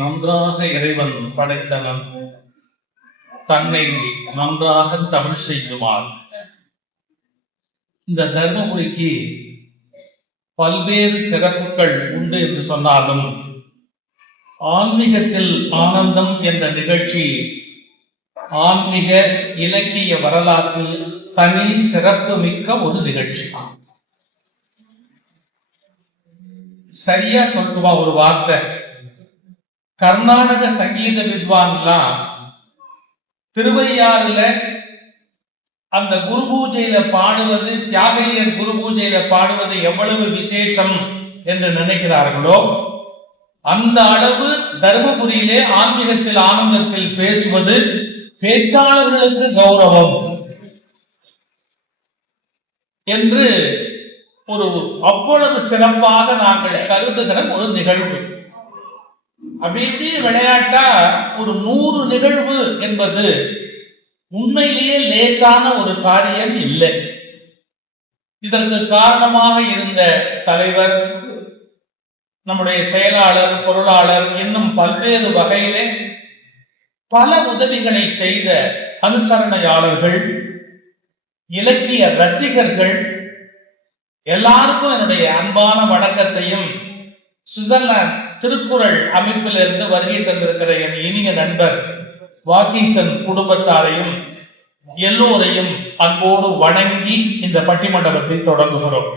நன்றாக இறைவன் படைத்தவன் தன்னை நன்றாக தமிழ் செய்துவார். இந்த தர்மபுரிக்கு பல்வேறு சிறப்புகள் உண்டு என்று சொன்னாலும் ஆன்மீகத்தில் ஆனந்தம் என்ற நிகழ்ச்சி ஆன்மீக இலக்கிய வரலாற்றில் தனி சிறப்பு மிக்க ஒரு நிகழ்ச்சி. சரியா சொல்லுவா ஒரு வார்த்தை. கர்நாடக சங்கீத வித்வான்லாம் திருவையாறுல அந்த குரு பூஜையில பாடுவது, தியாகையர் குரு பூஜையில பாடுவது எவ்வளவு விசேஷம் என்று நினைக்கிறார்களோ அந்த அளவு தர்மபுரியிலே ஆன்மீகத்தில் ஆனந்தத்தில் பேசுவது பேச்சாளர்களுக்கு கௌரவம் என்று ஒரு அவ்வளவு சிறப்பாக நாங்கள் கருதுகிற ஒரு நிகழ்வு. அப்படி விளையாட்டா ஒரு 100 நிகழ்வு என்பது உண்மையிலேயே லேசான ஒரு காரியம் இல்லை. இதற்கு காரணமாக இருந்த தலைவர், நம்முடைய செயலாளர், பொருளாளர், இன்னும் பல்வேறு வகையிலே பல உதவிகளை செய்த அனுசரணையாளர்கள், இலக்கிய ரசிகர்கள் எல்லாருக்கும் என்னுடைய அன்பான வணக்கத்தையும், சுவிட்சர்லாந்து திருக்குறள் அமைப்பிலிருந்து வருகை தந்திருக்கிற என் இனிய நண்பர் வாக்கீசன் குடும்பத்தாரையும் எல்லோரையும் அன்போடு வணங்கி இந்த பட்டிமண்டபத்தை தொடங்குகிறோம்.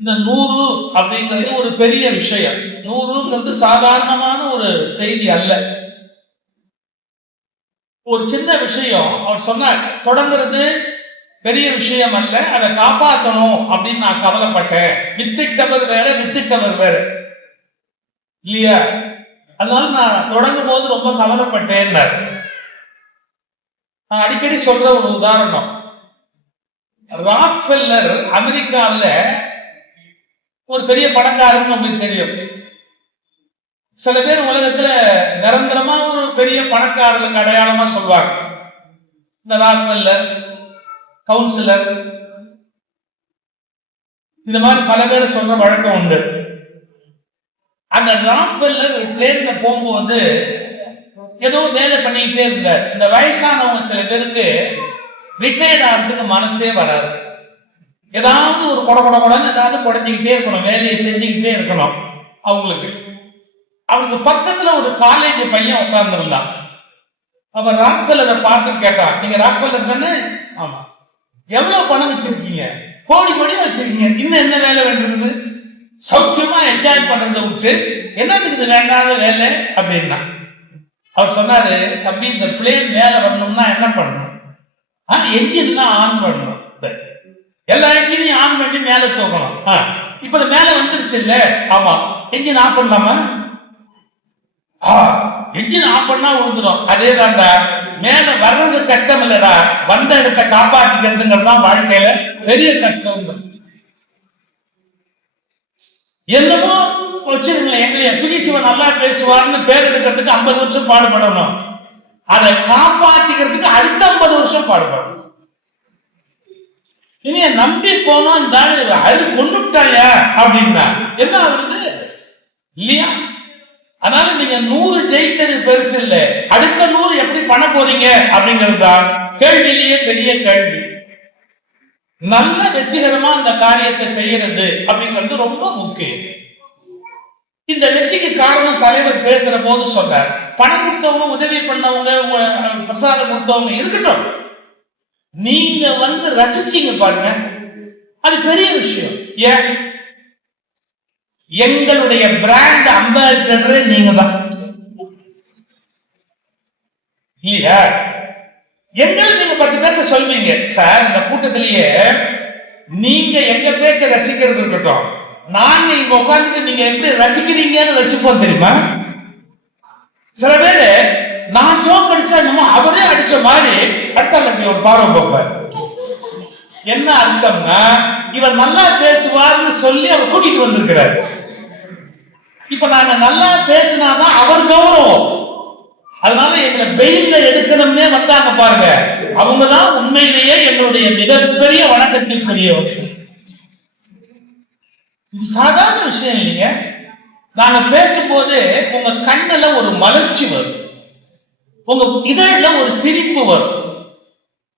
இந்த 100 அப்படிங்கிறது ஒரு பெரிய விஷயம். 100ங்கிறது சாதாரணமான ஒரு செய்தி அல்ல. ஒரு சின்ன விஷயம் அவர் சொன்னார், தொடங்குறது பெரிய விஷயம் அல்ல, அதை காப்பாற்றணும் அப்படின்னு நான் கவலைப்பட்டேன். வித்திட்டவர் வேற, வித்திட்டவர் வேற இல்லையா? அதனால நான் தொடங்கும் போது ரொம்ப கவலைப்பட்டேன். நான் அடிக்கடி சொல்ற ஒரு உதாரணம், ராக்ஃபெல்லர் அமெரிக்காவில் ஒரு பெரிய பணக்காரன்னு உங்களுக்கு தெரியும். சில பேர் உலகத்துல நிரந்தரமா ஒரு பெரிய பணக்காரர்களுக்கு அடையாளமா சொல்வாங்க. இந்த ராக்ஃபெல்லர், கவுன்சிலர், இந்த மாதிரி பல பேர் சொல்ற வழக்கம் உண்டு. அந்த ராக்ஃபெல்லர் பிளேன்ல போகும்போது ஏதோ வேலை பண்ணிக்கிட்டே இருந்தார். இந்த வயசானவங்க சில பேருக்கு ரிட்டையர்ட் ஆகிறதுக்கு மனசே வராது. ஏதாவது ஒரு கொடன்னு ஏதாவது குடைஞ்சிக்கிட்டே இருக்கணும், வேலையை செஞ்சுக்கிட்டே இருக்கணும். அவருக்கு பக்கத்துல ஒரு காலேஜ் பையன் உட்கார்ந்து இருந்தான். அவன் ராக்ஃபெல்லரை பார்த்து கேட்டான், நீங்க ராக்ஃபெல்லர் தானே? ஆமா. எவ்வளவு பணம் வச்சிருக்கீங்க? கோடி வச்சிருக்கீங்க. இன்னும் என்ன வேலை வேண்டியது? சௌக்கியமா என்ஜாய் பண்றதை விட்டு என்னத்துக்கு இது வேண்டாத வேலை அப்படின்னா. அவர் சொன்னாரு, தம்பி இந்த பிளேன் மேல வரணும்னா என்ன பண்ணணும்? என்ஜின் தான் ஆன் பண்ணணும். எல்லா என்ஜினையும் ஆன் பண்ணி மேல தூக்கணும். இப்ப மேல வந்துருச்சு இல்ல? ஆமா. என்ஜின் ஆஃப் பண்ணலாமா? என்ஜின் ஆஃப் பண்ணா விழுந்துடும். அதே தான்டா, மேல வர்றது கஷ்டம் இல்லடா, வந்த இடத்தை காப்பாற்றிக்கிறதுங்கிறதுதான் வாழ்க்கையில பெரிய கஷ்டம். என்னமோ வச்சிருங்களேன், எங்களைய சுகிசிவன் நல்லா பேசுவார்னு பேர் எடுக்கிறதுக்கு 50 வருஷம் பாடுபடணும். அதை காப்பாற்றிக்கிறதுக்கு அடுத்த 50 வருஷம் பாடுபடணும். இனிய நம்பி போனா அது கொண்டுட்டாயா அப்படின்னா என்ன ஆகுது இல்லையா? அதனால நீங்க 100 ஜெயிச்சது பெருசு இல்லை, அடுத்த 100 எப்படி பண்ண போறீங்க அப்படிங்கிறது தான் கேள்வியிலேயே பெரிய கேள்வி. நல்ல வெற்றிகரமா அந்த காரியத்தை செய்யறது அப்படிங்கிறது ரொம்ப முக்கியம். இந்த வெற்றிக்கு காரணம் தலைவர் பேசுற போது சொன்னார், பணம் கொடுத்தவங்க, உதவி பண்ணவங்க, பிரசாதம் கொடுத்தவங்க இருக்கட்டும், நீங்க ரசிச்சீங்க பாருங்க, அது பெரிய விஷயம். ஏன்? எங்களுடைய பிராண்ட் அம்பாசிடர் நீங்க தான் இல்லையா? எங்களுக்கு நீங்க 10 பேர்த்த சொல்வீங்க, சார் இந்த கூட்டத்திலேயே நீங்க எங்க பேச்ச ரசிக்கிறது இருக்கட்டும், நாங்க இங்க உட்கார்ந்துட்டு நீங்க எப்படி ரசிக்கிறீங்கன்னு ரசிப்போம் தெரியுமா? சில பேரு நான் ஜோக் அடிச்சா என்னமோ அவரே அடிச்ச மாதிரி அடுத்த ஒரு பார்வை பார்ப்பார். என்ன அர்த்தம்னா, இவர் நல்லா பேசுவார்னு சொல்லி அவர் கூட்டிட்டு வந்திருக்கிறார். இப்ப நாங்க நல்லா பேசினாதான் அவர் கௌரவம். அதனால எங்களை வெயில்ல எடுக்கணும்னே வந்தாங்க பாருங்க, அவங்கதான் உண்மையிலேயே எங்களுடைய மிகப்பெரிய வணக்கத்திற்குரியவர். இது சாதாரண விஷயம் இல்லைங்க. நாங்க பேசும்போது உங்க கண்ணுல ஒரு மலர்ச்சி வரும், உங்க இதழ்ல ஒரு சிரிப்பு வரும்,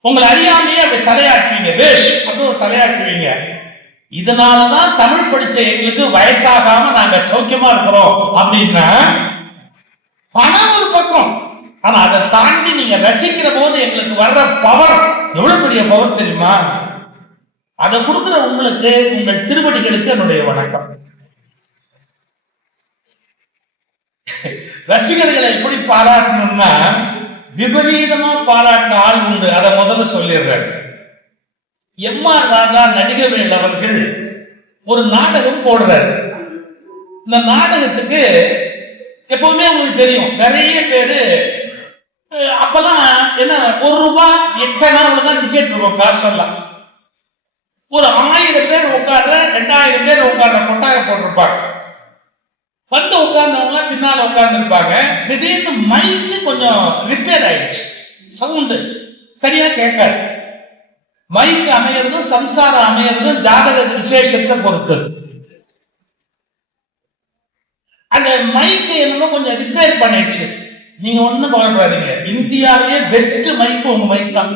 உங்களை அறியாமையே அப்படி தலையாட்டுவீங்க, வேஷ் அப்படின்னு ஒரு தலையாட்டுவீங்க. இதனாலதான் தமிழ் படிச்ச எங்களுக்கு வயசாகாம நாங்க சௌக்கியமா இருக்கிறோம் அப்படின்னா பணம் ஒரு பக்கம். ஆனா அதை தாண்டி நீங்க ரசிக்கிற போது எங்களுக்கு வர்ற பவர் எவ்வளவு பெரிய பவர் தெரியுமா? அதை கொடுக்கிற உங்களுக்கு, உங்கள் திருவடிகளுக்கு என்னுடைய வணக்கம். ரசிகர்களை எப்படி பாராட்டணும்னா விபரீதமா பாராட்டின ஆள் உண்டு. அதை முதல்ல சொல்லிடுறேன். எம்.ஆர். ராதா நடிகவேல் அவர்கள் ஒரு நாடகம் போடுறாரு. இந்த நாடகத்துக்கு எப்பவுமே உங்களுக்கு தெரியும், நிறைய பேரு அப்பெல்லாம் என்ன ₹1 8 டிக்கெட் இருக்கும் காசெல்லாம். ஒரு 1000 பேர் உட்கார்ற 2000 பேர் உட்கார்ற கொட்டாய போட்டிருப்பாங்க. வந்து உட்கார்ந்தவங்க பின்னால உட்கார்ந்து இருப்பாங்க. திடீர்னு மைக்கு கொஞ்சம் ரிப்பேர் ஆயிடுச்சு, சவுண்டு சரியா கேட்காது. மைக்கு அமையறதும் சம்சாரம் அமையறதும் ஜாதக விசேஷத்தை பொறுத்தது. அந்த மைக்கு என்னமோ கொஞ்சம் ரிப்பேர் பண்ணிடுச்சு. நீங்க ஒண்ணும் கவலைப்படாதீங்க, இந்தியாவிலேயே பெஸ்ட் மைக்கு உங்க மைக் தான்.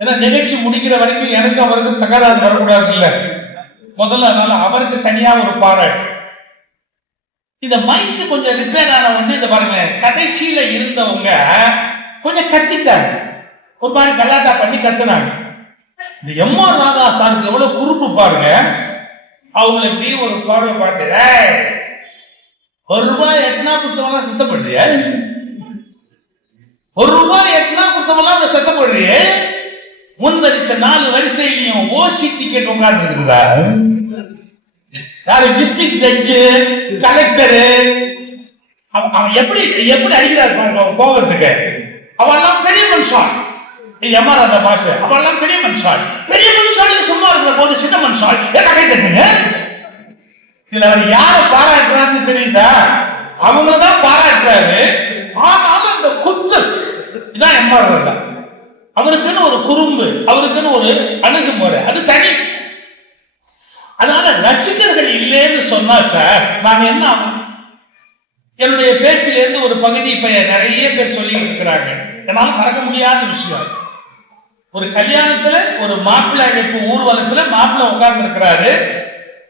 ஏன்னா நிகழ்ச்சி முடிக்கிற வரைக்கும் எனக்கு அவருக்கு தகராறு வரக்கூடாது இல்ல முதல்ல, அதனால அவருக்கு தனியா ஒரு பாராட்டு. இந்த மைக்கு கொஞ்சம் ரிப்பேர் ஆன உடனே இதை பாருங்க, கடைசியில இருந்தவங்க கொஞ்சம் கத்திட்டாங்க, ஒரு மாதிரி கலாட்டா பண்ணி கத்துனாங்க. இந்த எம்.ஆர். ராதா சாருக்கு எவ்வளவு குறுப்பு பாருங்க. அவங்களுக்கு ஒரு பார்வை பார்த்து, ₹1 8 கொடுத்தவங்க சுத்தம் பண்றிய, ₹1 8 கொடுத்தவங்க சுத்தம் பண்றிய, முன் வரிசை 4 வரிசையிலையும் ஓசி டிக்கெட் உட்கார்ந்து இருக்குதா? யாரு டிஸ்ட்ரிக்ட் ஜட்ஜு, கலெக்டரு, அவன் எப்படி எப்படி அடிக்கிறாரு போகிறதுக்கு. அவெல்லாம் பெரிய மனுஷன், எம்.ஆர். ராதா பாஷை, அவெல்லாம் பெரிய மனுஷன். பெரிய மனுஷால் சும்மா இருக்கிற போது சின்ன மனுஷால் கை தட்டுங்க. இதுல அவர் யாரை பாராட்டுறான்னு தெரியுதா? அவங்களதான் பாராட்டுறாரு. ஆனாலும் அந்த குத்து இதான் எம்.ஆர். ராதா. அவருக்குன்னு ஒரு குறும்பு, அவருக்குன்னு ஒரு அணுகுமுறை, அது தனி. அதனால ரசிகர்கள் இல்லைன்னு சொன்னா சார் நாங்க என்ன ஆகும்? என்னுடைய பேச்சிலிருந்து ஒரு பகுதி இப்ப நிறைய பேர் சொல்லி இருக்கிறாங்க, என்னால மறக்க முடியாத விஷயம். ஒரு கல்யாணத்துல ஒரு மாப்பிள்ளை அழைப்பு ஊர்வலத்துல மாப்பிள்ளை உட்கார்ந்து இருக்கிறாரு.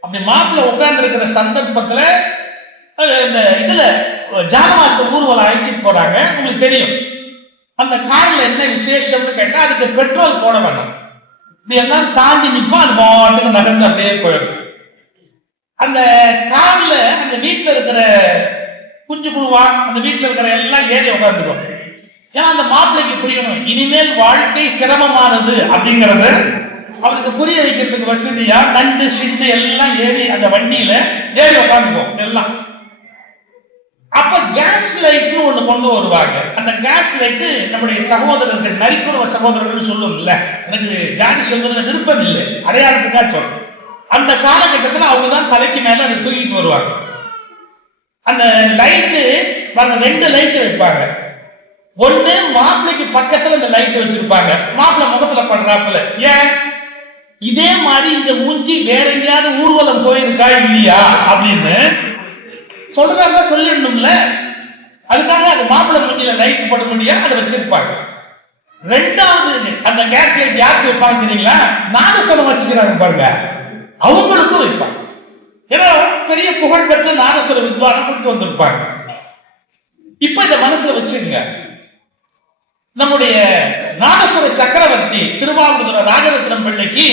அப்படி மாப்பிள்ளை உட்கார்ந்து இருக்கிற சந்தர்ப்பத்துல இந்த இதுல ஜானவாச ஊர்வலம் அழைச்சிட்டு போறாங்க. உங்களுக்கு தெரியும், அந்த கார்ல என்ன விசேஷம்னு கேட்டா அதுக்கு பெட்ரோல் போட வேண்டாம், இது எல்லாம் சாஞ்சி நிற்போம், அது பாட்டுக்கு நடந்து அப்படியே போயிடும். அந்த கார்ல அந்த வீட்டுல இருக்கிற குஞ்சு குழுவா அந்த வீட்டுல இருக்கிற எல்லாம் ஏறி உட்காந்துக்கும். ஏன்னா அந்த மாப்பிள்ளைக்கு புரியணும், இனிமேல் வாழ்க்கை சிரமமானது அப்படிங்கறது அவருக்கு புரிய வைக்கிறதுக்கு வசதியா நண்டு சிண்டு எல்லாம் ஏறி அந்த வண்டியில ஏறி உட்காந்துக்கும் எல்லாம். அப்ப கேஸ் லைட்னு ஒண்ணு கொண்டு வருவாங்க. அந்த கேஸ் லைட்டு நம்முடைய சகோதரர்கள், நரிக்குறவ சகோதரர்கள் சொல்லும்ல, எனக்கு ஜாதி சொல்றதுல விருப்பம் இல்லை, அடையாளத்துக்கா சொல்றேன். அந்த காலகட்டத்தில் அவங்க தான் தலைக்கு மேல அதை தூக்கிட்டு வருவாங்க. அந்த லைட்டு 2 லைட் வைப்பாங்க. ஒண்ணு மாப்பிள்ளைக்கு பக்கத்துல அந்த லைட் வச்சிருப்பாங்க, மாப்பிள்ளை முகத்துல படுறாப்புல. ஏன் இதே மாதிரி இந்த மூஞ்சி வேற எங்கேயாவது ஊர்வலம் போயிருக்கா இல்லையா அப்படின்னு சொல்றதா சொல்லிடணும்ல. அதுக்காக அது மாப்பிள்ளை மூஞ்சில லைட் போட முடியாது, அதை வச்சிருப்பாங்க. 2வது அந்த கேஸ் லைட் யாருக்கு வைப்பாங்க தெரியுங்களா? நாதஸ்வரம் வசிக்கிறாங்க பாருங்க, அவங்களுக்கும் வைப்பாங்க. ஏன்னா பெரிய புகழ்பெற்ற நாதஸ்வர வித்வான கொண்டு வந்திருப்பாங்க. இப்ப இந்த மனசுல வச்சுங்க, நம்முடைய நாதஸ்வர சக்கரவர்த்தி திருவாவூதுறை ராஜரத்னம் பிள்ளைக்கு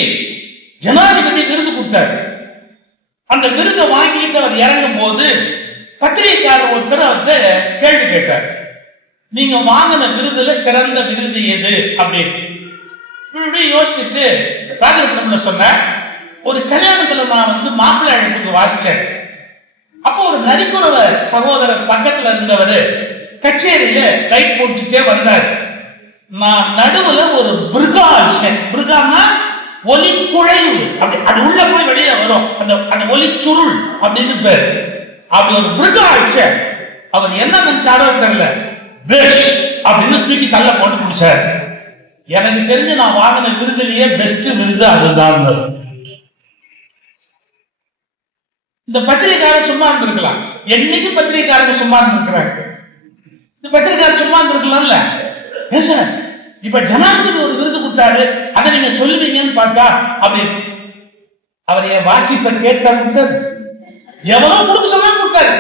ஜனாதிபதி விருது கொடுத்தாரு. அந்த விருதை வாங்கிட்டு அவர் இறங்கும் போது பத்திரிகைக்காரர் ஒருத்தர் அவர்கிட்ட கேள்வி கேட்டார், நீங்க வாங்கின விருதுல சிறந்த விருது எது அப்படின்னு. யோசிச்சுட்டு ராஜரத்னம்ல சொன்ன, ஒரு கல்யாணத்துல நான் மாப்பிள்ளை அழைப்புக்கு வாசிச்சேன். அப்போ ஒரு நரிக்குறவ சகோதரர் பக்கத்துல இருந்தவர் கச்சேரியில லைட் போட்டுட்டே வந்தார். நான் நடுவுல ஒரு பிருகா அடிச்சேன். பிருகான்னா ஒலி குழைவு, அப்படி அது உள்ள போய் வெளியே வரும், அந்த ஒலி சுருள் அப்படின்னு பேரு. அப்படி ஒரு பிருகா அடிச்சேன். அவர் என்ன நினைச்சாரோ தெரியல, பெஸ்ட் அப்படின்னு தூக்கி கல்ல போட்டு குடிச்சார். எனக்கு தெரிஞ்சு நான் வாங்கின விருதுலயே பெஸ்ட் விருது அதுதான். இந்த பத்திரிகைக்காரர் சும்மா இருந்திருக்கலாம். என்னைக்கு பத்திரிகைக்காரங்க சும்மா இருந்திருக்கிறாங்க? இந்த பத்திரிகையாளர் சும்மா இருந்திருக்கலாம்ல. ஏன் சார் இப்ப ஜனாதிபதி ஒரு விருது கொடுத்தாரு, அதை நீங்க சொல்லுவீங்கன்னு பார்த்தா அப்படி அவர் என் வாசிப்பை கேட்டா கொடுத்தாரு, எவ்வளவு கொடுக்க சொன்னா கொடுத்தாரு.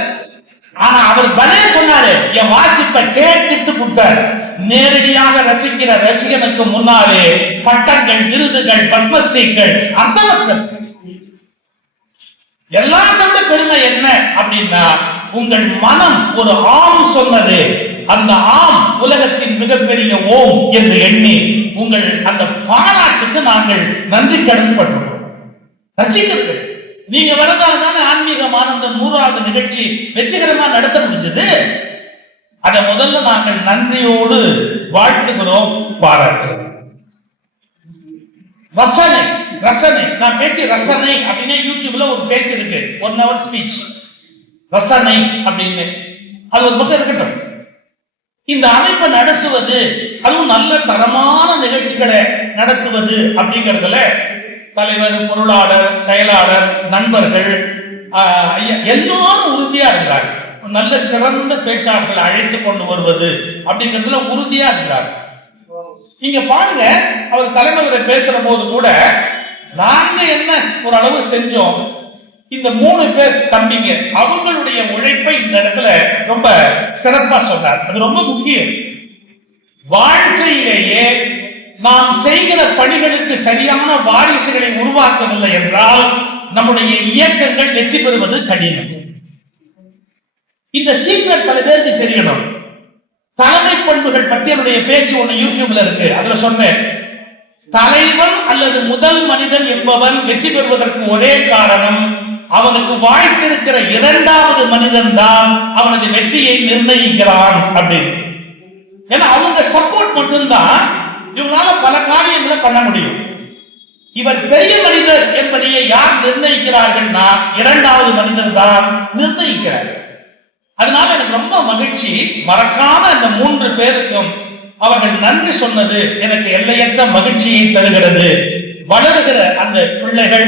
ஆனா அவர் பதிலே சொன்னாரு, என் வாசிப்பை கேட்டுட்டு கொடுத்தாரு. நேரடியாக ரசிக்கிற ரசிகனுக்கு முன்னாலே பட்டங்கள், விருதுகள், பத்மஸ்ரீகள் அர்த்தமற்றது. எல்லாத்தை விட பெருமை என்ன அப்படின்னா, உங்கள் மனம் ஒரு ஆம் சொன்னது, அந்த ஆம் உலகத்தின் மிகப்பெரிய ஓம் என்று எண்ணி உங்கள் அந்த பாராட்டுக்கு நாங்கள் நன்றி கடன் படுறோம். ரசிகர்கள் நீங்க வரதால தானே ஆன்மீகம் ஆனந்தம் 100வது நிகழ்ச்சி வெற்றிகரமா நடத்த முடிஞ்சது. அதை முதல்ல நாங்கள் நன்றியோடு வாழ்த்துகிறோம், பாராட்டுகிறோம். ரசனை ரசனை நான் பேச்சு ரசனை அப்படின்னு யூடியூப்ல ஒரு பேச்சு இருக்கு, 1 hour ஸ்பீச் ரசனை அப்படின்னு. அது ஒரு பக்கம் இருக்கட்டும். இந்த அமைப்பை நடத்துவது, அதுவும் நல்ல தரமான நிகழ்ச்சிகளை நடத்துவது அப்படிங்கிறதுல தலைவர், பொருளாளர், செயலாளர், நண்பர்கள் எல்லோரும் உறுதியா இருந்தார். நல்ல சிறந்த பேச்சாளர்களை அழைத்து கொண்டு வருவது அப்படிங்கிறதுல உறுதியா இருந்தார். நீங்க பாருங்க, அவர் தலைமையுரை பேசுற போது கூட நாங்க என்ன ஒரு அளவு செஞ்சோம், இந்த 3 பேர் தம்பிங்க அவங்களுடைய உழைப்பை இந்த இடத்துல ரொம்ப சிறப்பா சொன்னார். அது ரொம்ப முக்கியம். வாழ்க்கையிலேயே நாம் செய்கிற பணிகளுக்கு சரியான வாரிசுகளை உருவாக்கவில்லை என்றால் நம்முடைய இயக்கங்கள் வெற்றி பெறுவது கடினம். இந்த சீக்ரெட் பல பேருக்கு தெரியணும். தலைமை பண்புகள் பற்றி என்னுடைய பேச்சு ஒண்ணு யூடியூப்ல இருக்கு, அதுல சொன்னேன். தலைவன் அல்லது முதல் மனிதன் என்பவன் வெற்றி பெறுவதற்கு ஒரே காரணம், அவனுக்கு வாழ்த்திருக்கிற 2வது மனிதன் தான் அவனது வெற்றியை நிர்ணயிக்கிறான் அப்படின்னு. ஏன்னா அவங்க சப்போர்ட் மட்டும்தான் இவங்களால பல காரியங்களை பண்ண முடியும். இவர் பெரிய மனிதர் என்பதையே யார் நிர்ணயிக்கிறார்கள்னா 2வது மனிதர் தான் நிர்ணயிக்கிறார்கள். அதனால எனக்கு ரொம்ப மகிழ்ச்சி. மறக்காம அந்த 3 பேருக்கும் அவர்கள் நன்றி சொன்னது எனக்கு எல்லையற்ற மகிழ்ச்சியை தருகிறது. வளருகிற அந்த பிள்ளைகள்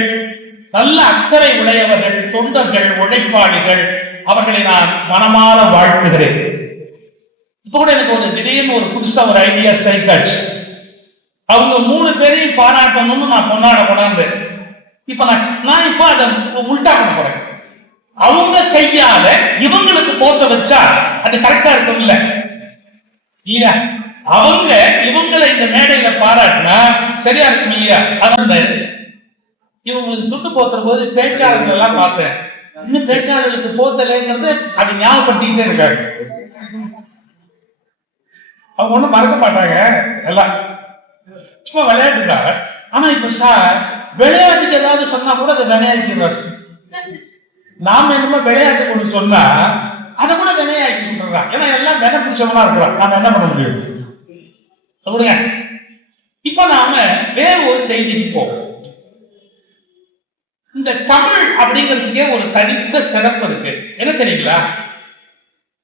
நல்ல அக்கறை உடையவர்கள், தொண்டர்கள், உழைப்பாளிகள், அவர்களை நான் மனமாற வாழ்த்துகிறேன். இப்ப கூட எனக்கு ஒரு திடீர்னு ஒரு புதுசா ஒரு ஐடியா ஸ்ட்ரைக் ஆச்சு. அவங்க 3 பேரையும் பாராட்டணும்னு நான் கொண்டாட கொண்டாந்து இப்ப நான் இப்ப அதை உல்டா பண்ண போறேன். அவங்க கையால இவங்களுக்கு போத்த வச்சா அது கரெக்டா இருக்கும் இல்ல? இல்ல, அவங்க இவங்களை இந்த மேடையில பாராட்டினா சரியா இருக்கும் இல்லையா? அதான் இவங்களுக்கு துண்டு போத்துற போது பேச்சாளர்கள் எல்லாம் பார்த்தேன், இன்னும் பேச்சாளர்களுக்கு போத்தலைங்கிறது அது ஞாபகப்படுத்திக்கிட்டே இருக்காங்க. அவங்க ஒண்ணும் மறக்க மாட்டாங்க, எல்லாம் சும்மா விளையாட்டுக்காக. ஆனா இப்ப சார் விளையாட்டுக்கு ஏதாவது சொன்னா கூட அதை விளையாட்டு, நாம என்னமோ விளையாட்டு கொண்டு சொன்னா அதை கூட வினையாக்கி விட்டுறான். ஏன்னா எல்லாம் வினை பிடிச்சவனா இருக்கிறான், நாம என்ன பண்ண முடியும்? கொடுங்க. இப்ப நாம வேறு ஒரு செய்திக்கு போவோம். இந்த தமிழ் அப்படிங்கிறதுக்கே ஒரு தனித்த சிறப்பு இருக்கு. என்ன தெரியுங்களா?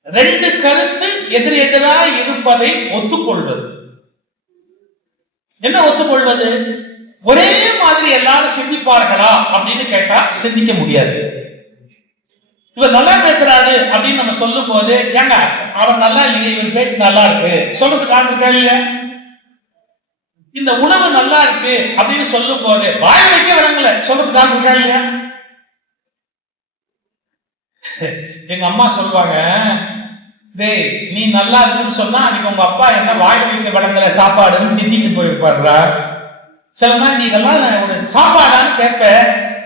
2 கருத்து எதிரெதிராக இருப்பதை ஒத்துக்கொள்வது. என்ன ஒத்துக்கொள்வது? ஒரே மாதிரி எல்லாரும் சிந்திப்பார்களா அப்படின்னு கேட்டா சிந்திக்க முடியாது. இவர் நல்லா பேசுறாரு அப்படின்னு நம்ம சொல்லும் போது, ஏங்க அவர் நல்லா இல்லையே, இவர் பேச்சு நல்லா இருக்கு சொல்றதுக்கு ஆரம்பிக்கா இல்ல? இந்த உணவு நல்லா இருக்கு அப்படின்னு சொல்லும் போது வாய வைக்க வரங்கள சொல்றதுக்கு ஆரம்பிக்கா இல்ல? எங்க அம்மா சொல்லுவாங்க, டேய் நீ நல்லா இருக்குன்னு சொன்னா அன்னைக்கு உங்க அப்பா என்ன வாய் வைக்க வழங்கல சாப்பாடுன்னு திட்டிட்டு போயிருப்பாருடா. சில நாள் நீ இதெல்லாம் சாப்பாடான்னு கேட்ப,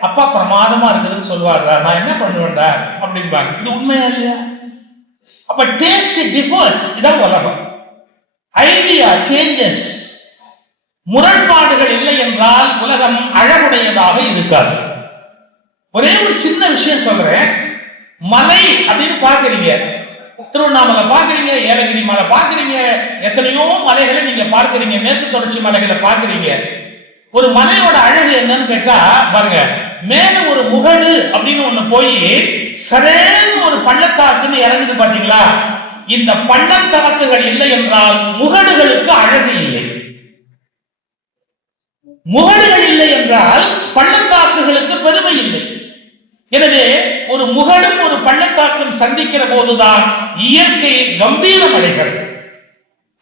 அப்பா பிரமாதமா இருக்குதுன்னு சொல்லுவாருடா, நான் என்ன பண்ணுவேன்டா அப்படின்பாங்க. இது உண்மையா இல்லையா? அப்ப டேஸ்ட் டிஃபர்ஸ். இதான் உலகம். Idea changes. முரண்பாடுகள் இல்லை என்றால் உலகம் அழகுடையதாக இருக்காது. ஒரே ஒரு சின்ன விஷயம் சொல்றேன். மலை அப்படின்னு பாக்குறீங்க, திருவண்ணாமலை பாக்குறீங்க, ஏலகிரி மலை பாக்குறீங்க, எத்தனையோ மலைகளை நீங்க பார்க்கிறீங்க, மேற்கு தொடர்ச்சி மலைகளை பாக்குறீங்க. ஒரு மலையோட அழகு என்னன்னு கேட்டா பாருங்க, மேல ஒரு முகடு அப்படின்னு ஒண்ணு போய் சரேன்னு ஒரு பள்ளத்தாக்குன்னு இறங்குது பாத்தீங்களா? இந்த பள்ளத்தாக்குகள் இல்லை என்றால் முகடுகளுக்கு அழகு இல்லை. முகடுகள் இல்லை என்றால் பள்ளத்தாக்குகளுக்கு பெருமை இல்லை. எனவே ஒரு முகடும் ஒரு பள்ளத்தாக்கும் சந்திக்கிற போதுதான் இயற்கை கம்பீரம் அடைகிறது.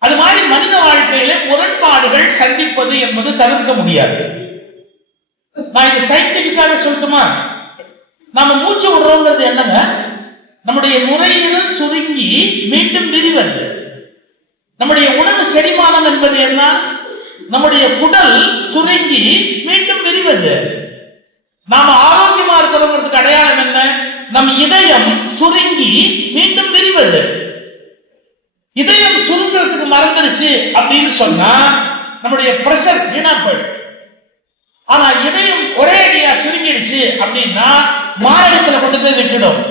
அது மாதிரி மனித வாழ்க்கையில முரண்பாடுகள் சந்திப்பது என்பது தவிர்க்க முடியாது. நான் இது சயின்டிபிக்காக சொல்லட்டுமா? நாம மூச்சு விடுறோங்கிறது என்னங்க? நம்முடைய நுரையீரல் சுருங்கி மீண்டும் விரிவது. நம்முடைய உணவு செரிமானம் என்பது என்ன? நம்முடைய குடல் சுருங்கி மீண்டும் விரிவது. நாம ஆரோக்கியமா இருக்கிறவங்களுக்கு அடையாளம் என்ன? நம் இதயம் சுருங்கி மீண்டும் விரிவது. இதயம் சுருங்கிறதுக்கு மறந்துருச்சு அப்படின்னு சொன்னா நம்முடைய பிரஷர் வீணா போயிடும். ஆனா இதயம் ஒரே அடியா சுருங்கிடுச்சு அப்படின்னா மாரடைப்புல கொண்டு போய் விட்டுடும்.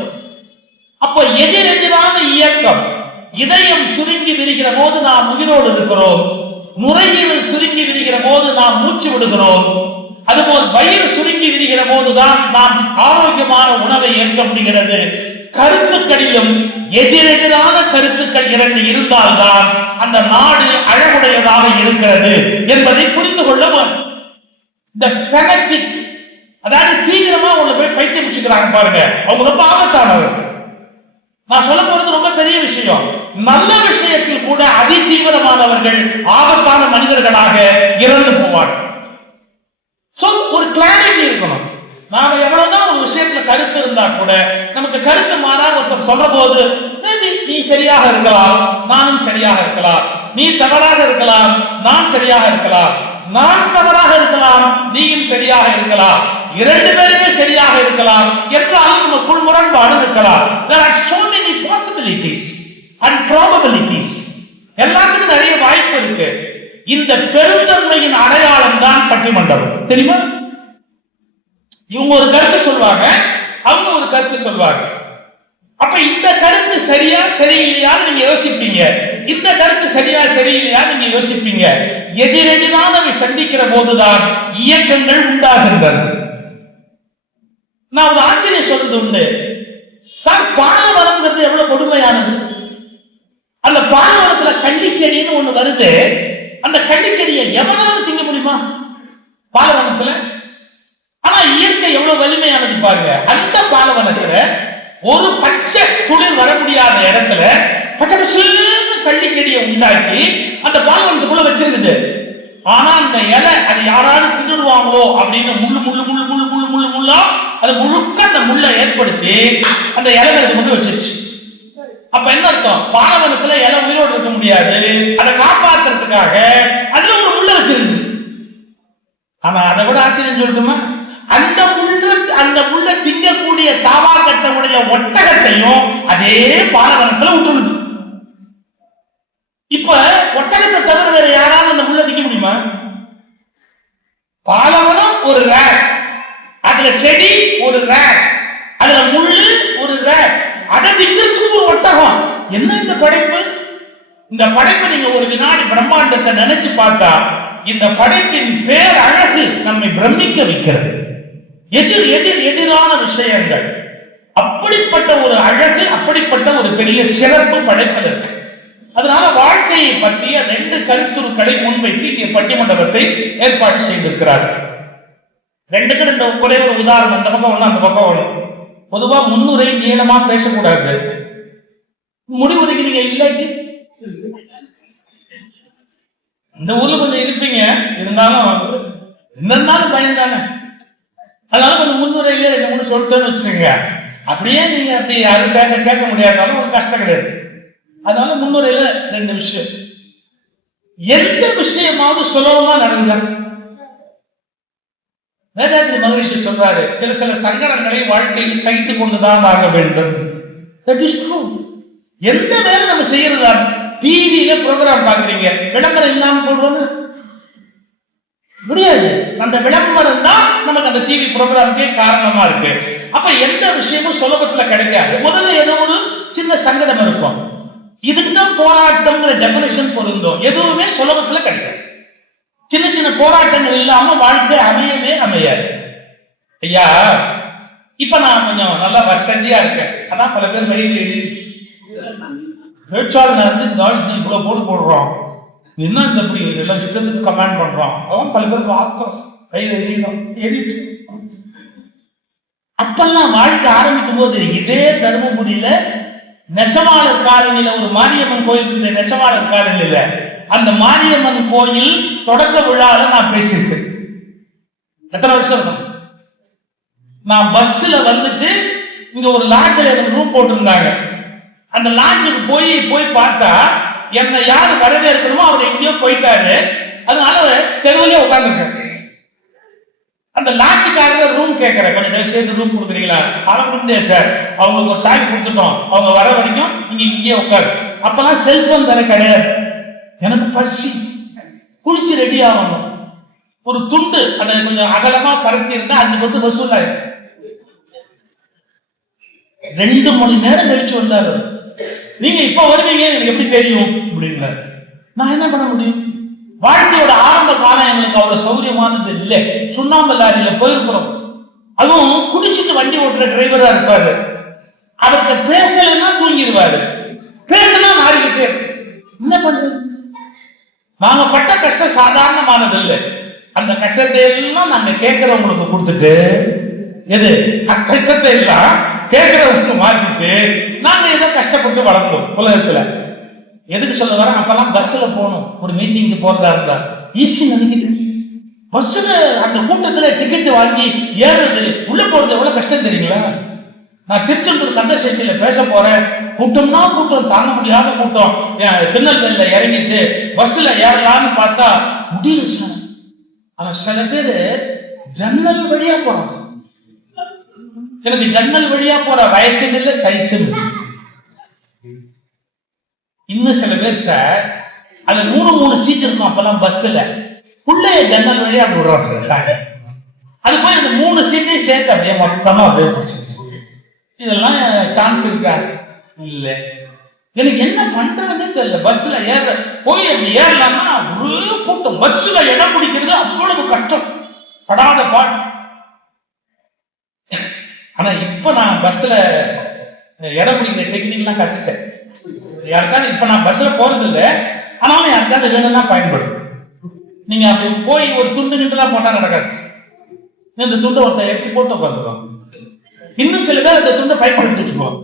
அப்போ எதிரெதிரான இயக்கம். இதயம் சுருங்கி விரிகிற போது நாம் உயிரோடு இருக்கிறோம். நுரையீரல் சுருங்கி விரிகிற போது நாம் மூச்சு விடுகிறோம். அதுபோல் வயிறு சுருங்கி விரிகிற போதுதான் நாம் ஆரோக்கியமான உணவை ஏற்க முடிகிறது. கருத்துக்களிலும் எதிரெதிரான கருத்துக்கள் இரண்டு இருந்தால்தான் அந்த நாடு அழகுடையதாக இருக்கிறது என்பதை புரிந்து கொள்ள வேண்டும். இந்த ஃபெனடிக், அதாவது தீவிரமா உள்ள போய் பைத்தியம் பிடிச்சுக்கிறாங்க பாருங்க, அவங்க ரொம்ப ஆபத்தானவர்கள். நான் சொல்ல போறது ரொம்ப பெரிய விஷயம். நல்ல விஷயத்தில் கூட அதி தீவிரமானவர்கள் ஆபத்தான மனிதர்களாக இறந்து போவார்கள். ஒரு கிளாரிட்டி இருக்கணும். நாம எவ்வளவுதான் ஒரு விஷயத்துல கருத்து இருந்தா கூட நமக்கு கருத்து மாறா ஒருத்தர் சொல்ற போது நீ சரியாக இருக்கலாம், நானும் சரியாக இருக்கலாம், நீ தவறாக இருக்கலாம், நான் சரியாக இருக்கலாம், நான் தவறாக இருக்கலாம், நீயும் சரியாக இருக்கலாம், இரண்டு பேருமே சரியாக இருக்கலாம் என்றாலும் நமக்குள் முரண்பாடு இருக்கலாம். There are so many possibilities and probabilities. எல்லாத்துக்கும் நிறைய வாய்ப்பு இருக்கு. இந்த பெருந்தன்மையின் அடையாளம் தான் பட்டிமண்டபம். தெரியுமா? இவங்க ஒரு கருத்து சொல்வாங்க, அவங்க ஒரு கருத்து சொல்வாங்க. அப்ப இந்த கருத்து சரியா சரியில்லையான்னு நீங்க யோசிப்பீங்க, இந்த கருத்து சரியா சரியில்லையான்னு நீங்க யோசிப்பீங்க. எதிரெதிரானவை சந்திக்கிற போதுதான் இயக்கங்கள் உண்டாகின்றன. நான் ஒரு ஆச்சரியம் சொல்றது உண்டு. சார், பாலவரம்ங்கிறது எவ்வளவு கொடுமையானது. அந்த பாலவரத்துல கள்ளிச்செடின்னு ஒண்ணு வருது. அந்த கள்ளிச்செடியை எவனாவது திங்க முடியுமா பாலவனத்துல? ஆனா இயற்கை எவ்வளவு வலிமையானது பாருங்க. அந்த பாலவனத்துல ஒரு பச்சை துளிர் வர முடியாத இடத்துல பச்சை பச்சைன்னு கள்ளிச்செடியை உண்டாக்கி அந்த பாலவனத்துக்குள்ள வச்சிருக்குது. ஆனா அந்த இலை அது யாராவது தின்னுடுவாங்களோ அப்படின்னு முள்ளு முள்ளு முள்ளு முள்ளு முள்ளு முள்ளு முள்ளா அது முழுக்க அந்த முள்ளை ஏற்படுத்தி அந்த இலை கொண்டு வச்சிருச்சு. அப்ப என்ன அர்த்தம்? பாலவனத்துல இலை உயிரோடு இருக்க முடியாது, அதை காப்பாற்றுறதுக்காக அதுல ஒரு முள்ள வச்சிருக்கு. ஆனா அதை விட ஆச்சரியம் சொல்லட்டுமா? அந்த முள்ள திங்கக்கூடிய தாவா கட்டவுடைய ஒட்டகத்தையும் அதே பாலவனத்துல விட்டுருது. இப்ப ஒட்டகத்தை தவிர வேற யாராவது அந்த முள்ள திங்க முடியுமா? பாலவனம் ஒரு ரேர், அதுல செடி ஒரு ரேர், அதுல முள்ளு ஒரு ரேர், அதை திங்கிறதுக்கு ஒரு ஒட்டகம். என்ன இந்த படைப்பு? இந்த படைப்பை நீங்க ஒரு வினாடி பிரம்மாண்டத்தை நினைச்சு பார்த்தா இந்த படைப்பின் பேர் அழகு நம்மை பிரமிக்க வைக்கிறது. எதிரான விஷயங்கள், அப்படிப்பட்ட ஒரு அழகு, அப்படிப்பட்ட ஒரு பெரிய சிறப்பு படைப்பில் இருக்கு. அதனால வாழ்க்கையை பற்றிய 2 கருத்துருக்களை முன்வைத்து இங்கே பட்டிமண்டபத்தை ஏற்பாடு செய்திருக்கிறார். 2க்கு 2 ஒரே ஒரு உதாரணம், அந்த பக்கம் ஒண்ணு அந்த பக்கம் ஒண்ணு. பொதுவா முன்னுரை நீளமா பேசக்கூடாது. முடிவுரைக்கு நீங்க இல்லாட்டி இந்த ஊர்ல கொஞ்சம் இருப்பீங்க, இருந்தாலும் இருந்தாலும் பயன்தானே. அதனால கொஞ்சம் முன்னுரையிலே 2-3 சொல்லிட்டேன்னு வச்சுங்க, அப்படியே நீங்க அப்படி யாரும் கேட்க முடியாதாலும் ஒரு கஷ்டம் கிடையாது. அதனால முன்னுரையில 2 விஷயம். எந்த விஷயமாவது சுலபமா நடந்தா வேதாத்ரி மகரிஷி சொல்றாரு, சில சங்கடங்களை வாழ்க்கையில் சகித்துக் கொண்டுதான் ஆக வேண்டும். That is true. எந்த வேலை நம்ம செய்யறதா? டிவியில ப்ரோக்ராம் பாக்குறீங்க, விளம்பரம் இல்லாம போடுவோம் முடியாது. அந்த விளம்பரம் தான் நமக்கு அந்த டிவி ப்ரோக்ராமுக்கே காரணமா இருக்கு. அப்ப எந்த விஷயமும் சுலபத்துல கிடைக்காது. முதல்ல ஏதோ ஒரு சின்ன சங்கடம் இருக்கும். இதுக்குதான் போராட்டம்ங்கிற டெபினிஷன் பொருந்தும். எதுவுமே சுலபத்துல கிடைக்காது. சின்ன சின்ன போராட்டங்கள் இல்லாம வாழ்க்கை அமையாது. ஐயா, இப்ப நான் கொஞ்சம் நல்லா வசதியா இருக்கேன். அதான் பல பேர் வெளியில் பேச்சாளர் இருந்து இவ்வளவு போடுறோம், என்ன இந்த இப்படி எல்லாம் இஷ்டத்துக்கு கமெண்ட் பண்றோம். அவன் பல பேருக்கு ஆத்தம் கையில் எரியிடும். அப்பெல்லாம் வாழ்க்கை ஆரம்பிக்கும் போது இதே தர்மபுரியில நெசவாளர் காலனியில ஒரு மாரியம்மன் கோயில் இருந்த நெசவாளர் காலனியில அந்த மாரியம்மன் கோயில் தொடக்க விழால நான் பேசியிருக்கேன். எத்தனை வருஷம் இருக்கும்? நான் பஸ்ல வந்துட்டு இங்க ஒரு லாட்ஜில் எனக்கு ரூம் போட்டிருந்தாங்க. அந்த லாட்ஜுக்கு போய் பார்த்தா என்னை யாரு வரவேற்கணுமோ அவர் எங்கேயோ போயிட்டாரு. அதனால தெருவிலே உட்காந்துருக்கேன். அந்த லாட்ஜுக்காரர் ரூம் கேட்கிறேன், கொஞ்சம் சேர்த்து ரூம் கொடுக்குறீங்களா? கிளம்புண்டே சார், அவங்களுக்கு ஒரு சாவி கொடுத்துட்டோம், அவங்க வர வரைக்கும் நீங்க இங்கேயே உட்காரு. அப்பெல்லாம் செல்போன் தர கிடையாது. எனக்கு பசி, குளிச்சு ரெடி ஆகணும். ஒரு துண்டு அதை கொஞ்சம் அகலமா பரப்பி இருந்தா 5 பத்து வசூல் ஆயிடும். 2 மணி நேரம் கழிச்சு வந்தாரு. நீங்க இப்ப வருவீங்க எனக்கு எப்படி தெரியும் அப்படின்னாரு. நான் என்ன பண்ண முடியும்? வாழ்க்கையோட ஆரம்ப காலம் எங்களுக்கு அவ்வளவு சௌரியமானது இல்லை. சுண்ணாம்பு லாரியில போயிருக்கிறோம். அதுவும் குடிச்சிட்டு வண்டி ஓட்டுற டிரைவரா இருப்பாரு. அவர்கிட்ட பேசலன்னா தூங்கிடுவாரு, பேசினா மாறிக்கிட்டே. என்ன பண்றது? நாங்க பட்ட கஷ்டம் சாதாரணமானது இல்லை. அந்த கஷ்டத்தை எல்லாம் நாங்க கேட்கிறவங்களுக்கு கொடுத்துட்டு, எது கஷ்டத்தை எல்லாம் கேட்கிறவங்களுக்கு மாத்திட்டு நாங்க ஏதோ கஷ்டப்பட்டு வளர்ந்தோம் உலகத்துல. எதுக்கு சொல்ல வர? அப்பெல்லாம் பஸ்ல போகணும், ஒரு மீட்டிங்கு போறதா இருந்தா ஈஸி நினைக்கிட்டு பஸ்ல அந்த கூட்டத்துல டிக்கெட் வாங்கி ஏறுறது உள்ள போறது எவ்வளவு கஷ்டம் தெரியுங்களா? நான் திருச்செந்தூர் கந்தசேச்சியில பேச போறேன். கூட்டம்னா கூட்டம், தாங்க முடியாத கூட்டம். திருநெல்வேலியில இறங்கிட்டு பஸ்ல ஏறலான்னு பார்த்தா முடியல சார். ஆனா சில பேரு ஜன்னல் வழியா போறாங்க. எனக்கு ஜன்னல் வழியா போற வயசு இல்லை, சைஸு. இன்னும் சில பேர் சார் அது 3 சீட் இருக்கும் அப்பெல்லாம் பஸ்ல, உள்ளே ஜன்னல் வழியா அப்படி விடுறாங்க. அது போய் அந்த 3 சீட்டையும் சேர்த்து அப்படியே மொத்தமா அப்படியே பிடிச்சிருச்சு. இதெல்லாம் சான்ஸ் இருக்கா? இல்ல. எனக்கு என்ன பண்றதுன்னு தெரியல. பஸ்ல போய் அப்படி ஏறலாம்னா ஒரு கூட்டம். பஸ்ல இடம் பிடிக்கிறது அவ்வளவு கஷ்டம், படாத பாட்டு. ஆனா இப்ப நான் பஸ்ல இடம் பிடிக்கிற டெக்னிக் எல்லாம் கத்துட்டேன். யாருக்காவது இப்ப நான் பஸ்ல போறது இல்லை, ஆனாலும் யாருக்காவது வேணும்னா பயன்படும். நீங்க அப்படி போய் ஒரு துண்டு நின்றுலாம் போட்டா நடக்காது. இந்த துண்டை ஒருத்தர் எப்படி போட்டு உட்காந்துருவாங்க. இன்னும் சில பேர் அந்த துண்டை பயன்படுத்தி வச்சுக்குவாங்க.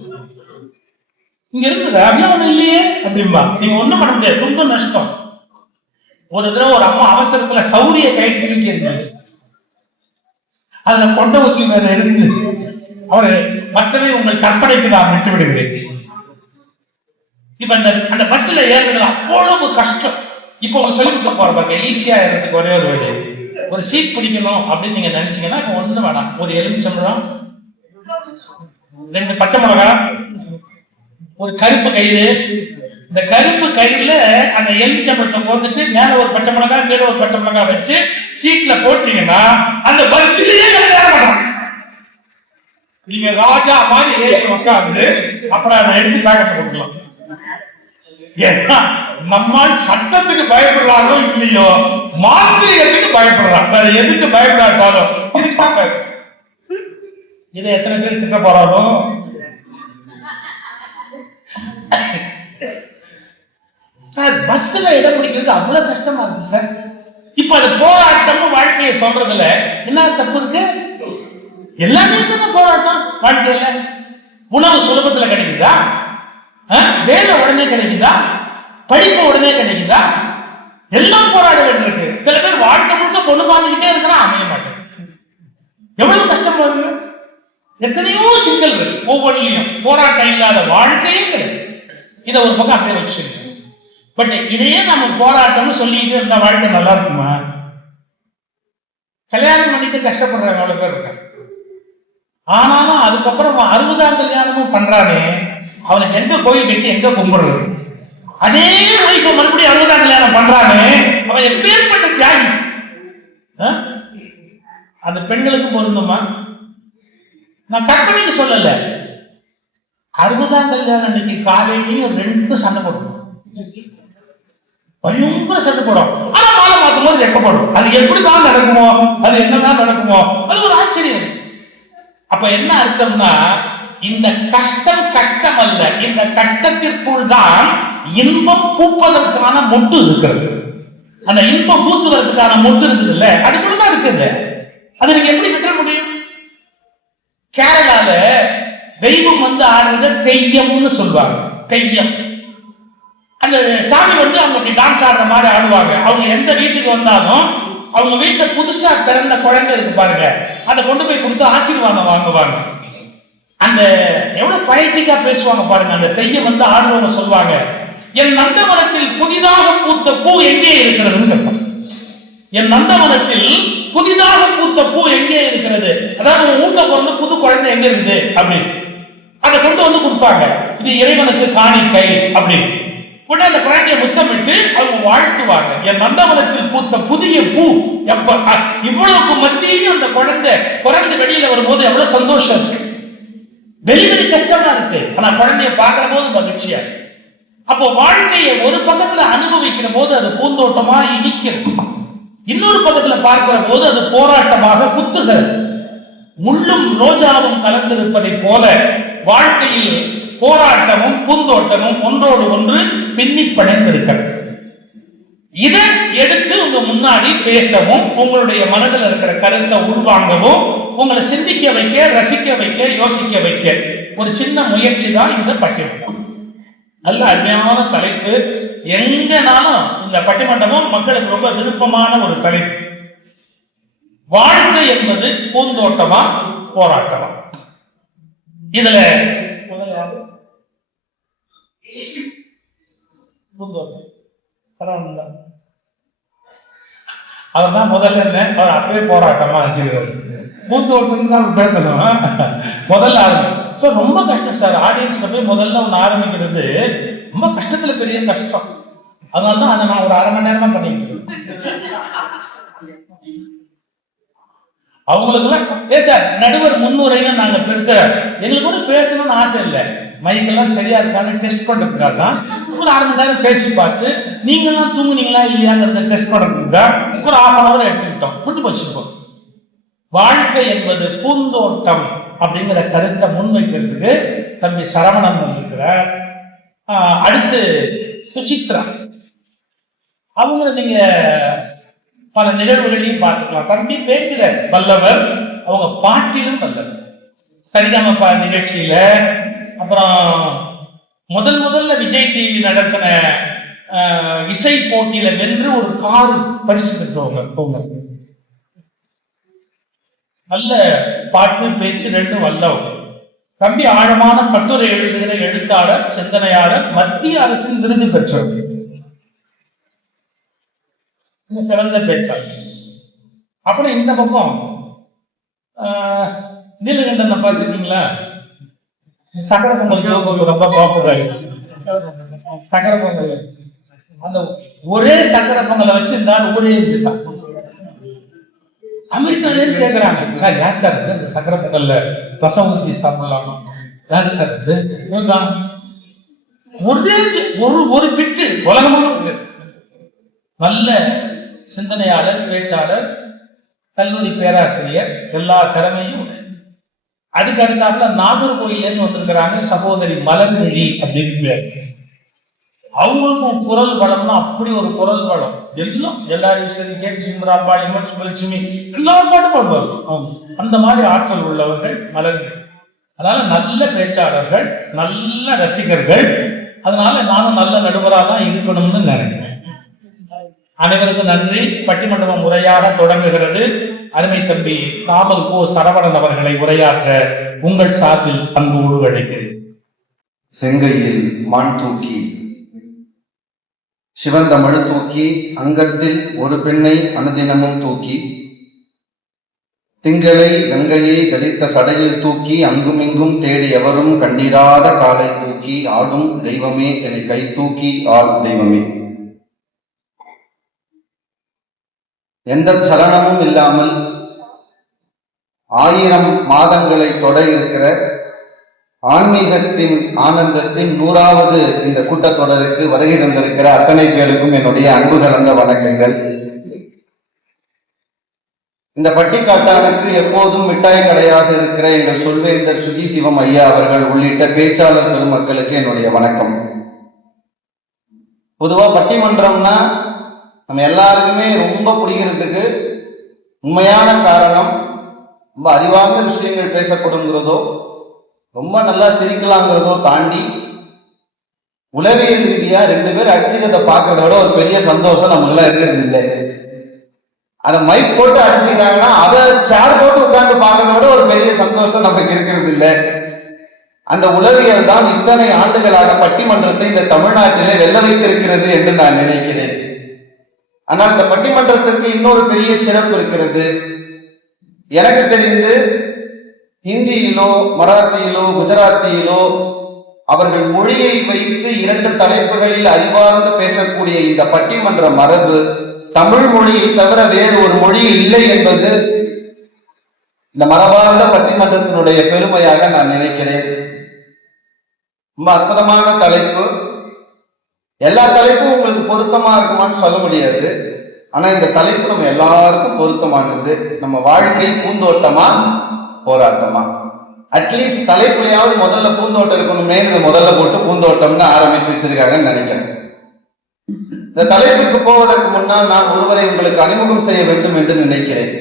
இங்க இருக்குது அப்படியே ஒண்ணு இல்லையே அப்படின்பா. நீங்க ஒண்ணும் பண்ண முடியாது, துண்டு நஷ்டம். ஒரு தடவை ஒரு அம்மா அவசரத்துல சௌரிய கைட்டு அதுல கொண்ட ஊசி மேல இருந்து அவரு மற்றவை உங்கள் கற்பனைக்கு நான் விட்டு விடுகிறேன். இப்ப அந்த பஸ்ல ஏறுறது அவ்வளவு கஷ்டம். இப்ப உங்க சொல்லி கொடுக்க போறாங்க ஈஸியா ஏறதுக்கு ஒரே ஒரு வழி. ஒரு சீட் பிடிக்கணும் அப்படின்னு நீங்க நினைச்சீங்கன்னா இப்ப ஒண்ணு வேணாம். ஒரு எலுமிச்சம்பழம், 2 பச்சை மிளகா, ஒரு கருப்பு கயிறு. இந்த கருப்பு கயிறுல அந்த எலுமிச்சம்பழத்தை போட்டுட்டு மேல ஒரு பச்சை மிளகா, கீழே ஒரு பச்சை மிளகா வச்சு சீட்ல போட்டீங்கன்னா அந்த பஸ்லயே நீங்க ராஜா மாதிரி ஏறி உட்காந்து அப்புறம் அதை எடுத்து பேக்கெட் கொடுக்கலாம். ஏன்னா நம்மால் சட்டத்துக்கு பயப்படுறாரோ இல்லையோ, மாத்திரைகளுக்கு பயப்படுறான். வேற எதுக்கு பயப்படாட்டாலும் இதுக்காக. இதை எத்தனை பேர் திட்ட போறாரோ? சார் பஸ்ல இடம் பிடிக்கிறது அவ்வளவு கஷ்டமா இருக்கு சார். இப்ப அது போராட்டம் வாழ்க்கையை சொல்றதுல என்ன தப்பு இருக்கு? எல்லாமே போராட்டம் வாழ்க்கையில. உணவு சுலபத்துல கிடைக்குதா? வேலை உடனே கிடைக்குதா? படிப்பு உடனே கிடைக்குதா? எல்லாம் போராட வேண்டியிருக்கு. சில பேர் வாழ்க்கை முழுக்க பொண்ணு பார்த்துக்கிட்டே இருக்கிறான், அமைய மாட்டேன். எவ்வளவு கஷ்டமா இருக்கு. எத்தனையோ சிக்கல்கள், ஒவ்வொன்றிலையும் போராட்டம் இல்லாத வாழ்க்கையே கிடையாது. இதை ஒரு பக்கம் அப்படியே வச்சிருக்கு. பட் இதையே நம்ம போராட்டம்னு சொல்லிட்டு இருந்தா வாழ்க்கை நல்லா இருக்குமா? கல்யாணம் பண்ணிட்டு கஷ்டப்படுறாங்க அவ்வளவு பேர் இருக்காங்க. ஆனாலும் அதுக்கப்புறம் 60ஆம் கல்யாணமும் பண்றானே, அவனுக்கு எங்க கோயில் கட்டி எங்க கும்பிடுறது? அதே வரைக்கும் மறுபடியும் 60ஆம் கல்யாணம் பண்றானே, அவன் எப்பேற்பட்ட தியாகி. அந்த பெண்களுக்கு பொருந்துமா? நான் கற்பனைக்கு சொல்லல. 60ஆம் கல்யாணம் இன்னைக்கு காலையிலையும் 2 சண்டை போடுவோம், பயங்கர சண்டை போடும். ஆனா மாலை மாத்தும் போது வெக்கப்படும். அது எப்படிதான் நடக்குமோ, அது என்னதான் நடக்குமோ, அது ஒரு ஆச்சரியம். அப்ப என்ன அர்த்தம்னா, இந்த கஷ்டம் கஷ்டம் அல்ல, இந்த கஷ்டத்திற்குள் தான் இன்பம் பூப்பதற்கான மொட்டு இருக்கிறது. அந்த இன்பம் பூத்துவதற்கான மொட்டு இருக்குது இல்ல, அதுக்குள்ளதான் இருக்குது. அது நீங்க எப்படி விட்டுற முடியும்? கேரளால தெய்வம் வந்து ஆடுறத தெய்யம்னு சொல்லுவாங்க. தெய்யம் அந்த சாமி வந்து அவங்க அப்படி டான்ஸ் ஆடுற மாதிரி ஆடுவாங்க. அவங்க எந்த வீட்டுக்கு வந்தாலும் அவங்க வீட்டுல புதுசா பிறந்த குழந்தை இருக்கு பாருங்க, அதை கொண்டு போய் கொடுத்து ஆசீர்வாதம் வாங்குவாங்க. அந்த எவ்வளவு பைட்டிக்கா பேசுவாங்க பாருங்க. அந்த தெய்யம் வந்து ஆடுவவங்க சொல்லுவாங்க, என் நந்தவனத்தில் புதிதாக பூத்த பூ எங்கே இருக்கிறதுன்னு கேட்பாங்க. என் நந்தவனத்தில் புதிதாக பூத்த பூ எங்கே இருக்கிறது, அதாவது வீட்டுல பிறந்த புது குழந்தை எங்க இருக்குது அப்படின்னு அதை கொண்டு வந்து கொடுப்பாங்க. இது இறைவனுக்கு காணிக்கை அப்படின்னு. உடனே அந்த குழந்தைய முத்தமிட்டு அவங்க வாழ்த்துவாங்க, என் நந்தவனத்தில் பூத்த புதிய பூ. எப்ப இவ்வளவுக்கு மத்தியிலும் அந்த குழந்தை பிறந்து வெளியில வரும்போது எவ்வளவு சந்தோஷம் இருக்கு. டெலிவரி கஷ்டமா இருக்கு, ஆனா குழந்தைய பார்க்கிற போது மகிழ்ச்சியா இருக்கு. அப்போ வாழ்க்கையை ஒரு பக்கத்துல அனுபவிக்கிற போது அது பூந்தோட்டமா இனிக்கிறது, இன்னொரு பக்கத்துல பார்க்கிற போது அது போராட்டமாக குத்துகிறது. முள்ளும் ரோஜாவும் கலந்திருப்பதை போல வாழ்க்கையில் போராட்டமும் பூந்தோட்டமும் ஒன்றோடு ஒன்று பின்னி படைந்திருக்கிறது. இதை எடுத்து உங்க முன்னாடி பேசவும், உங்களுடைய மனதில் இருக்கிற கருத்தை உள்வாங்கவும், உங்களை சிந்திக்க வைக்க, ரசிக்க வைக்க, யோசிக்க வைக்க ஒரு சின்ன முயற்சி தான் இந்த பட்டிமன்றம். நல்ல அருமையான தலைப்பு. எங்கனாலும் இந்த பட்டிமன்றமும் மக்களுக்கு ரொம்ப விருப்பமான ஒரு தலைப்பு. வாழ்க்கை என்பது பூந்தோட்டமா போராட்டமா? இதுல பூந்தோட்டம் சரவணன் அவர் தான் முதல்ல என்ன, அவர் அப்பவே போராட்டமா வச்சுக்கிறாரு. பூந்தோட்டம் தான் பேசணும் முதல்ல ஆரம்பி. ரொம்ப கஷ்டம் சார், ஆடியன்ஸ் போய் முதல்ல ஒன்று ஆரம்பிக்கிறது ரொம்ப கஷ்டத்துல பெரிய கஷ்டம். அதனால்தான் அதை நான் ஒரு அரை மணி நேரமா பண்ணிட்டு இருக்கேன். அவங்களுக்கு சார் நடுவர் முன்னுரைன்னு நாங்க பெருசா எங்களுக்கு கூட பேசணும்னு ஆசை இல்லை, மைக்கெல்லாம் சரியா இருக்கான்னு டெஸ்ட் பண்றதுக்காக தான் ஒரு அரை மணி நேரம் பேசி பார்த்து நீங்கெல்லாம் தூங்குனீங்களா இல்லையாங்கிறத டெஸ்ட் பண்றதுக்காக ஒரு 1/2 hour எடுத்துக்கிட்டோம், முடிஞ்சு வச்சிருக்கோம். வாழ்க்கை என்பது பூந்தோட்டம் அப்படிங்கிற கருத்தை முன்வைக்கிறதுக்கு தம்பி சரவணன் வந்திருக்கிறார். அடுத்து சுசித்ரா, அவங்கள நீங்க பல நிகழ்வுகளையும் பார்த்துக்கலாம். தம்பி பேசுற வல்லவர், அவங்க பாட்டிலும் வல்லவர். சரிகமபா நிகழ்ச்சியில, அப்புறம் முதல்ல விஜய் டிவி நடத்தின இசை போட்டியில வென்று ஒரு கார் பரிசு பெற்றவங்க. நல்ல பாட்டு பேச்சு ரெண்டும் வல்லவங்க. தம்பி ஆழமான கட்டுரை எழுதுகிற எழுத்தாளர், சிந்தனையாளர், மத்திய அரசின் விருது பெற்றவர், சிறந்த பேச்சாளர். அப்புறம் இந்த பக்கம் நீலகண்டன் பார்த்துருக்கீங்களா? சக்கர பொங்கல் ரொம்ப பாப்புலர். சக்கர பொங்கல் அந்த ஒரே சக்கர பொங்கலை வச்சிருந்தால் ஊரே இருந்துட்டான். அமெரிக்கால இருந்து கேட்கிறாங்க, சார் யார் சார் இந்த சக்கர பொங்கல்ல ரசம் ஊற்றி சாப்பிடலாம், யாரு சார் இது? ஒரே ஒரு பிட்டு உலகமாக. நல்ல சிந்தனையாளர், பேச்சாளர், கல்லூரி பேராசிரியர், எல்லா திறமையும். அதுக்கு அடுத்தாப்புல நாகர்கோயில இருந்து வந்திருக்கிறாங்க சகோதரி மலர்மொழி அப்படின்னு. அவங்களுக்கும் குரல் வளம்னா அப்படி ஒரு குரல் வளம். எல்லாம் எல்லாரும் சரி, கேட்சிந்திராப்பா, சுபலட்சுமி எல்லா பாட்டும் பாடுவாங்க. அந்த மாதிரி ஆற்றல் உள்ளவர்கள் மலர்கள். அதனால நல்ல பேச்சாளர்கள், நல்ல ரசிகர்கள். அதனால நானும் நல்ல நடுவராக தான் இருக்கணும்னு நினைக்கிறேன். அனைவருக்கும் நன்றி. பட்டிமன்றம் முறையாக தொடங்குகிறது. அருமை தம்பி தாமல் கோ சரவணன் அவர்களை உரையாற்ற உங்கள் சார்பில் அன்போடு அழைக்கிறேன். செங்கையில் மான் தூக்கி சிவந்தமிழ் தூக்கி, அங்கத்தில் ஒரு பெண்ணை அனுதினமும் தூக்கி, திங்களை கங்கையை கதித்த சடையில் தூக்கி, அங்குமிங்கும் தேடி எவரும் கண்டிராத காலை தூக்கி, ஆடும் தெய்வமே என்னை கை தூக்கி ஆள் தெய்வமே. எந்த சலனமும் இல்லாமல் 1000 மாதங்களை தொட இருக்கிற ஆன்மீகத்தின் ஆனந்தத்தின் 100வது இந்த கூட்டத்தொடருக்கு வருகை தந்திருக்கிற அத்தனை பேருக்கும் என்னுடைய அன்பு கலந்த வணக்கங்கள். இந்த பட்டிக்காட்டானுக்கு எப்போதும் மிட்டாய் கடையாக இருக்கிற எங்கள் சொல்வேந்தர் சுகி சிவம் ஐயா அவர்கள் உள்ளிட்ட பேச்சாளர் பெருமக்களுக்கு என்னுடைய வணக்கம். பொதுவா பட்டிமன்றம்னா நம்ம எல்லாருக்குமே ரொம்ப பிடிக்கிறதுக்கு உண்மையான காரணம், ரொம்ப அறிவார்ந்த விஷயங்கள் பேசப்படுங்கிறதோ ரொம்ப நல்லா சிரிக்கலாங்கிறதோ தாண்டி உளவியல் ரீதியா 2 பேர் அடிச்சுக்கிறத பாக்குறத விட ஒரு பெரிய சந்தோஷம் நம்மளாம் இருக்கிறது இல்லை. அதை மைக் போட்டு அடிச்சுக்கிறாங்கன்னா அதை சேர் போட்டு உட்கார்ந்து பார்க்கறத விட ஒரு பெரிய சந்தோஷம் நமக்கு இருக்கிறது இல்லை. அந்த உளவியல் தான் இத்தனை ஆண்டுகளாக பட்டிமன்றத்தை இந்த தமிழ்நாட்டிலே வெல்ல வைத்திருக்கிறது என்று நான் நினைக்கிறேன். ஆனால் இந்த பட்டிமன்றத்திற்கு இன்னொரு பெரிய சிறப்பு இருக்கிறது. எனக்கு தெரிந்து ஹிந்தியிலோ மராத்தியிலோ குஜராத்தியிலோ அவர்கள் மொழியை வைத்து 2 தலைப்புகளில் அறிவார்ந்து பேசக்கூடிய இந்த பட்டிமன்ற மரபு தமிழ் மொழியை தவிர வேறு ஒரு மொழியில் இல்லை என்பது இந்த மரபார்ந்த பட்டிமன்றத்தினுடைய பெருமையாக நான் நினைக்கிறேன். ரொம்ப அற்புதமான தலைப்பு. எல்லா தலைப்பும் உங்களுக்கு பொருத்தமா இருக்குமான்னு சொல்ல முடியாது. ஆனா இந்த தலைப்பு நம்ம எல்லாருக்கும் பொருத்தமானது. நம்ம வாழ்க்கை பூந்தோட்டமா போராட்டமா? அட்லீஸ்ட் தலைப்புலையாவது முதல்ல பூந்தோட்டம் இருக்கணுமே முதல்ல போட்டு பூந்தோட்டம்னு ஆரம்பித்து வச்சிருக்காங்கன்னு நினைக்கிறேன். இந்த தலைப்புக்கு போவதற்கு முன்னால் நான் ஒருவரை உங்களுக்கு அறிமுகம் செய்ய வேண்டும் என்று நினைக்கிறேன்.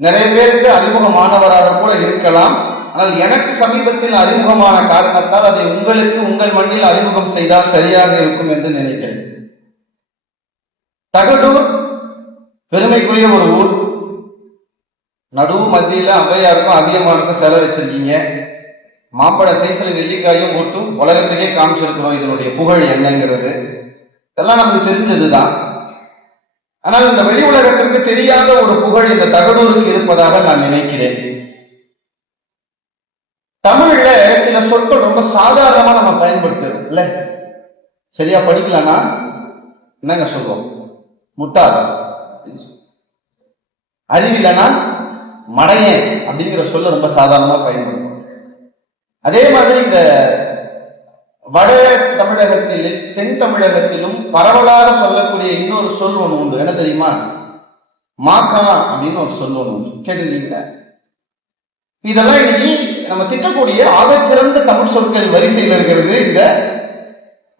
நிறைய பேருக்கு அறிமுகமானவராக கூட இருக்கலாம். ஆனால் எனக்கு சமீபத்தில் அறிமுகமான காரணத்தால் அதை உங்களுக்கு உங்கள் மண்ணில் அறிமுகம் செய்தால் சரியாக இருக்கும் என்று நினைக்கிறேன். தகடூர் பெருமைக்குரிய ஒரு ஊர். நடுவு மத்தியில ஔவையாருக்கும் அதிகமானுக்கும் செலவு வச்சிருக்கீங்க. மாம்பழ சைஸ்ல நெல்லிக்காயும் போட்டு உலகத்திலே காமிச்சிருக்கிறோம் இதனுடைய புகழ் என்னங்கிறது. இதெல்லாம் நமக்கு தெரிஞ்சதுதான். ஆனால் இந்த வெளி உலகத்திற்கு தெரியாத ஒரு புகழ் இந்த தகடூருக்கு இருப்பதாக நான் நினைக்கிறேன். தமிழ்ல சில சொற்கள் ரொம்ப சாதாரணமா நம்ம பயன்படுத்துறோம் இல்ல? சரியா படிக்கலன்னா என்னங்க சொல்றோம்? முட்டாள். அறிவில்லைன்னா மடையன் அப்படிங்கிற சொல்ல ரொம்ப சாதாரணமா பயன்படுத்தும். அதே மாதிரி இந்த வட தமிழகத்திலும் தென் தமிழகத்திலும் பரவலாக சொல்லக்கூடிய இன்னொரு சொல் ஒன்று உண்டு. என்ன தெரியுமா? மாக்கா அப்படின்னு ஒரு சொல் ஒன்று உண்டு. கேட்டிருக்கீங்களா? இதெல்லாம் இன்னைக்கு நம்ம திட்டக்கூடிய ஆகச்சிறந்த தமிழ் சொற்கள் வரிசையில் இருக்கிறது இந்த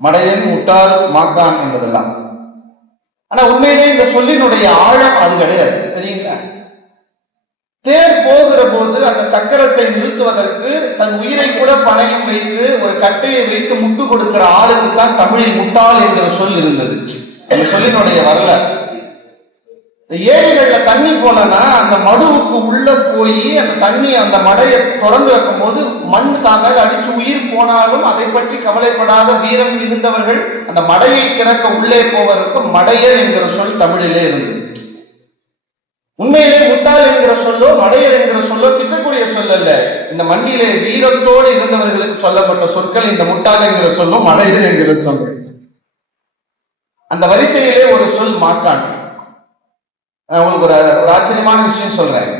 மடையன், முட்டாள், மாக்கான் என்பதெல்லாம். ஆனா உண்மையிலே இந்த சொல்லினுடைய ஆழம் அது கிடையாது. தெரியுங்களா? தேர் போகிற போது அந்த சக்கரத்தை நிறுத்துவதற்கு தன் உயிரை கூட பணயம் வைத்து ஒரு கட்டையை வைத்து முட்டு கொடுக்கிற ஆளுக்கு தான் தமிழில் முட்டாள் என்கிற சொல் இருந்தது. அந்த சொல்லினுடைய வரலாறு. ஏரிகள்ல தண்ணி போனா அந்த மடுவுக்கு உள்ள போய் அந்த தண்ணி அந்த மடையை தொடர்ந்து வைக்கும் போது மண் தாங்க அடிச்சு உயிர் போனாலும் அதை பற்றி கவலைப்படாத வீரம் இருந்தவர்கள் அந்த மடையை திறக்க உள்ளே போவதற்கு மடையர் என்கிற சொல் தமிழிலே இருந்தது. உண்மையிலே முட்டாள் என்கிற சொல்லோ மடையர் என்கிற சொல்லோ திட்டக்கூடிய சொல் அல்ல. இந்த மண்ணிலே வீரத்தோடு இருந்தவர்களுக்கு சொல்லப்பட்ட சொற்கள் இந்த முட்டாள் என்கிற சொல்லும் மடையர் என்கிற சொல். அந்த வரிசையிலே ஒரு சொல் மாக்கான். உங்களுக்கு ஒரு ஆச்சரியமான விஷயம் சொல்றேன்.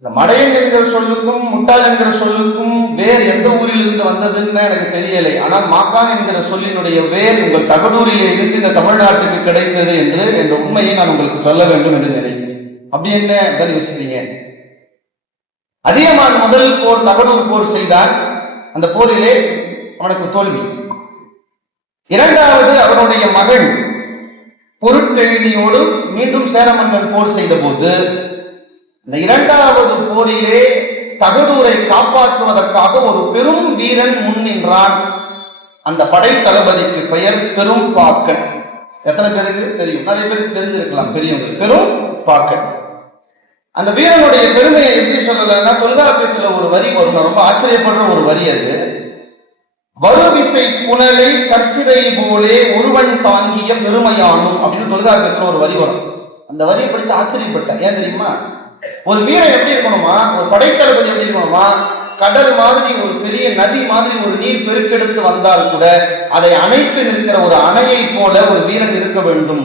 இந்த மடையன் என்கிற சொல்லுக்கும் முட்டாள் என்கிற சொல்லுக்கும் வேர் எந்த ஊரில் இருந்து வந்ததுன்னு எனக்கு தெரியலை. ஆனால் மாக்கான் என்கிற சொல்லினுடைய வேர் உங்கள் தகடூரிலே இருந்து இந்த தமிழ்நாட்டுக்கு கிடைத்தது என்று என்ற உண்மையை நான் உங்களுக்கு சொல்ல வேண்டும் என்று நினைக்கிறேன். அப்படி என்ன யோசிக்கிறீங்க? அதியமான் முதல் போர் தகடூர் போர் செய்தான். அந்த போரிலே அவனுக்கு தோல்வி. இரண்டாவது அவனுடைய மகன் பொருட்கெழுதியோடு மீண்டும் சேரமன்னன் போர் செய்த போது இந்த இரண்டாவது போரிலே தகடூரை காப்பாற்றுவதற்காக ஒரு பெரும் வீரன் முன் நின்றான். அந்த படை தளபதிக்கு பெயர் பெரும் பாக்கன். எத்தனை பேருக்கு தெரியும்? நிறைய பேருக்கு தெரிஞ்சிருக்கலாம் பெரியவங்க. பெரும் பாக்கன். அந்த வீரனுடைய பெருமையை எப்படி சொல்லலன்னா தொல்காப்பியத்துல ஒரு வரி வரும். ரொம்ப ஆச்சரியப்படுற ஒரு வரி அது. வருவிசை புனலை கற்சிறை போலே ஒருவன் தாங்கிய பெருமையானும் அப்படின்னு தொல்காப்பியத்துல ஒரு வரி வரும். அந்த வரியை படிச்சு ஆச்சரியப்பட்டேன். ஏன் தெரியுமா? ஒரு வீரன் எப்படி இருக்கணுமா, ஒரு படைத்தளபதி எப்படி இருக்கணுமா, கடல் மாதிரி ஒரு பெரிய நதி மாதிரி ஒரு நீர் பெருக்கெடுத்து வந்தால் கூட அதை அணைத்து நிற்கிற ஒரு அணையை போல ஒரு வீரன் இருக்க வேண்டும்.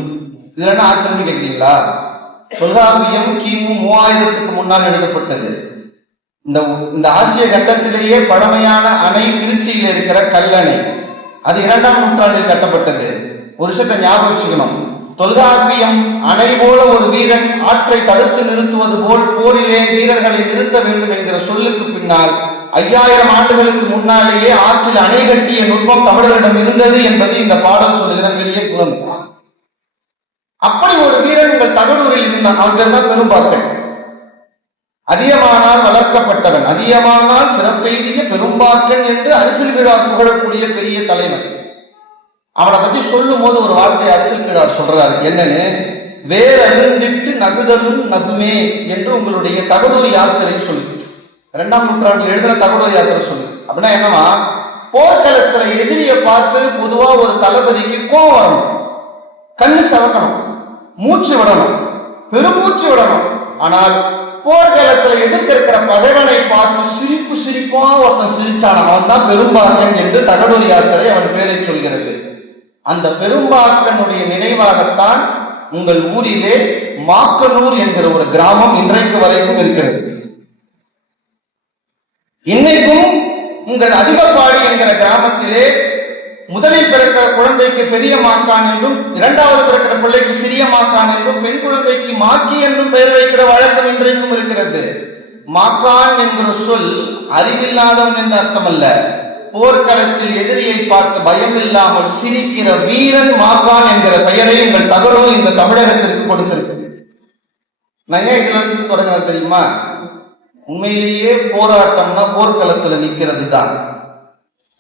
இதுல என்ன ஆச்சரியம் கேட்கிறீங்களா? தொல்காப்பியம் கிமு 3000க்கு முன்னால் எழுதப்பட்டது. இந்த ஆசிய கட்டத்திலேயே பழமையான அணை திருச்சியில் இருக்கிற கல்லணை. அது 2ஆம் நூற்றாண்டில் கட்டப்பட்டது. ஒரு விஷயத்தை ஞாபகம் வச்சுக்கணும். தொல்காப்பியம் அணை போல ஒரு வீரன் ஆற்றை தடுத்து நிறுத்துவது போல் போரிலே வீரர்களை நிறுத்த வேண்டும் என்கிற சொல்லுக்கு பின்னால் 5000 ஆண்டுகளுக்கு முன்னாலேயே ஆற்றில் அணை கட்டிய நுட்பம் தமிழர்களிடம் இருந்தது என்பது இந்த பாடல் சொல்லுகிற பெரிய குலம். அப்படி ஒரு வீரன் உங்கள் தகடூரில் இருந்தான். அவன் பேர் தான் பெரும்பாக்கன். அதிகமானால் வளர்க்கப்பட்டவன், அதிகமானால் சிறப்பெய்திய பெரும்பாக்கன் என்று அரசியல் விழா புகழக்கூடிய பெரிய தலைவன். அவனை பத்தி சொல்லும் போது ஒரு வார்த்தை அரசியல் விழா சொல்றாரு, என்னன்னு, வேற அறிந்திட்டு நகுதலும் நகுமே என்று உங்களுடைய தகடூர் யாத்திரை சொல்லு. 2ஆம் நூற்றாண்டில் எழுதின தகடூர் யாத்திரை சொல்லு. அப்படின்னா என்னவா, போர்க்களத்துல எதிரியை பார்த்து பொதுவா ஒரு தளபதிக்கு கோவம் வரணும், கண்ணு சவக்கணும், மூச்சு விடணும், பெருமூச்சு விடணும். ஆனால் போர்க்களத்துல எதிர்க்க இருக்கிற பகைவனை பார்த்து சிரிப்பா ஒருத்தன் சிரிச்சான், அவன் தான் பெரும்பாக்கன் என்று தகடூர் யாத்திரை அவன் பேரை சொல்கிறது. அந்த பெரும்பாக்கனுடைய நினைவாகத்தான் உங்கள் ஊரிலே மாக்கனூர் என்கிற ஒரு கிராமம் இன்றைக்கு வரைக்கும் இருக்கிறது. இன்னைக்கும் உங்கள் அதிகப்பாடி என்கிற கிராமத்திலே முதலில் பிறக்கிற குழந்தைக்கு பெரிய மாக்கான் என்றும், 2வது பிறக்கிற பிள்ளைக்கு சிறிய மாக்கான் என்றும், பெண் குழந்தைக்கு மாக்கி என்றும் பெயர் வைக்கிற வழக்கம் இன்றைக்கும் இருக்கிறது. மாக்கான் என்கிற சொல் அறிவில்லாதவன் என்று அர்த்தம் அல்ல. போர்க்களத்தில் எதிரியை பார்த்து பயம் இல்லாமல் சிரிக்கிற வீரன் மாக்கான் என்கிற பெயரை உங்கள் தகவலும் இந்த தமிழகத்திற்கு கொடுத்திருக்கு. நான் ஏன் இதுல இருந்து தொடங்கினது தெரியுமா? உண்மையிலேயே போராட்டம்னா போர்க்களத்துல நிற்கிறது தான்.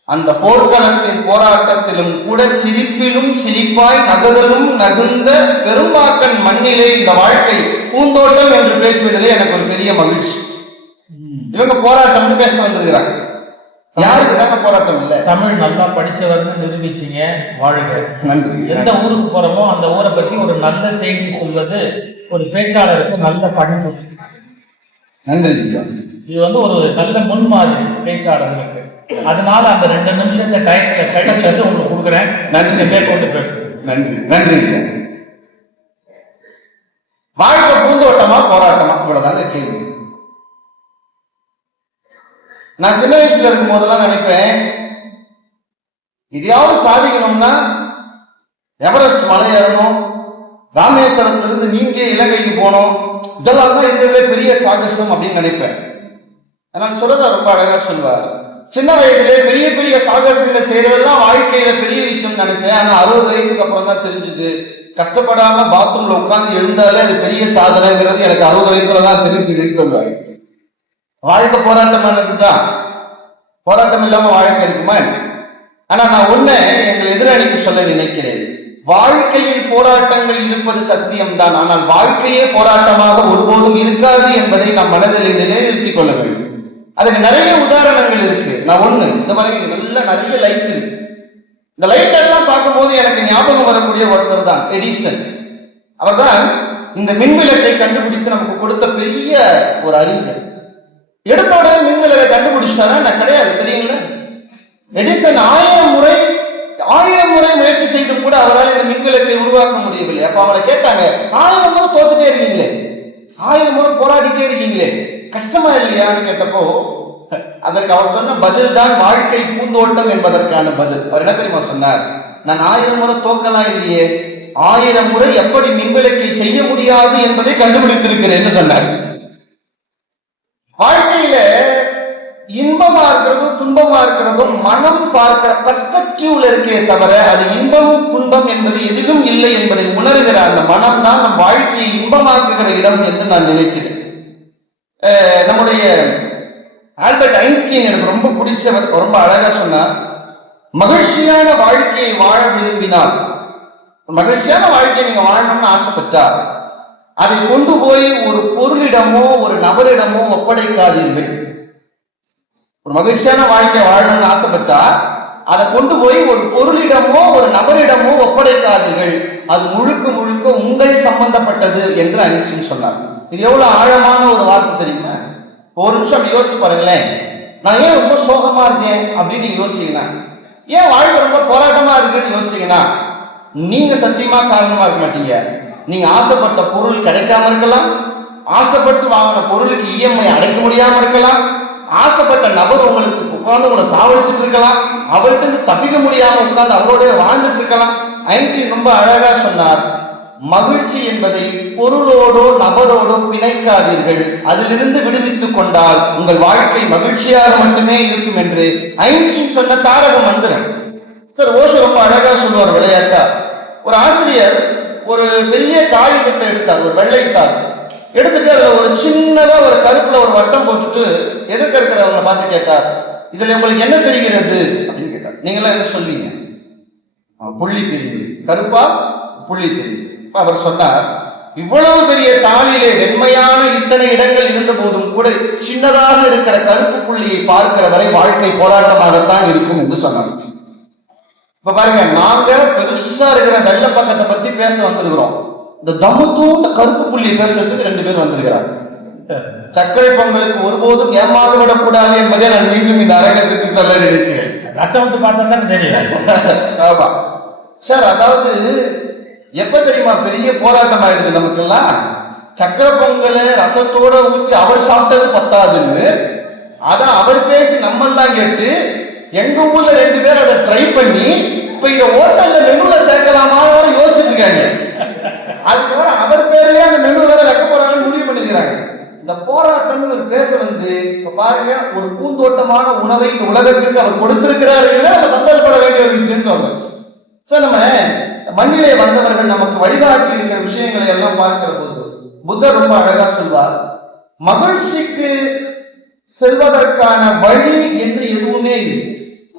அந்த போர்க்களத்தின் போராட்டத்திலும் கூட சிரிப்பிலும் சிரிப்பாய் நகரலும் நகுந்த பெரும்பாக்கன் மண்ணிலே இந்த வாழ்க்கை பூந்தோட்டம் என்று பேசுவதிலே எனக்கு ஒரு பெரிய மகிழ்ச்சி. இவங்க போராட்டம்னு பேச வந்திருக்கிறாங்க. யாருக்கு தாங்க போராட்டம் இல்லை? தமிழ் நல்லா படிச்சவர்னு நிரூபிச்சீங்க, வாழ்க. நன்றி. எந்த ஊருக்கு போறோமோ அந்த ஊரை பத்தி ஒரு நல்ல செய்தி சொல்வது ஒரு பேச்சாளருக்கு நல்ல பண்பு. நன்றி. இது ஒரு நல்ல முன்மாதிரி பேச்சாளர்களுக்கு. அதனால அந்த 2 நிமிஷத்தை டைம்ல கிடைச்சது உங்களுக்கு கொடுக்குறேன். நன்றி. மேற்கொண்டு பேசு. நன்றி. நன்றி. வாழ்க்கை பூந்தோட்டமா போராட்டமா, இவ்வளவுதாங்க கேள்வி. நான் சின்ன வயசுல இருக்கும் போதெல்லாம் நினைப்பேன், இதையாவது சாதிக்கணும்னா எவரெஸ்ட் மலை ஏறணும், ராமேஸ்வரத்திலிருந்து நீங்க இலங்கைக்கு போனோம், இதெல்லாம் தான் இருக்கிறதுல பெரிய சாகசம் அப்படின்னு நினைப்பேன். நான் சொல்றத ரொம்ப அழகா சொல்வார். சின்ன வயதிலே பெரிய பெரிய சாகசங்களை செய்யறதெல்லாம் வாழ்க்கையில பெரிய விஷயம் நினைச்சேன். ஆனா 60 வயசுக்கு அப்புறம் தான் தெரிஞ்சுது, கஷ்டப்படாம பாத்ரூம்ல உட்கார்ந்து எழுந்தாலே அது பெரிய சாதனைங்கிறது எனக்கு 60 வயசுல தான் தெரிஞ்சுதுன்னு சொல்லுவாங்க. வாழ்க்கை போராட்டமானதுதான். போராட்டம் இல்லாம வாழ்க்கை இருக்குமா? ஆனா நான் ஒண்ணு எங்கள் எதிரணிக்கு சொல்ல நினைக்கிறேன். வாழ்க்கையில் போராட்டங்கள் இருப்பது சத்தியம்தான். ஆனால் வாழ்க்கையே போராட்டமாக ஒருபோதும் இருக்காது என்பதை நாம் மனதில் நிலைநிறுத்திக் கொள்ள வேண்டும். அதுக்கு நிறைய உதாரணங்கள் இருக்கு. நான் ஒண்ணு, இந்த மாதிரி நல்ல நிறைய லைட் இருக்கு. இந்த லைட் எல்லாம் பார்க்கும்போது எனக்கு ஞாபகம் வரக்கூடிய ஒருத்தர் தான் எடிசன். அவர் தான் இந்த மின்விளக்கை கண்டுபிடித்து நமக்கு கொடுத்த பெரிய ஒரு அறிஞர். எடுத்த உடனே மின்விளக்கை கண்டுபிடிச்சிட்டாரா? நான் கிடையாது, தெரியுங்களா? எடிசன் 1000 முறை முயற்சி செய்து கூட அவரால் இந்த மின்விளக்கை உருவாக்க முடியவில்லை. அப்ப அவங்களை கேட்டாங்க, 1000 முறை தோத்துட்டே இருக்கீங்களே, 1000 முறை போராடிட்டே இருக்கீங்களே, கஷ்டமா இல்லையான்னு கேட்டப்போ அதற்கு அவர் சொன்ன பதில் தான் வாழ்க்கை பூந்தோட்டம் என்பதற்கான பதில். அவர் என்ன தெரியுமா சொன்னார்? நான் 1000 முறை தோக்கலாம் இல்லையே, 1000 முறை எப்படி மின்விளக்கை செய்ய முடியாது என்பதை கண்டுபிடித்திருக்கிறேன் சொன்னார். வாழ்க்கையில இன்பமா இருக்கிறதும் துன்பமா இருக்கிறதும் மனம் பார்க்கிற பெர்ஸ்பெக்டிவ்ல இருக்கே தவிர அது இன்பம் துன்பம் என்பது எதிலும் இல்லை என்பதை உணர்கிற அந்த மனம் தான் நம் வாழ்க்கையை இன்பமாக்குகிற இடம் என்று நான் நினைக்கிறேன். நம்முடைய ஆல்பர்ட் ஐன்ஸ்டீன் எனக்கு ரொம்ப பிடிச்சவர், ரொம்ப அழகா சொன்னார், மகிழ்ச்சியான வாழ்க்கையை வாழ விரும்பினால், மகிழ்ச்சியான வாழ்க்கையை நீங்க வாழணும்னு ஆசைப்பட்டா அதை கொண்டு போய் ஒரு பொருளிடமோ ஒரு நபரிடமோ ஒப்படைக்காதீர்கள். ஒரு மகிழ்ச்சியான வாழ்க்கை வாழணும்னு ஆசைப்பட்டா அதை கொண்டு போய் ஒரு பொருளிடமோ ஒரு நபரிடமோ ஒப்படைக்காதீர்கள். அது முழுக்க முழுக்க உங்கள் சம்பந்தப்பட்டது என்று ஐன்ஸ்டீன் சொன்னார். இது எவ்வளவு ஆழமான ஒரு வார்த்தை தெரியுமா? ஒரு நிமிஷம் யோசிச்சு பாருங்களேன். நான் ஏன் ரொம்ப சோகமா இருக்கேன் அப்படின்னு நீங்க யோசிச்சீங்கன்னா, ஏன் வாழ்க்கை ரொம்ப போராட்டமா இருக்குன்னு யோசிச்சீங்கன்னா, நீங்க சத்தியமா காரணமா இருக்க மாட்டீங்க. நீங்க ஆசைப்பட்ட பொருள் கிடைக்காம இருக்கலாம், ஆசைப்பட்டு வாங்கின பொருளுக்கு இஎம்ஐ அடைக்க முடியாம இருக்கலாம், ஆசைப்பட்ட நபர் உங்களுக்கு உட்கார்ந்து உங்களை சாவடிச்சுட்டு இருக்கலாம், அவர்கிட்ட தப்பிக்க முடியாம உட்கார்ந்து அவரோட வாழ்ந்துட்டு இருக்கலாம். ஐன்ஸ்டீன் ரொம்ப அழகா சொன்னார், மகிழ்ச்சி என்பதை பொருளோடோ நபரோடோ பிணைக்காதீர்கள், அதிலிருந்து விடுவித்துக் கொண்டால் உங்கள் வாழ்க்கை மகிழ்ச்சியாக மட்டுமே இருக்கும் என்று ஐன்ஸ்டீன் சொன்ன தாரக மந்திரம். சார் ஓஷோ ரொம்ப அழகா சொல்லுவார் விளையாட்டா. ஒரு ஆசிரியர் ஒரு பெரிய காகிதத்தை எடுத்தார், ஒரு வெள்ளைத்தாள். எடுத்துட்டு அதுல ஒரு சின்னதா ஒரு கருப்புல ஒரு வட்டம் போட்டுட்டு எதிர்க்க இருக்கிறவங்களை பார்த்து கேட்டார், இதுல உங்களுக்கு என்ன தெரிகிறது அப்படின்னு கேட்டார். நீங்களாம் என்ன சொல்வீங்க? புள்ளி தெரியுது. கருப்பா? புள்ளி தெரியுது. அவர் சொன்னார், இவ்வளவு பெரிய தாளிலே வெண்மையான இத்தனை இடங்கள் இருந்த போதும் கூட சின்னதாக இருக்கிற கருப்பு புள்ளியை பார்க்கிற வரை வாழ்க்கை போராட்டமாகத்தான் இருக்கும் என்று சொன்னார். இப்ப பாருங்க, நாங்க பெருசா இருக்கிற வெள்ள பக்கத்தை பத்தி பேச வந்திருக்கிறோம். இந்த தமுத்தூண்டு கருப்பு புள்ளியை பேசுறதுக்கு 2 பேர் வந்திருக்கிறாங்க. சர்க்கரை பொங்கலுக்கு ஒருபோதும் ஏமாந்து விடக்கூடாது என்பதை நான் மீண்டும் இந்த அரங்கத்துக்கு சொல்ல நினைக்கிறேன். ரசம் பார்த்தா தெரியும். ஆமா சார், அதாவது எப்ப தெரியுமா பெரிய போராட்டம் ஆயிடுது நமக்கெல்லாம்? சக்கரை பொங்கலை ரசத்தோட ஊற்றி அவர் சாப்பிட்டது பத்தாதுன்னு அதான் அவர் பேசி நம்ம எல்லாம் கேட்டு எங்க ஊர்ல 2 பேர் அதை ட்ரை பண்ணி இப்ப இத ஹோட்டல்ல மெனுல சேர்க்கலாமான்னு யோசிச்சுட்டு இருக்காங்க. அதுக்கப்புறம் அவர் பேர்லயே அந்த மெனு வேற வைக்க போறாங்கன்னு முடிவு பண்ணிக்கிறாங்க. இந்த போராட்டம் பேச வந்து இப்ப பாருங்க, ஒரு பூந்தோட்டமான உணவை இந்த உலகத்திற்கு அவர் கொடுத்திருக்கிறாரு, நம்ம சந்தோஷப்பட வேண்டிய ஒரு விஷயம் சொல்றோம். சோ நம்ம மண்ணிலே வந்தவர்கள் நமக்கு வழிகாட்டி இருக்கிற விஷயங்களை எல்லாம் பார்க்கிற போது புத்தர் ரொம்ப அழகா சொல்வார், மகிழ்ச்சிக்கு செல்வதற்கான வழி என்று எதுவுமே இல்லை.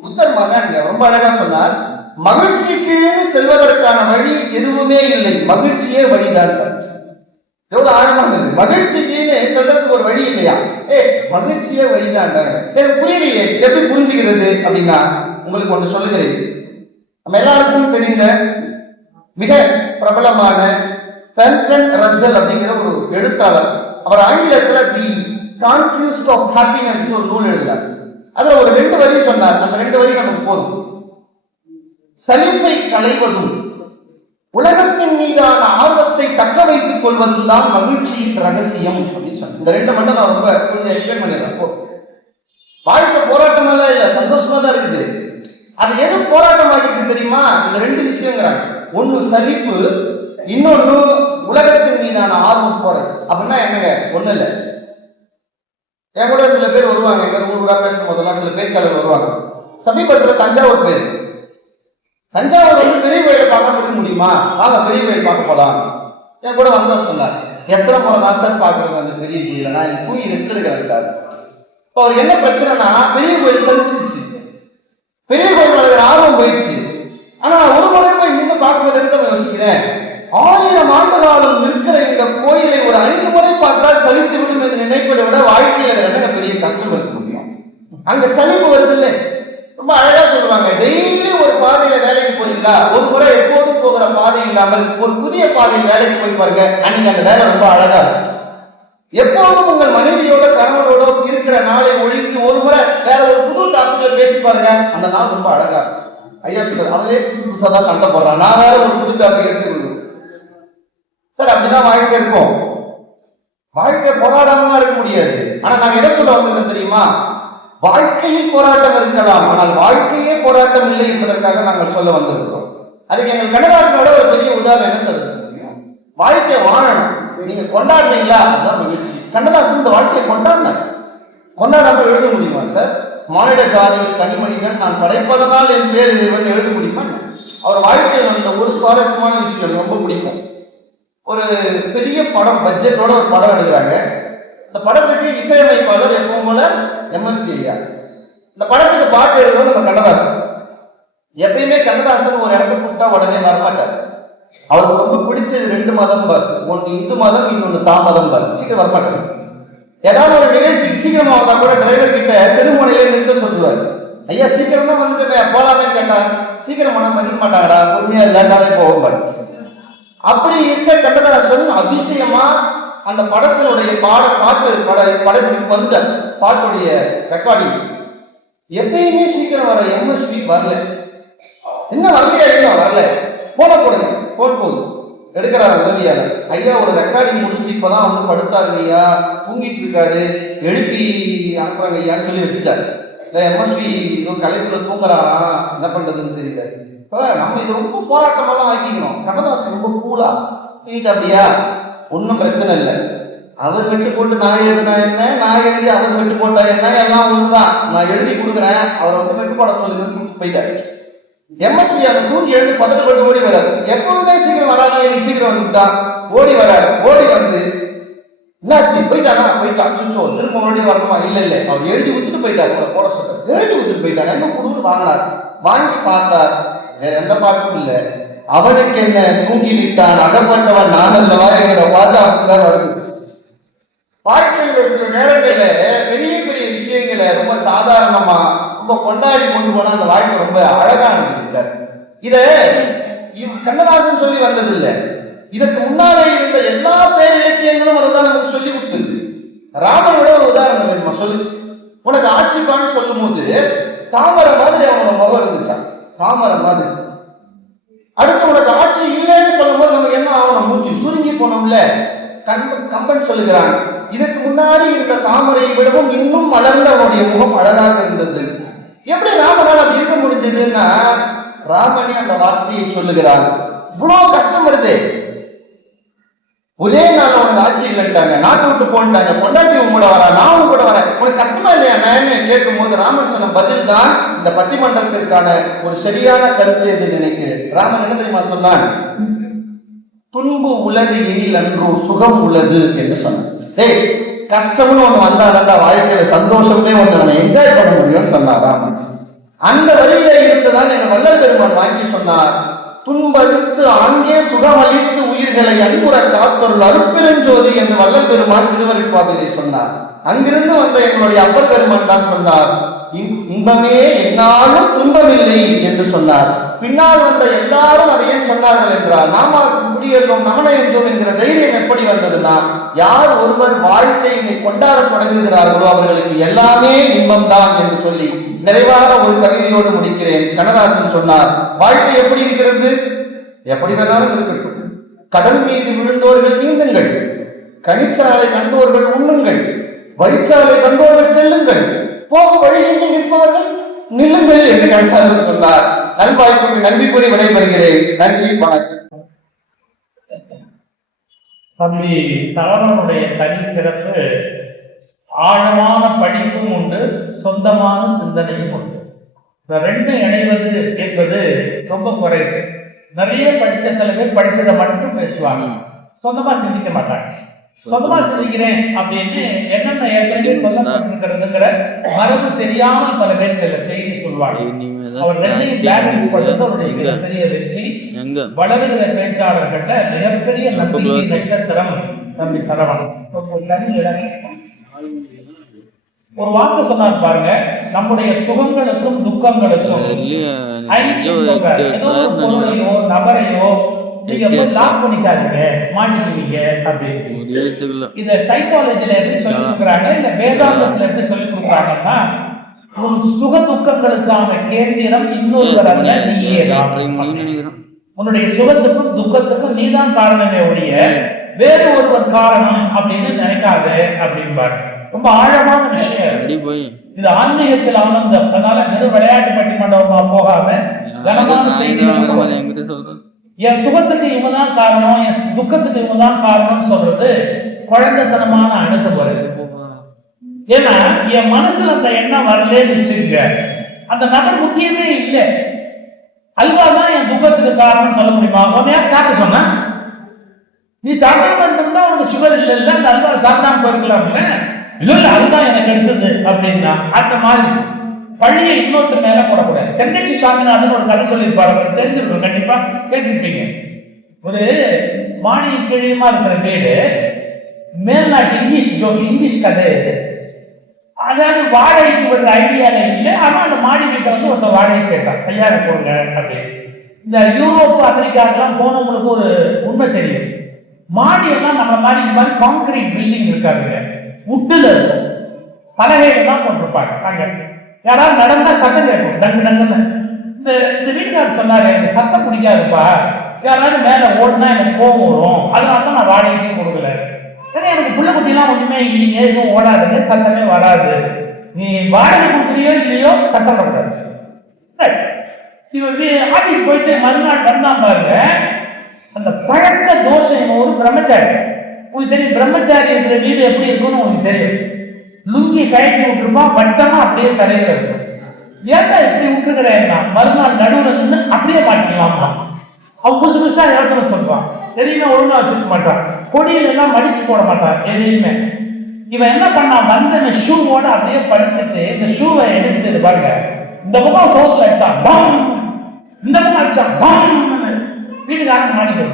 புத்தர் மகான் ரொம்ப அழகா சொன்னார், மகிழ்ச்சிக்கு செல்வதற்கான வழி எதுவுமே இல்லை, மகிழ்ச்சியே வழிதான். எவ்வளவு ஆழமானது! மகிழ்ச்சிக்குன்னு சொல்றதுக்கு ஒரு வழி இல்லையா? மகிழ்ச்சியே வழிதான். எனக்கு புரியலையே, எப்படி புரிஞ்சுக்கிறது அப்படின்னா உங்களுக்கு ஒன்று சொல்லுகிறேன். நம்ம எல்லாருக்கும் தெரிந்த மிக பிரபலமான பெர்ட்ரண்ட் ரஸ்ஸல் அப்படிங்கிற ஒரு எழுத்தாளர், அவர் ஆங்கிலத்துல தி கான்க்யூஸ்ட் ஆஃப் ஹாப்பினஸ் ஒரு நூல் எழுதினார். அதுல ஒரு 2 வரி சொன்னார். அந்த 2 வரி நமக்கு போதும். சலிப்பை களைவதும் உலகத்தின் மீதான ஆர்வத்தை தக்க வைத்துக் கொள்வதும் தான் மகிழ்ச்சியின் ரகசியம் அப்படின்னு சொன்னார். இந்த 2 மட்டும் நான் ரொம்ப கொஞ்சம் எக்ஸ்பிளைன் பண்ணிடுறேன். வாழ்க்கை போராட்டமெல்லாம் இல்ல, சந்தோஷமா தான் இருக்குது. அது எது போராட்டமாகிருக்கு தெரியுமா? இந்த 2 விஷயங்கிறாங்க. ஒண்ணு சலிப்பு, இன்னொன்னு உலகத்தின் மீதான ஆர்வம் போறது. அப்படின்னா என்னங்க? ஒண்ணு இல்ல, என் கூட சில பேர் வருவாங்க, எங்க ஊரா பேசும் போதெல்லாம் சில பேச்சாளர் வருவாங்க. சமீபத்துல தஞ்சாவூர் பேர், தஞ்சாவூர் வந்து பெரிய கோயிலை பார்க்க முடிய முடியுமா? வாங்க பெரிய கோயில் பார்க்க போலாம். என் கூட வந்தவர் சொன்னார், எத்தனை முறை தான் சார் பாக்குறது அந்த பெரிய கோயில? நான் எனக்கு தூங்கி ரெஸ்ட் எடுக்கிறேன் சார். இப்போ அவர் என்ன பிரச்சனைனா, பெரிய கோயில் சலிச்சிருச்சு, பெரிய கோயில் நடக்கிற ஆர்வம் போயிடுச்சு. ஆனா ஒரு முறை போய் மீண்டும் பார்க்கும்போது யோசிக்கிறேன், 1000 ஆண்டு காலம் இருக்கிற இந்த கோயிலை ஒரு 5 முறை பார்த்தால் சலித்து விடும் என்று நினைப்பதை விட வாழ்க்கையில என்ன பெரிய கஷ்டம் இருக்க முடியும்? அங்க சலிப்பு வருது இல்லை? ரொம்ப அழகா சொல்லுவாங்க, டெய்லி ஒரு பாதையில வேலைக்கு போறீங்களா, ஒரு முறை எப்போதும் போகிற பாதை இல்லாமல் ஒரு புதிய பாதையில் வேலைக்கு போய் பாருங்க, அன்னைக்கு அந்த வேலை ரொம்ப அழகா இருக்கும். எப்போதும் உங்கள் மனைவியோட கணவனோட இருக்கிற நாளை ஒழித்து ஒரு முறை வேற ஒரு புது டாபிக்ல பேசி பாருங்க, அந்த நாள் ரொம்ப அழகா இருக்கும். ஐயா சொல்றாரு, அவளே புதுசா தான் சண்டை போடுறான், நான் வேற ஒரு புது டாபிக் எடுத்துக்கொள்ளும் சார். அப்படிதான் வாழ்க்கை இருக்கும். வாழ்க்கை போராடாமலாம் இருக்க முடியாது. ஆனா நாங்க எதை சொல்ல வந்திருக்கோம் தெரியுமா? வாழ்க்கையில் போராட்டம் இருக்கலாம், ஆனால் வாழ்க்கையே போராட்டம் இல்லை என்பதற்காக நாங்கள் சொல்ல வந்திருக்கிறோம். அதுக்கு எங்கள் கண்ணதாசனோட ஒரு பெரிய உதாரணம் என்ன சொல்ல முடியும்? வாழ்க்கையை வாழணும், நீங்க கொண்டாடுறீங்களா அதுதான் மகிழ்ச்சி. கண்ணதாசன் இந்த வாழ்க்கையை கொண்டாடாம எழுத முடியுமா சார்? மானிட ஜாதியில் தனி மனிதன் நான் படைப்பதனால் என் பேர் இறைவன் எழுத முடியுமா? அவர் வாழ்க்கையில் நடந்த ஒரு சுவாரஸ்யமான விஷயம் ரொம்ப பிடிக்கும். ஒரு பெரிய படம், பட்ஜெட்டோட ஒரு படம் எடுக்கிறாங்க. இந்த படத்துக்கு இசையமைப்பாளர் எப்பவும் போல எம்எஸ்வி ஐயா. இந்த படத்துக்கு பாட்டு எழுதுவது நம்ம கண்ணதாசன். எப்பயுமே கண்ணதாசன் ஒரு இடத்த கூப்பிட்டா உடனே வரமாட்டார். அவருக்கு ரொம்ப பிடிச்சது 2 மதம் பார், ஒன்று இந்து மதம், இன்னொன்று தாமதம் பார். சீக்கிரம் வரமாட்டார். ஏதாவது ஒரு நிகழ்ச்சிக்கு சீக்கிரமா வந்தா கூட டிரைவர் கிட்ட தெருமுனையில நிறுத்த சொல்லுவார். ஐயா சீக்கிரமா வந்துட்டு போலாமே கேட்டா, சீக்கிரம் மனம் மதிக்க மாட்டாங்கடா, பொறுமையா லேட்டாவே போவார். அப்படி இருந்த கண்ணதாசன் அதிசயமா அந்த படத்தினுடைய படப்பிடிப்பு வந்துட்டார். பாட்டுடைய ரெக்கார்டிங் எப்பயுமே சீக்கிரம் வர எம்எஸ்பி வரல. என்ன வரலையா? வரல. போடுங்க, போகுது எடுக்கிறாரு உதவியாளர். ஐயா ஒரு ரெக்கார்டிங் முடிச்சுட்டு இப்பதான் வந்து படுத்தாரு ஐயா, தூங்கிட்டு இருக்காரு, எழுப்பி அனுப்புறாங்க ஐயான்னு சொல்லி வச்சுட்டாரு. எம்எஸ்பி கலைக்குள்ள தூங்குறாராம், என்ன பண்றதுன்னு தெரியல. நம்ம இது ரொம்ப போராட்டமெல்லாம் ஆக்கிக்கணும். கண்ணதாசன் ரொம்ப கூலா அப்படியா, ஒன்னும் பிரச்சனை இல்லை. அவர் வெட்டு போட்டு நான் எழுதினா என்ன, நான் எழுதி அவர் வெட்டு போட்டா என்ன, எல்லாம் ஒண்ணுதான். நான் எழுதி கொடுக்குறேன், அவர் வந்து வெட்டு போட சொல்லுங்க போயிட்டாரு. எம்எஸ்பி அந்த தூங்கி எழுதி பதட்டப்பட்டு ஓடி வராரு. எப்பவுமே சீக்கிரம் வராது, எனக்கு சீக்கிரம் வந்துட்டான். ஓடி வராரு. ஓடி வந்து போயிட்டானா போயிட்டு அச்சுச்சோ திரும்ப மறுபடியும் வரணுமா? இல்ல அவர் எழுதி கொடுத்துட்டு போயிட்டாரு. போட சொல்ற எழுதி கொடுத்துட்டு போயிட்டாங்க. என்ன கொடுன்னு வாங்கினார். வாங்கி பார்த்தார், வேற எந்த பாட்டும் இல்லை. அவனுக்கு என்ன தூங்கி விட்டான் அகப்பட்டவன் நான் அல்லவா என்கிற பாட்டு அப்படிதான் வருது. வாழ்க்கையில் இருக்கிற நேரங்கள்ல பெரிய பெரிய விஷயங்களை ரொம்ப சாதாரணமா ரொம்ப கொண்டாடி கொண்டு போனா அந்த வாழ்க்கை ரொம்ப அழகானது. இத கண்ணதாசன் சொல்லி வந்தது இல்லை. இதற்கு முன்னாலே இருந்த எல்லா பேர் இலக்கியங்களும் அதைதான் நமக்கு சொல்லி கொடுத்தது. ராமனோட ஒரு உதாரணம் வேணுமா சொல்லு. உனக்கு ஆட்சிப்பான்னு சொல்லும் போது தாமரை மாதிரி அவனோட முகம் இருந்துச்சான், தாமரை மாதிரி. அடுத்து உனக்கு ஆட்சி இல்லைன்னு சொல்லும் போது நமக்கு என்ன ஆகணும்? மூச்சு சுருங்கி போனோம்ல. கம்பன் சொல்லுகிறான், இதற்கு முன்னாடி இருந்த தாமரையை விடவும் இன்னும் மலர்ந்த அவனுடைய முகம் அழகாக இருந்தது. எப்படி ராமனால் அப்படி இருக்க முடிஞ்சதுன்னா, ராமனே அந்த வார்த்தையை சொல்லுகிறான். இவ்வளவு கஷ்டம் வருது, ஒரே நாள் உனக்கு ஆட்சி இல்லைன்ட்டாங்க, நாட்டை விட்டு போன்ட்டாங்க, பொண்டாட்டி கூட வரா, நானும் கூட வரேன், உனக்கு கஷ்டமா இல்லையா நான் கேட்கும் போது ராமன் சொன்ன பதில் தான் இந்த பட்டிமன்றத்திற்கான ஒரு சரியான கருத்து என்று நினைக்கிறேன். ராமன் என்ன தெரியுமா சொன்னான்? துன்பு உலகு எனில் அன்றோ சுகம் உள்ளது என்று சொன்னான். ஏய், கஷ்டம்னு ஒண்ணு வந்தால் வாழ்க்கையில சந்தோஷமே ஒண்ணு நம்ம என்ஜாய் பண்ண முடியும்னு சொன்னார் ராமன். அந்த வழியில இருந்துதான் எங்க வள்ளல் பெருமான் வாங்கி சொன்னார், துன்பளித்து ஆங்கே சுகமளித்து உயிர்களை அன்புற காத்தொருள் அருட்பெருஞ்சோதி என்று வள்ளல் பெருமான் திருவருட்பாவிலே சொன்னார். அங்கிருந்து வந்த எங்களுடைய அப்பர் பெருமான் தான் சொன்னார், இன்பமே என்னாலும் துன்பமில்லை என்று சொன்னார். பின்னால் வந்த எல்லாரும் அதையே சொன்னார்கள் என்றால் நாம குடியேற்றோம் நமன என்றோம் என்கிற தைரியம் எப்படி வந்ததுன்னா, யார் ஒருவர் வாழ்க்கையை கொண்டாட தொடங்குகிறார்களோ அவர்களுக்கு எல்லாமே இன்பம் தான் என்று சொல்லி நிறைவாக ஒரு கவிதையோடு முடிக்கிறேன். கண்ணதாசன் சொன்னார், வாழ்க்கை எப்படி இருக்கிறது? எப்படி வேணாலும் இருக்கட்டும். கடல் மீது விழுந்தோர்கள் நீந்துங்கள், கனிச்சாலை கண்டோர்கள் உண்ணுங்கள், வழிச்சாலை கண்டோர்கள் செல்லுங்கள், போகும் வழியில் நிற்பவர்கள் நில்லுங்கள் என்று கண்ணதாசன் சொன்னார். நல்வாய்ப்புக்கு நன்றி கூறி விடைபெறுகிறேன். நன்றி, வணக்கம். தம்பி சரவணனுடைய தனி சிறப்பு, ஆழமான படிப்பும் உண்டு, சொந்தமான சிந்தனையும் உண்டு. இந்த ரெண்டும் இணைவது என்பது ரொம்ப குறைவு. நிறைய படிச்ச சில பேர் படிச்சதை மட்டும் பேசுவாங்க, சொந்தமா சிந்திக்க மாட்டாங்க. சொந்தமா சிந்திக்கிறேன் அப்படின்னு என்னென்ன ஏற்கனவே சொல்லப்பட்டிருக்கிறதுங்கிற மரபு தெரியாமல் பல பேர் சில செய்தி சொல்வாங்க. அவர் ரெண்டையும் பேலன்ஸ் பண்றது அவருடைய மிகப்பெரிய வெற்றி. வளருகிற பேச்சாளர்கள்ல மிகப்பெரிய நம்பிக்கை நட்சத்திரம் தம்பி சரவணன். ஒரு வாக்கு சொன்னார் பாருங்க, நம்முடைய சுகங்களுக்கும் துக்கங்களுக்கும் ஏதோ ஒரு பொருளையோ நபரையோ நீங்க போய் லாக் பண்ணிக்காதீங்க, மாட்டிக்குவீங்க அப்படின்னு. இத சைக்காலஜில எப்படி சொல்லி கொடுக்குறாங்க, இல்ல வேதாந்தத்துல எப்படி சொல்லி கொடுக்குறாங்கன்னா, உன் சுக துக்கங்களுக்கான கேந்திரம் இன்னொருவர் அல்ல, நீயே தான். உன்னுடைய சுகத்துக்கும் துக்கத்துக்கும் நீதான் காரணமே ஒழிய வேறு ஒருவர் காரணம் அப்படின்னு நினைக்காத அப்படின்பாரு. ரொம்ப ஆழமான விஷயம் இது, ஆன்மீகத்தில் ஆனந்தம். அதனால வெறும் விளையாட்டு பட்டிமண்டபமா போகாம கனமான செய்தி. என் சுகத்துக்கு இவதான் காரணம், என் துக்கத்துக்கு இவதான் காரணம் சொல்றது குழந்தைத்தனமான அணுகுமுறை. ஏன்னா என் மனசுல அந்த எண்ணம் வரலன்னு வச்சுக்க, அந்த நபர் முக்கியமே இல்லை. அல்வா தான் என் துக்கத்துக்கு காரணம் சொல்ல முடியுமா? உன்னையா சாப்பிட சொன்ன, நீ சாப்பிடாம இருந்தா உனக்கு சுகர் இல்லை இல்லை, அந்த அல்வா சாப்பிடாம போயிருக்கலாம். இல்ல இல்ல அல்வா எனக்கு எடுத்தது அப்படின்னா அந்த மாதிரி பழிய இன்னொருத்த மேல போடக்கூடாது. தென்கட்சி சாமிநாதன் ஒரு கதை சொல்லியிருப்பாரு, தெரிஞ்சிருக்கும், கண்டிப்பா கேட்டிருப்பீங்க. ஒரு மாடி கிழியமா இருக்கிற வீடு, மேல்நாட்டு இங்கிலீஷ் கதை. அதாவது வாடகைக்கு விடுற ஐடியால இல்லை, ஆனா அந்த மாடி வீட்டை வந்து ஒருத்தர் வாடகை கேட்டான், கையாள போங்க அப்படின்னு. இந்த யூரோப்பு அமெரிக்காக்கெல்லாம் போனவங்களுக்கு ஒரு உண்மை தெரியும், மாடி எல்லாம் நம்ம மாதிரி கான்கிரீட் பில்டிங் இருக்காதுங்க, உட்டுல இருக்கும், பலகைகள்லாம் போட்டிருப்பாங்க. அங்க யாராவது நடந்தா சத்தம் கேட்கும், டங்கு டங்குன்னு. இந்த வீட்டுக்காரர் சொன்னாரு, எனக்கு சத்தம் பிடிக்காதுப்பா, யாராவது மேல ஓடுனா எனக்கு கோவம் வரும், அதனால நான் வாடகைக்கு கொடுக்கல. ஏன்னா எனக்கு புள்ள குட்டிலாம் ஒண்ணுமே இல்லைங்க, எதுவும் ஓடாதுங்க, சத்தமே வராது, நீ வாடகை கொடுக்குறியோ இல்லையோ சத்தம் பண்ணக்கூடாது. ஆபீஸ் போயிட்டு மறுநாள் வந்தான் பாருங்க, அந்த பழக்க தோஷம். ஒரு பிரம்மச்சாரி, உங்களுக்கு தெரியும் பிரம்மச்சாரி இருக்கிற வீடு எப்படி இருக்கும்னு உங்களுக்கு தெரியும். லுங்கி கயட்டி விட்டுருப்பான், வட்டமா அப்படியே தலையில இருக்கும். ஏன்னா இப்படி விட்டுருக்கிறேன்னா மறுநாள் நடுவில் நின்று அப்படியே மாட்டிக்கலாமா? அவன் புதுசு புதுசா யோசனை சொல்றான், எதையுமே ஒழுங்கா வச்சுக்க மாட்டான், கொடியில எல்லாம் மடிச்சு போட மாட்டான் எதையுமே. இவன் என்ன பண்ணா வந்த ஷூவோட அப்படியே படுத்துட்டு இந்த ஷூவை எடுத்து பாருங்க, இந்த பக்கம் சோத்துல அடிச்சான் பம், இந்த பக்கம் அடிச்சான் பம். வீட்டுக்காரன் மாடிட்டு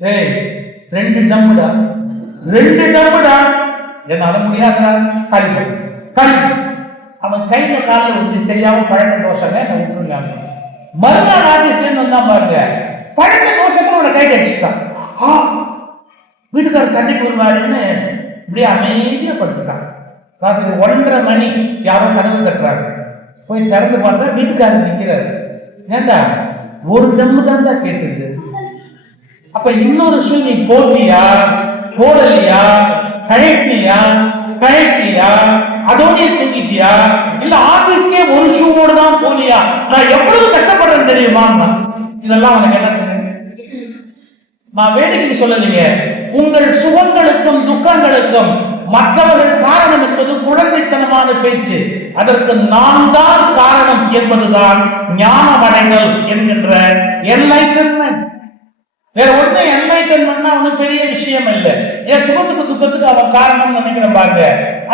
ஏய் 2 டம்முடா 2 டம்முடா என்னால முடியாதுடா கழிப்பு. அவன் கையில காலில் வந்து தெரியாம பழக்க தோசைங்க நான் விட்டுருங்க. மறுநாள் ஆபீஸ்ல வந்தான் பாருங்க, பழக்க தோசை அவனை கையில் அடிச்சுட்டான். வீட்டுக்காரர் சண்டைக்கு வருவாருன்னு இப்படியே அமைதியா படுத்துட்டான். ராத்திரி 1:30 மணி யாரோ கதவு தட்டுறாரு. போய் திறந்து பார்த்தா வீட்டுக்காரர் நிற்கிறாரு. ஏண்டா 1 டம்மு தான் கேட்டுது. அப்ப இன்னொரு ஷூ நீ போட்டியா போடலையா கழட்டியா அதோடய தூங்கிட்டியா இல்ல ஆபீஸ்க்கே 1 ஷூவோடு தான் போனியா? நான் எவ்வளவு கஷ்டப்படுறேன் தெரியுமா? இதெல்லாம் அவனுக்கு என்ன நான் வேடிக்கைக்கு சொல்லலைங்க. உங்கள் சுகங்களுக்கும் துக்கங்களுக்கும் மற்றவர்கள் காரணம் என்பது குழந்தைத்தனமான பேச்சு. அதற்கு நான் தான் காரணம் என்பதுதான் ஞானமடைதல் என்கின்ற என்லைட்டன்மென்ட். வேற ஒன்றும் என்லைட்டன்மென்ட்னா ஒன்றும் பெரிய விஷயம் இல்லை. என் சுகத்துக்கு துக்கத்துக்கு அவன் காரணம் நினைக்கிற பாருங்க,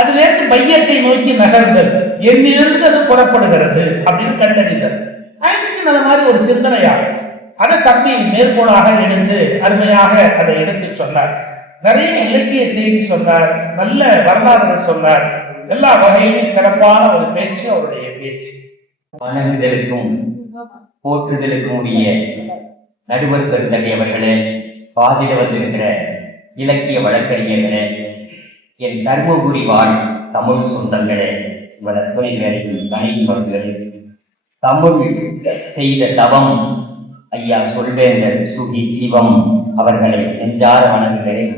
அதுல இருந்து மையத்தை நோக்கி நகர்தல், என்னிலிருந்து அது புறப்படுகிறது அப்படின்னு கண்டறிதல். ஐன்ஸ்டீன் அது மாதிரி ஒரு சிந்தனையா அதை தப்பி மேற்கோளாக எடுத்து அருமையாக அதை எடுத்து சொன்னார். நிறைய இலக்கிய செய்தி சொன்னார், நல்ல வரலாறு சொன்னார். எல்லா வகையிலும் சிறப்பான ஒரு பேச்சு அவருடைய பேச்சு. வணங்குதலுக்கும் போற்றுதலுக்கும் உரிய நடுவர் பெருந்தகையவர்களே, பாதிட வந்திருக்கிற இலக்கிய வழக்கறிஞர்களே, என் தர்மபுரி வாழ் தமிழ் சொந்தங்களே, உங்கள் அத்தனை பேரையும் தனிமர்களே, தமிழ் செய்த தவம் ஐயா சொல்வேந்தர் சுகி சிவம் அவர்களை நெஞ்சார வணங்குகிறேன்.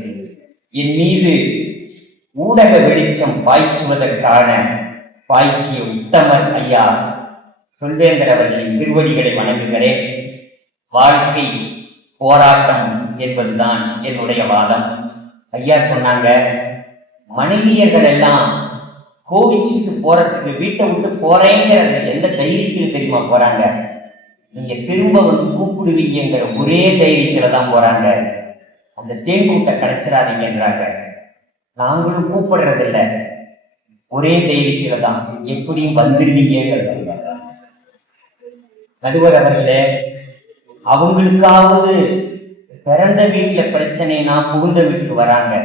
என் மீது ஊடக வெளிச்சம் பாய்ச்சுவதற்கான பாய்ச்சிய உத்தமர் ஐயா சொல்வேந்தர் அவர்களின் திருவடிகளை வணங்குகிறேன். வாழ்க்கை போராட்டம் என்பதுதான் என்னுடைய வாதம். ஐயா சொன்னாங்க, மனைவியர்கள் எல்லாம் கோவிச்சுட்டு போறதுக்கு வீட்டை விட்டு போறேங்கிற எந்த தைரியத்தில் தெரியுமா போறாங்க? நீங்க திரும்ப வந்து கூப்பிடுவீங்கிற ஒரே தைரியத்துல தான் போறாங்க. அந்த தேங்கூட்டை கிடைச்சிடாதீங்கன்றாங்க. நாங்களும் கூப்பிடுறதில்ல, ஒரே தைரியத்துல தான் எப்படியும் வந்துருவீங்கிறது. நடுவர் அவர்களே, அவங்களுக்காவது பிறந்த வீட்டுல பிரச்சனைனா புகுந்த வீட்டுக்கு வராங்க.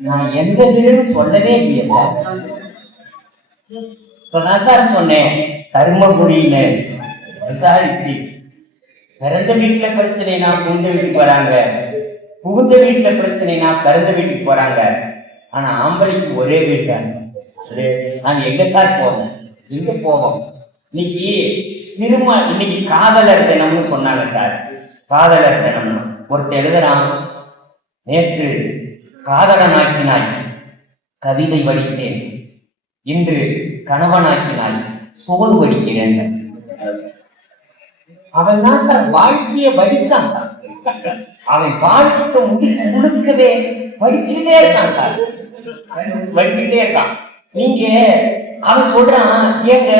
நான் எந்த வீடும் சொல்லவே இல்லையா? இப்பதான் சார் சொன்னேன், தர்மபுரின்னு விசாரிச்சு பிறந்த வீட்டுல பிரச்சனைனா புகுந்த வீட்டுக்கு வராங்க, புகுந்த வீட்டுல பிரச்சனைனா பிறந்த வீட்டுக்கு போறாங்க. ஆனா ஆம்பளைக்கு ஒரே வீட்டு. நாங்க எங்க சார் போவோம்? எங்க போவோம்? இன்னைக்கு இன்னைக்கு காதலர் தினம்னு சொன்னாங்க சார். காதலர் தினம்னு ஒருத்தர் எழுதுறான், நேற்று காதலனாக்கினாய் கவிதை வடித்தேன், இன்று கணவனாக்கினாய் சோறு வடிக்கிறேன். அவன் தான் சார் வாழ்க்கைய வடிச்சான் சார். அவன் வாழ்க்கை முழுக்கவே வடிச்சுட்டே இருக்கான் சார், வடிச்சுட்டே இருக்கான். நீங்க அவன் சொல்றான், கேட்க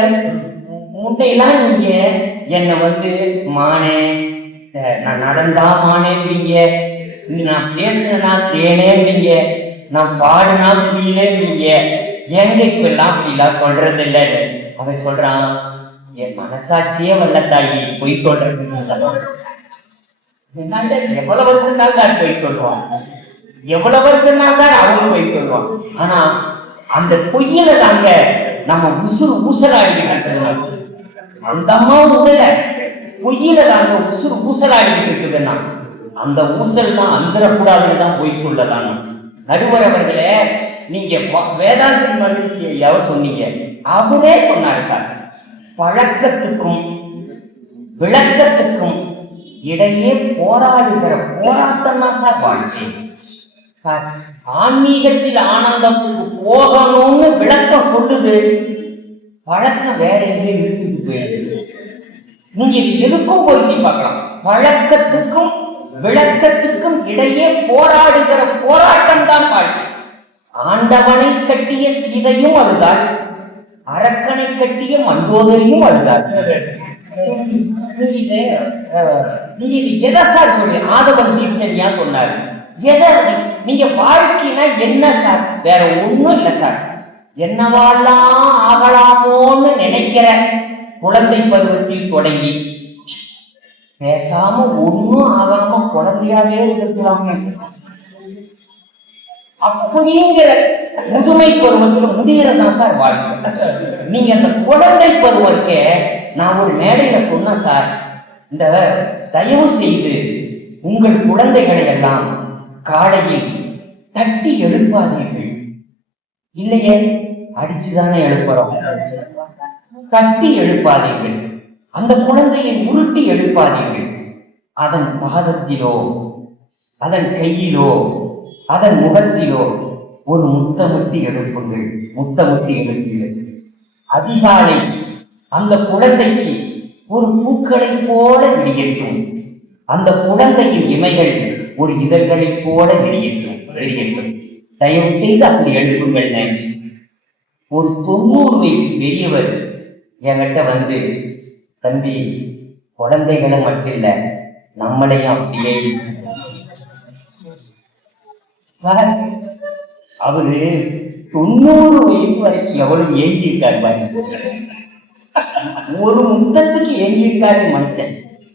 முட்டையெல்லாம் நீங்க என்ன வந்து மானே, நான் நடந்தா மானேன்றீங்க, நான் பேசுனா தேனேன்றீங்க, நான் பாடுனா புரியலேன்றீங்க, எங்க இப்பெல்லாம் அப்படிலாம் சொல்றது இல்லைன்னு அவன் சொல்றான். என் மனசாட்சியே வல்லத்தாயி பொய் சொல்றது. எவ்வளவு வருஷம் தான் பொய் சொல்லுவான், எவ்வளவு வருஷம் தான் அவனும் பொய் சொல்லுவான். ஆனா அந்த பொய்யில தாங்க நம்ம உசுறு ஊசலாடிட்டு, அந்த அம்மா உடல பொய்யில தாங்க உசுறு ஊசலாடிட்டு இருக்குதுன்னா அந்த ஊசல் தான் அந்தரக்கூடாதுன்னு தான் பொய் சொல்லலாம். நடுவர் அவர்களே, நீங்க வேதாந்தின் மகிழ்ச்சியாவ சொன்னீங்க, அவரே சொன்னாரு சார், பழக்கத்துக்கும் விளக்கத்துக்கும் இடையே போராடுகிற போராட்டம் தான் சார் வாழ்க்கை. சார், ஆன்மீகத்தில் ஆனந்தத்துக்கு போகணும்னு விளக்கம் சொல்லுது, பழக்கம் வேற எங்கேயும் இழுத்துட்டு போயிடுது. நீங்க இது எதுக்கும் பொருத்தி பார்க்கலாம். பழக்கத்துக்கும் விளக்கத்துக்கும் இடையே போராடுகிற போராட்டம் தான் வாழ்க்கை. ஆண்டவனை கட்டிய சீதையும் அதுதான், அரக்கனை கட்டிய மண்டோதரியும் அதுதான். நீங்க இது எதை சார் சொல்லி ஆதவன் தீட்சணியா சொன்னாரு? எதை நீங்க வாழ்க்கைனா என்ன சார்? வேற ஒண்ணும் இல்லை சார். என்னவாலாம் ஆகலாமோன்னு நினைக்கிற குழந்தை பருவத்தில் தொடங்கி பேசாம ஒண்ணும் ஆகாம குழந்தையாவே இருக்கலாம். அப்படிங்கிற முதுமை பருவத்துல முடிகிறதா சார் வாழ்க்கை. நீங்க அந்த குழந்தை பருவத்தை நான் ஒரு மேடையில சொன்னேன் சார், இந்த தயவு செய்து உங்கள் குழந்தைகளை எல்லாம் காலையில் தட்டி எழுப்பாதீர்கள். இல்லையே, அடிச்சுதானே எழுப்புறோம். தட்டி எழுப்பாதீர்கள். அந்த குழந்தையை உருட்டி எழுப்பாதீர்கள். அதன் பாதத்திலோ அதன் கையிலோ அதன் முகத்திலோ ஒரு முத்தமுட்டி எழுப்புங்கள். முத்தமுட்டி எழுப்புங்கள். அதிகாலை அந்த குழந்தைக்கு ஒரு பூக்களை போல விரியட்டும். அந்த குழந்தையின் இமைகள் ஒரு இதழ்களை போல விரியட்டும். தயவு செய்து அப்படி எழுப்புங்கள். ஒரு 90 வயசு பெரியவர் என்கிட்ட வந்து, தம்பி, குழந்தைகளை மட்டும் இல்ல நம்மளையும் அப்படியே சார். அவரு 90 வயசு வரைக்கும் எவ்வளவு ஏங்கியிருக்காரு பாருங்க. ஒரு முத்தத்துக்கு ஏங்கியிருக்காரு மனுஷன்.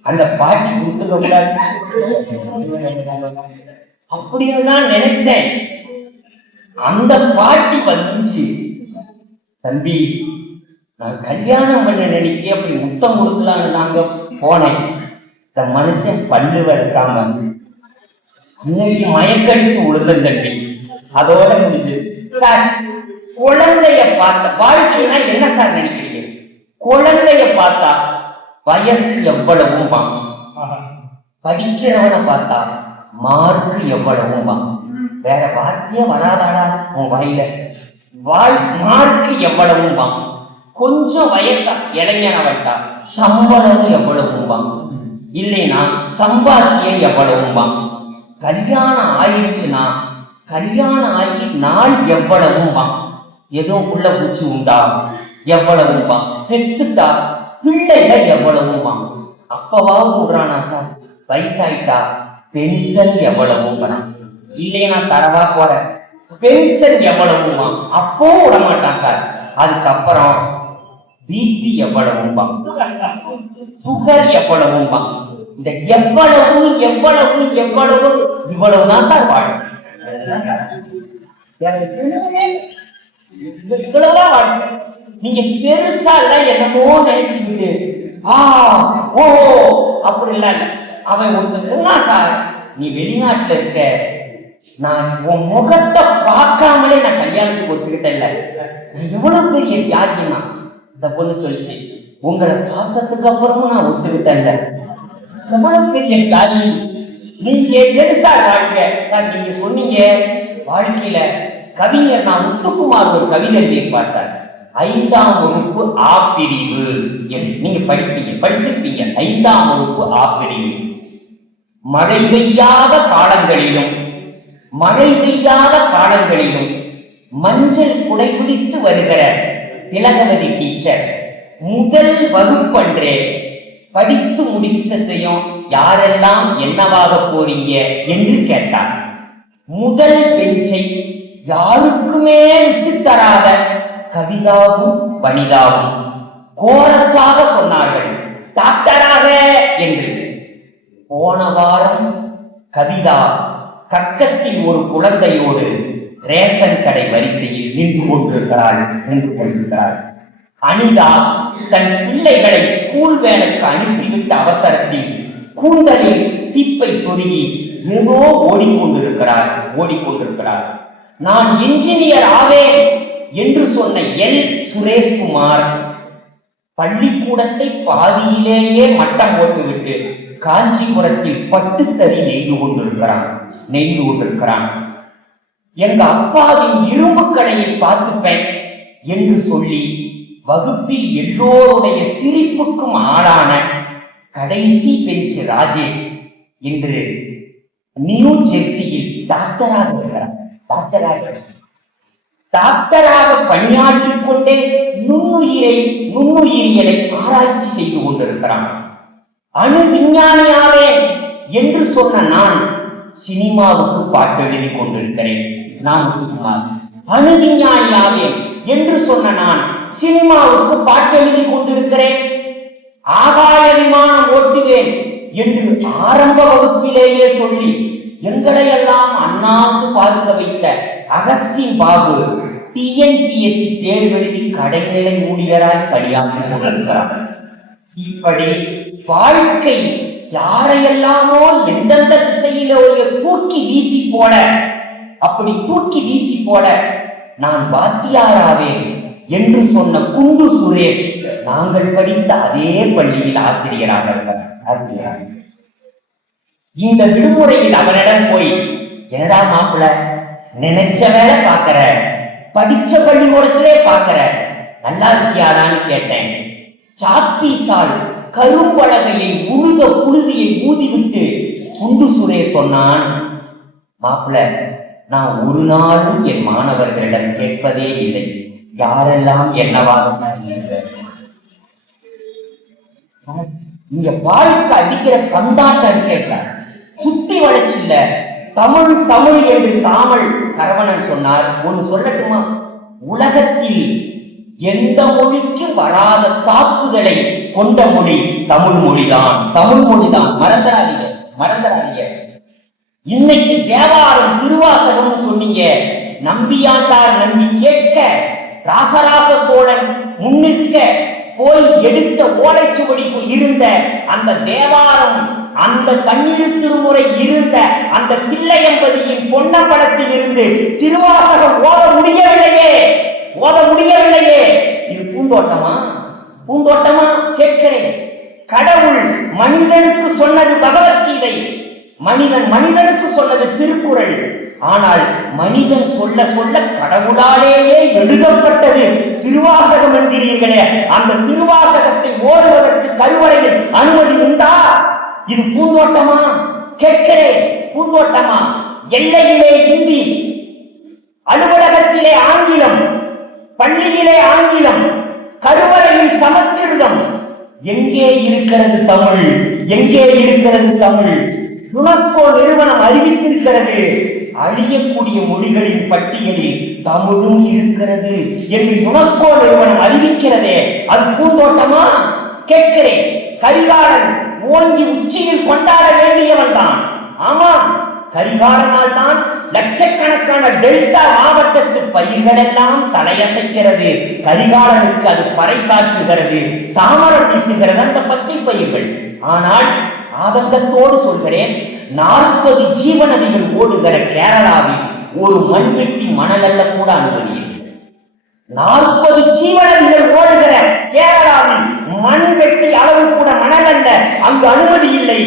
அந்த பாட்டி கொடுத்துக்க. அப்படியெல்லாம் நினைச்சேன். அந்த பாட்டி வந்துச்சு, தம்பி நான் கல்யாணம் பண்ண நினைக்க அப்படி முத்தம் கொடுக்கலான்னு தாங்க போனேன். இந்த மனுஷன் பல்லு வளர்க்காம இன்னைக்கு மயக்கடிச்சு உளுந்தன் தம்பி. அதோட முடிஞ்சு சார். குழந்தைய பார்த்த வாழ்க்கைனா என்ன சார் நினைக்கிறீங்க? குழந்தைய பார்த்தா வயசு எவ்வளவும் வாங்க, படிக்கிறவனை பார்த்தா மார்க்கு எவ்வளவும் வாங்க. வேற வார்த்தையே வராதாடா உன் வாயில. மார்க்கு எவ்வளவும் வாங்க. கொஞ்சம் வயசா இளைஞனவட்டா சம்பளம் எவ்வளவும் வாங்க. இல்லைன்னா சம்பாத்தியம் எவ்வளவும் வாங்க. கல்யாணம் ஆயிடுச்சுன்னா கல்யாணம் ஆகி நாள் எவ்வளவும் வாங்க. ஏதோ உள்ள பூச்சி உண்டா எவ்வளவும் வாங்க. பெத்துட்டா பிள்ளைகள் எவ்வளவும் வாங்க. அப்பவாவது விடுறானா சார்? வயசாயிட்டா பென்ஷன் எவ்வளவும் வரும். இல்லையா தரவா போற பென்ஷன் எவ்வளவுமா அப்போ விட மாட்டான் சார். அதுக்கப்புறம் பிபி எவ்வளவுமா, சுகர் எவ்வளவுமா. இந்த எவ்வளவு எவ்வளவு எவ்வளவு இவ்வளவுதான் சார் வாழும். நீங்க பெருசா இல்ல என்னமோ நினைச்சுக்கிட்டு ஓ அப்படி இல்ல. அவன் ஒருத்தர் சொன்னா சார், நீ வெளிநாட்டுல இருக்க, நான் உன் முகத்தை பார்க்காமலே நான் கல்யாணத்துக்கு ஒத்துக்கிட்டேன். நான் எவ்வளவு பெரிய தியாகினா. இந்த பொண்ணு சொல்லிச்சு, உங்களை பார்த்ததுக்கு அப்புறமும் நான் ஒத்துக்கிட்டேன். எவ்வளவு பெரிய தியாகி நீங்க. பெருசா வாழ்க்கை சார். நீங்க சொன்னீங்க வாழ்க்கையில கவிஞர், நான் முத்துக்குமார் ஒரு கவிஞர் எழுதியிருப்பார் சார். 5ஆம் வகுப்பு ஆ பிரிவு. நீங்க படிச்சிருப்பீங்க. 5ஆம் வகுப்பு ஆ பிரிவு. மழை பெய்யாத காலங்களிலும் மஞ்சள் குடைபிடித்து வருகிற திலகவதி டீச்சர் முதல் வகுப்பன்றே படித்து முடிச்சதையும் யாரெல்லாம் என்னவாக போறீங்க என்று கேட்டார். முதல் பெஞ்சை யாருக்குமே விட்டு தராத கவிதாவும் வனிதாவும் கோரஸாக சொன்னார்கள் டாக்டராக என்று. போன வாரம் கவிதா கக்கத்தில் ஒரு குழந்தையோடு ரேஷன் கடை வரிசையில் நின்று கொண்டிருக்கிறாள். அனிதா தன் பிள்ளைகளை ஸ்கூல் வேனுக்கு அனுப்பிவிட்ட அவசரத்தில் கூந்தலில் சீப்பை சொருகி ஏதோ ஓடிக்கொண்டிருக்கிறார். நான் இன்ஜினியர் ஆவேன் என்று சொன்ன எல் சுரேஷ்குமார் பள்ளிக்கூடத்தை பாதியிலேயே மட்டம் போட்டுவிட்டு காஞ்சிபுரத்தில் பட்டுத்தறி நெய்து கொண்டிருக்கிறான். எங்க அப்பாவின் இரும்பு கடையை பார்த்துப்பேன் என்று சொல்லி வகுப்பில் எல்லோருடைய சிரிப்புக்கும் ஆளான கடைசி பெஞ்சு ராஜேஷ் என்று நியூ ஜெர்சியில் டாக்டராக பணியாற்றிக் கொண்டே நுண்ணுயிரியலை ஆராய்ச்சி செய்து கொண்டிருக்கிறான். அணு விஞ்ஞானியாவேன் என்று சொன்ன நான் சினிமாவுக்கு பாட்டு எழுதி கொண்டிருக்கிறேன். நான் முத்துக்குமார். அணு விஞ்ஞானியாவேன் என்று சொன்ன நான் சினிமாவுக்கு பாட்டு எழுதி கொண்டிருக்கிறேன். ஆகாய விமானம் ஓட்டுவேன் என்று ஆரம்ப வகுப்பிலேயே சொல்லி எங்களை எல்லாம் அண்ணாந்து பார்க்க வைத்த அகஸ்டின் பாபு TNPSC தேர்வு எழுதி கடைநிலை ஊழியராய் பணியாற்றி கொண்டிருக்கிறார். இப்படி வாழ்க்கை யாரையெல்லாமோ எந்தெந்த திசையிலோ தூக்கி வீசி போட, அப்படி தூக்கி வீசி போட நான் வாத்தியாராவேன் என்று சொன்ன குண்டு சுரேஷ் நாங்கள் படித்த அதே பள்ளியில் ஆசிரியராக இருக்கிறார். இந்த விடுமுறையில் அவனிடம் போய், என்னடா மாப்பிள்ள, நினைச்ச வேலை பாக்குற, படிச்ச பள்ளிக்கூடத்திலே பாக்குற, நல்லா இருக்கியாடான்னு கேட்டேன். சாப்பீசால் கரும்பலகையை உழுத புழுதியை ஊதிவிட்டு குண்டு சுரேஷ் சொன்னான், மாப்பிள்ள, நான் ஒரு நாளும் என் மாணவர்களிடம் கேட்பதே இல்லை யாரெல்லாம் என்னவாக. இங்க வாழ்க்கை அடிக்கிற பந்தாட்டம் கேட்க சுத்தி வளர்ச்சியில தமிழ் தமிழ் என்று தாமல் சரவணன் சொன்னார். ஒன்று சொல்லட்டுமா? உலகத்தில் எந்த மொழிக்கு வராத தாக்குதலை கொண்ட மொழி தமிழ் மொழிதான். தமிழ் மொழிதான். மறந்துடாதீங்க, மறந்துடாதீங்க. இன்னைக்கு தேவாரம் திருவாசகம் சொன்னீங்க. நம்பியாண்டார் நம்பி கேட்க ராசராச சோழன் முன்னிற்க போய் எடுத்த ஓலைச்சுவடிக்கு இருந்த அந்த தேவாரம், அந்த தண்ணீர் திருமுறை இருந்த அந்த தில்லையம்பதியின் பொன்னம்பலத்தில் இருந்து திருவாசகம் ஓத முடியவில்லையே, ஓத முடியவில்லையே. இது பூந்தோட்டமா? பூந்தோட்டமா கேட்கிறேன். கடவுள் மனிதனுக்கு சொன்னது பகவத்கீதை, மனிதனுக்கு சொன்னது திருக்குறள். ஆனால் மனிதன் சொல்ல சொல்ல கடவுளாலேயே எழுதப்பட்டது திருவாசகம் என்கிறீர்களே, அந்த திருவாசகத்தை ஓதுவதற்கு கருவறையில் அனுமதி உண்டா? இது பூந்தோட்டமா கேட்கிறேன்? பூந்தோட்டமா? எல்லையிலே இந்தி, அலுவலகத்திலே ஆங்கிலம், பள்ளியிலே ஆங்கிலம், கருவறையில் சமஸ்கிருதம். எங்கே இருக்கிறது தமிழ்? எங்கே இருக்கிறது தமிழ்? யுனெஸ்கோ நிறுவனம் அறிவித்திருக்கிறது, அழியக்கூடிய மொழிகளின் பட்டியலில் தமிழும் இருக்கிறது என்று யுனெஸ்கோ நிறுவனம் அறிவிக்கிறதே, அது பூந்தோட்டமா கேட்கிறேன்? கரிகாலன் ஓங்கி உச்சியில் கொண்டாட வேண்டியவன் தான். ஆமாம், கரிகாலனால் தான் லட்சக்கணக்கான டெல்டா மாவட்டத்து பயிர்கள் எல்லாம் தலையசைக்கிறது. கரிகாலனுக்கு அது பறைசாற்றுகிறது, சாமரம் வீசுகிறது அந்த பச்சை பயிர்கள். ஆனால் ஆதங்கத்தோடு சொல்கிறேன், 40 ஜீவநதிகள் ஓடுகிற கேரளாவில் ஒரு மண்வெட்டி மணலல்ல கூட அனுமதி இல்லை. 40 ஜீவநதிகள் ஓடுகிற கேரளாவில் மண்வெட்டி அளவு கூட மணல் அல்ல, அங்கு அனுமதி இல்லை.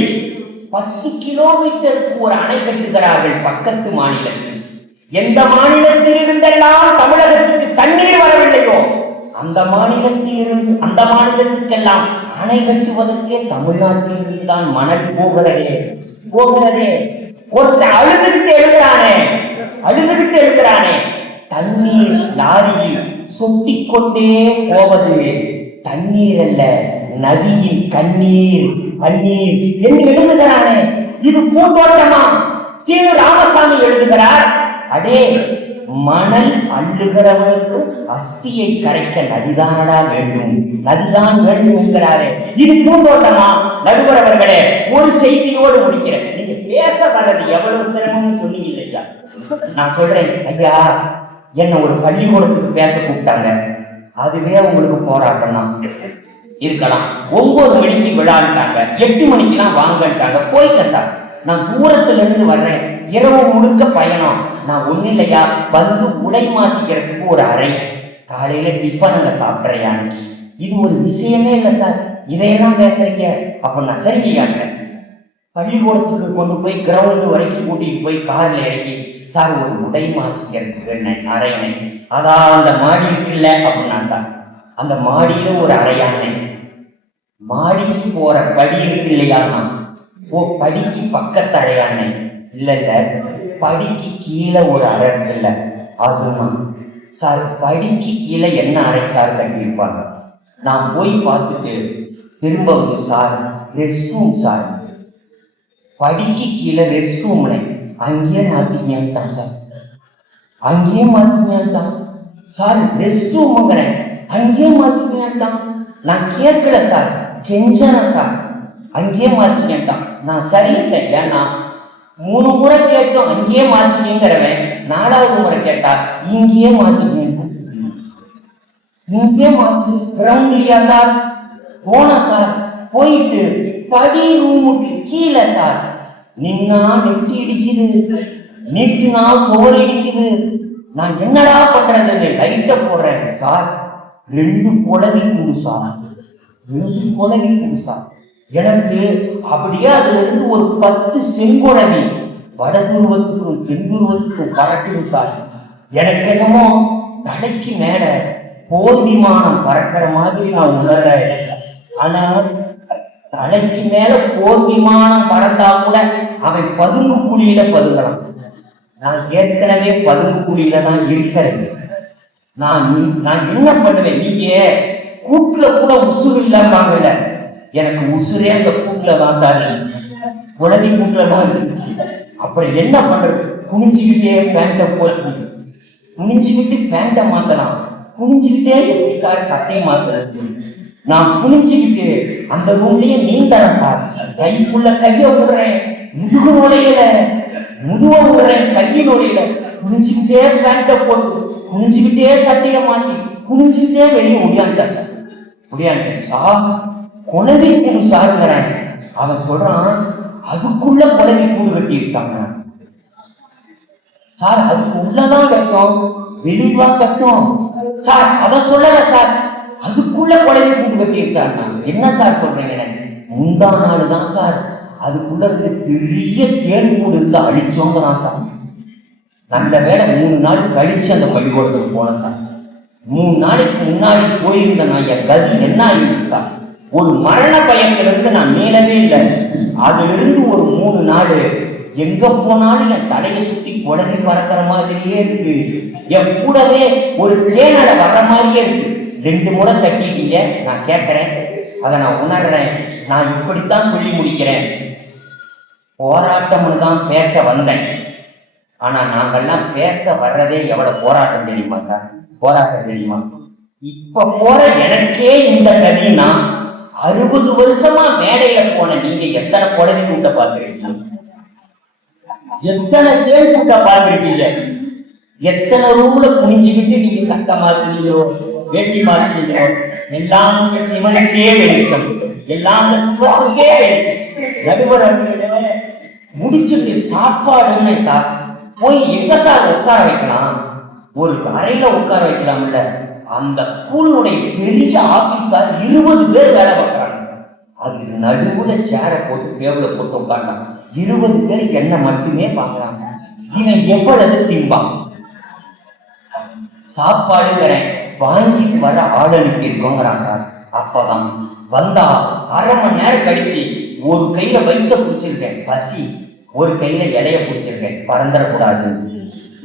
10 கிலோமீட்டருக்கு ஒரு அணை கட்டுகிறார்கள் பக்கத்து மாநிலத்தில். எந்த மாநிலத்தில் இருந்தெல்லாம் தமிழகத்துக்கு தண்ணீர் வரவில்லையோ அந்த மாநிலத்துக்கெல்லாம் அணை கட்டுவதற்கே தமிழ்நாட்டில் இருந்துதான் மணல் போகிறதே. ஒருத்தர் அழுதுகிட்டு எழுதுகிறானே, தண்ணீர் லாரியில் சொட்டிக்கொண்டே போவது தண்ணீர் அல்ல, நதியில் கண்ணீர் என்று எழுதுகிறானே. இது பூந்தோட்டமா? சீனு ராமசாமி எழுதுகிறார், அடே மணல் அள்ளுகிறவனுக்கு அஸ்தியை கரைக்க நதிதானடா வேண்டும், நதிதான் வேண்டும் என்கிறாரே. இது பூந்தோட்டமா? நடுவர் அவர்களே, ஒரு செய்தியோடு முடிக்கிறேன். நீங்க பேச வர்றது எவ்வளவு சிரமம்னு சொன்னீங்க இல்லையா? நான் சொல்றேன், ஐயா என்ன ஒரு பள்ளிக்கூடத்துக்கு பேச கூப்பிட்டாங்க, அதுவே உங்களுக்கு போராட்டம் தான் இருக்கலாம். 9 மணிக்கு விழாட்டாங்க, 8 மணிக்கெல்லாம் வாங்கட்டாங்க. போய்க்க சார், நான் தூரத்துல இருந்து வர்றேன், இரவு முழுக்க பயணம், நான் ஒண்ணு இல்லையா வந்து உடை மாத்திக்கிறதுக்கு ஒரு அறை, காலையில டிஃபன் அங்க சாப்பிட்றையான்னு. இது ஒரு விஷயமே இல்லை சார், இதையெல்லாம் பேசுறீங்க. அப்ப நான் சரிங்க, பள்ளிக்கூடத்துக்கு கொண்டு போய் கிரவுண்டு வரைக்கும் கூட்டிட்டு போய் கார்ல இறக்கி, சார் ஒரு உடை மாத்திக்கிறதுக்கு அறையணை, அதான் அந்த மாடி இருக்குல்ல அப்படின்னா, சார் அந்த மாடியில ஒரு அறையானே, மாடிக்கு போற படி இருக்கு இல்லையானா, படிக்கு பக்கத்து அறையானே, இல்ல படிக்கு கீழே ஒரு அறை இருக்குல்ல அதுமா. சார் படிக்கு கீழே என்ன அறை சார் கட்டியிருப்பாங்க? நான் போய் பார்த்துட்டு திரும்ப வந்து, சார் ரெஸ்ட் ரூம் சார், படிக்கு கீழே ரெஸ்ட் ரூம்ல அங்கேயே மாத்திக்கிட்டான் சார், அங்கேயே மாத்திக்கிட்டான் சார். ரெஸ்ட் ரூம்ங்கிறேன், அங்கேயே மாத்திக்கிட்டான். நான் கேட்கல சார், கெஞ்சன சார், அங்கேயே மாத்திக்கிட்டான். நான் சரியில்லை, ஏன்னா 3 முறை கேட்டோம் அங்கேயே மாத்திக்கிறவன் 4வது முறை கேட்டா இங்கேயே மாத்திக்க, இங்கே மாத்தி கிரவுண்ட் இல்லையா சார்? போன சார், போயிட்டு படி ரூமுக்கு கீழே சார் நின்னா நெட்டி இடிக்குது, நீட்டுனா சோறு இடிக்குது. நான் என்னடா பண்றது? லைட்ட போடுறேன் சார், 2 குழவி கூடு சார், 2 குழவி கூடு சார். எனக்கு அப்படியே அதுல இருந்து ஒரு 10 செங்குழவி வடதுருவத்துக்கும் தென்துருவத்துக்கும் பறக்குது சார். எனக்கு என்னமோ தலைக்கு மேல போர் விமானம் பறக்கிற மாதிரி நான் உணர்றேன். ஆனா தலைக்கு மேல போர் விமானம் பறந்தா கூட அவன் பதுங்கு குழியில பதுங்கலாம். நான் ஏற்கனவே பதுங்கு குழியில தான் இருக்கிறேன். நான் என்ன பண்ணுவேன்? நீங்க கூட்டுல கூட உசுறு இல்லாமல, எனக்கு உசுரே அந்த கூட்டுல தான் சார், உடனே கூட்டுல தான் இருந்துச்சு. அப்புறம் என்ன பண்றது? குனிஞ்சுக்கிட்டே பேண்ட போட்டு, குனிஞ்சுக்கிட்டு பேண்ட மாத்தலாம், குனிஞ்சுக்கிட்டே எப்படி சார் சட்டையை மாத்துறது? நான் குனிஞ்சுக்கிட்டு அந்த ரூம்லயே நீந்தறேன் சார், கைக்குள்ள கைய விடுறேன், முதுகு நுழையில, முதுவ விடுறேன், கையை நுழையில, குனிஞ்சுக்கிட்டே பேண்ட போட்டு, குனிஞ்சுக்கிட்டே சட்டையை மாத்தி, குனிஞ்சுக்கிட்டே வெளியே முடியாண்டேன் சார். குழவி கூடு சாருங்கிறான். அவன் சொல்றான், அதுக்குள்ள குழவி கூடு கட்டி இருக்காங்க சார், அதுக்கு உள்ளதான் கட்டும், வெளிவா கட்டும் சார். அத சொல்லல சார், அதுக்குள்ள குழவி கூடு கட்டி இருக்காங்க. என்ன சார் சொல்றீங்க? முந்தா நாள் தான் சார் அதுக்குள்ள இருந்து பெரிய தேன் கூடு இருந்து அழிச்சோங்கிறான் சார். நல்ல வேலை 3 நாள் கழிச்சு அந்த பள்ளிக்கூடத்துக்கு போன சார். 3 நாளைக்கு முன்னாடி போயிருந்த நான் என் கதி என்ன ஆகிருக்கா? ஒரு மரண பயத்திலிருந்து நான் மீளவே இல்லை. அதுல இருந்து ஒரு 3 நாள் எங்க போனாலும் என் தலையை சுத்தி குழந்தை பறக்கிற மாதிரியே இருக்கு. என் கூடவே ஒரு தேனடை வர்ற மாதிரியே இருக்கு. 2 முறை தட்டிட்டீங்க, நான் கேட்கிறேன், அதை நான் உணர்றேன். நான் இப்படித்தான் சொல்லி முடிக்கிறேன். போராட்டம்னு தான் பேச வந்தேன். ஆனா நாங்கெல்லாம் பேச வர்றதே எவ்வளவு போராட்டம் தெரியுமா சார்? போராட்டம் தெரியுமா? இப்ப போற எனக்கே இந்த கதினா 60 வருஷமா மேடையில போன நீங்க எத்தனை குழந்தை கூட்ட பார்த்துருக்கீங்க? எத்தனை தேன் கூட்ட பார்த்துருக்கீங்க? எத்தனை ரூம்ல குனிஞ்சுக்கிட்டு நீங்க சட்டை மாத்துறீங்களோ, வேட்டி மாத்துறீங்களோ? எல்லாம் சிவனுக்கே வெளிச்சம், எல்லாம் சிவனுக்கே வெளிச்சம். நடுவர் முடிச்சுட்டு சாப்பாடுன்னு சார் போய் எங்க சார் உட்கார வைக்கலாம்? ஒரு அறையில உட்கார வைக்கலாம்ல. அந்த ஸ்கூலுடைய பெரிய ஆபீஸார் 20 பேர் வேலை பார்க்கறாங்க. அதுக்கு நடுவுல சேரை போட்டு டேபிள போட்டு உட்கார்ந்தாங்க. 20 பேர் என்ன மட்டுமே பார்க்கறாங்க. இவன் எவ்வளவு திம்பான்? சாப்பாடுங்கிறேன் வாங்கிட்டு வர ஆள் அனுப்பி இருக்கோங்கிறாங்க. அப்பதான் வந்தா 1/2 மணி நேரம் கழிச்சு ஒரு கையில வயிற்ற பிடிச்சிருக்கேன் பசி, ஒரு கையில இலைய பிடிச்சிருக்கேன் பறந்துடக்கூடாது.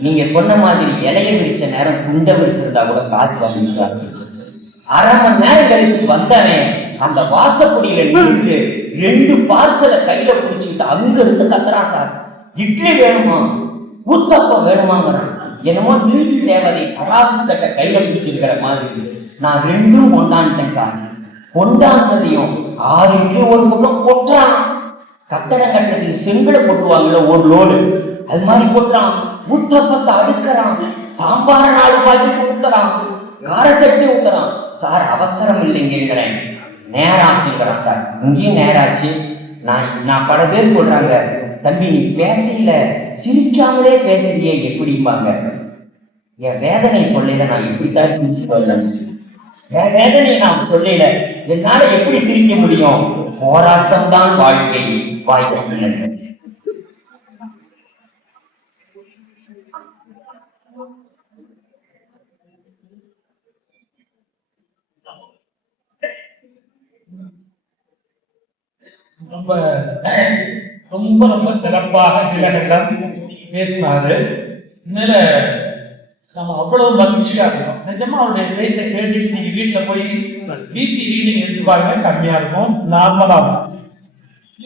நீங்க சொன்ன மாதிரி இலைய விரிச்ச நேரம் துண்டை விரிச்சிருந்தா கூட காசு வாங்கிக்கிறாங்க. 1/2 மணி நேரம் கழிச்சு வந்தவன் அந்த வாசப்படியில நின்று 2 பார்சலை கையில பிடிச்சுக்கிட்டு அங்க இருந்து கத்துறான் சார், இட்லி வேணுமா, ஊத்தப்பம் வேணுமாங்கிறான். என்னமோ நீதி தேவதை தராசு தட்ட கையில பிடிச்சிருக்கிற மாதிரி. நான் 2ம் கொண்டாண்டேன் சார். கொண்டாந்ததையும் 6 இட்லி ஒரு பக்கம் போட்டான். கட்டடம் கட்டத்தில் செங்கலை போட்டுவாங்கல்ல ஒரு லோடு, அது மாதிரி போட்டான். ஊத்தப்பத்தை அடுக்கிறான், சாம்பார 4 பாக்கெட் ஊத்துறான், கார சட்னி ஊத்துறான். சார் அவசரம் இல்லைங்கிறேன், நேரம் ஆச்சுங்கிறான் சார். இங்கேயும் நேரம் ஆச்சு. நான் பல பேர் சொல்றாங்க, தம்பி நீ பேசல, சிரிக்காமலே பேசுறியே எப்படிம்பாங்க. என் வேதனை சொல்லல, நான் எப்படித்தான் சிரிச்சு வரல? என் வேதனை நான் சொல்லல, என்னால எப்படி சிரிக்க முடியும்? போராட்டம் தான் வாழ்க்கை. வாய்ப்பு ரொம்ப ரொம்ப ரொம்ப சிறப்பாக நிலநலம் பேசினாரு. உண்மையில நம்ம அவ்வளவு மகிழ்ச்சியா இருக்கும். நிஜமா அவருடைய பேச்சை கேட்டுட்டு நீங்க வீட்டுல போய் வீட்டு ரீடிங் எடுத்துப்பாங்க, கம்மியா இருக்கும், நார்மலா இருக்கும்.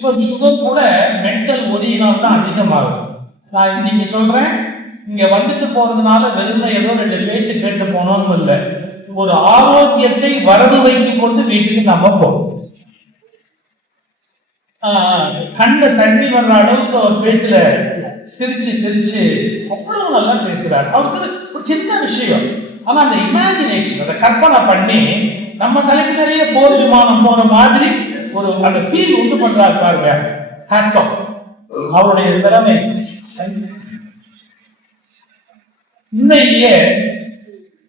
இப்போ சுகர் கூட மென்டல் ஒரியினால் தான் அதிகமாகும். நான் இன்னைக்கு சொல்றேன், இங்க வந்துட்டு போறதுனால வெறும் ஏதோ 2 பேச்சு கேட்டு போனோம்னு இல்லை, ஒரு ஆரோக்கியத்தை வரவு வைத்துக் கொண்டு வீட்டுக்கு நம்ம போவோம். கண்ட தண்ணி வர்ற அளவுக்கு ஒரு பேச்சுல சிரிச்சு சிரிச்சு அவ்வளவு நல்லா பேசுறாரு. அவருக்கு ஒரு சின்ன விஷயம், ஆனா அந்த இமேஜினேஷன், அதை கற்பனை பண்ணி நம்ம தலைக்கு நிறைய போர் விமானம் போற மாதிரி ஒரு அந்த ஃபீல் உண்டு பண்றாரு பாருங்க. ஹேட்ஸ் ஆஃப் அவருடைய திறமை. உண்மையிலேயே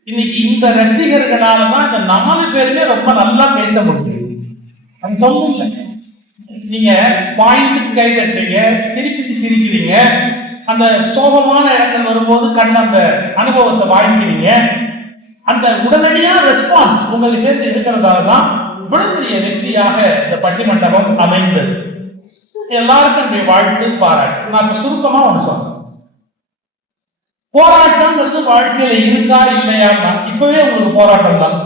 இன்னைக்கு இந்த ரசிகர்களாலதான் இந்த 4 பேருமே ரொம்ப நல்லா பேச முடியும். அது சொல்லுங்க, நீங்க பாயிண்ட் கை தட்டுறீங்க, சிரிப்பிட்டு சிரிக்கிறீங்க, அந்த சோகமான இடங்கள் வரும்போது அந்த அனுபவத்தை வாங்கிக்கிறீங்க. அந்த உடனடியான ரெஸ்பான்ஸ் உங்களுக்கு இருக்கிறதால தான் இவ்வளவு பெரிய வெற்றியாக இந்த பட்டிமண்டபம் அமைந்தது. எல்லாருக்கும் வாழ்த்து பாராட்டு. நான் இப்ப சுருக்கமா ஒன்று சொல்றேன். போராட்டம்ங்கிறது வாழ்க்கையில இருக்கா இல்லையா? இப்பவே உங்களுக்கு போராட்டம் தான்.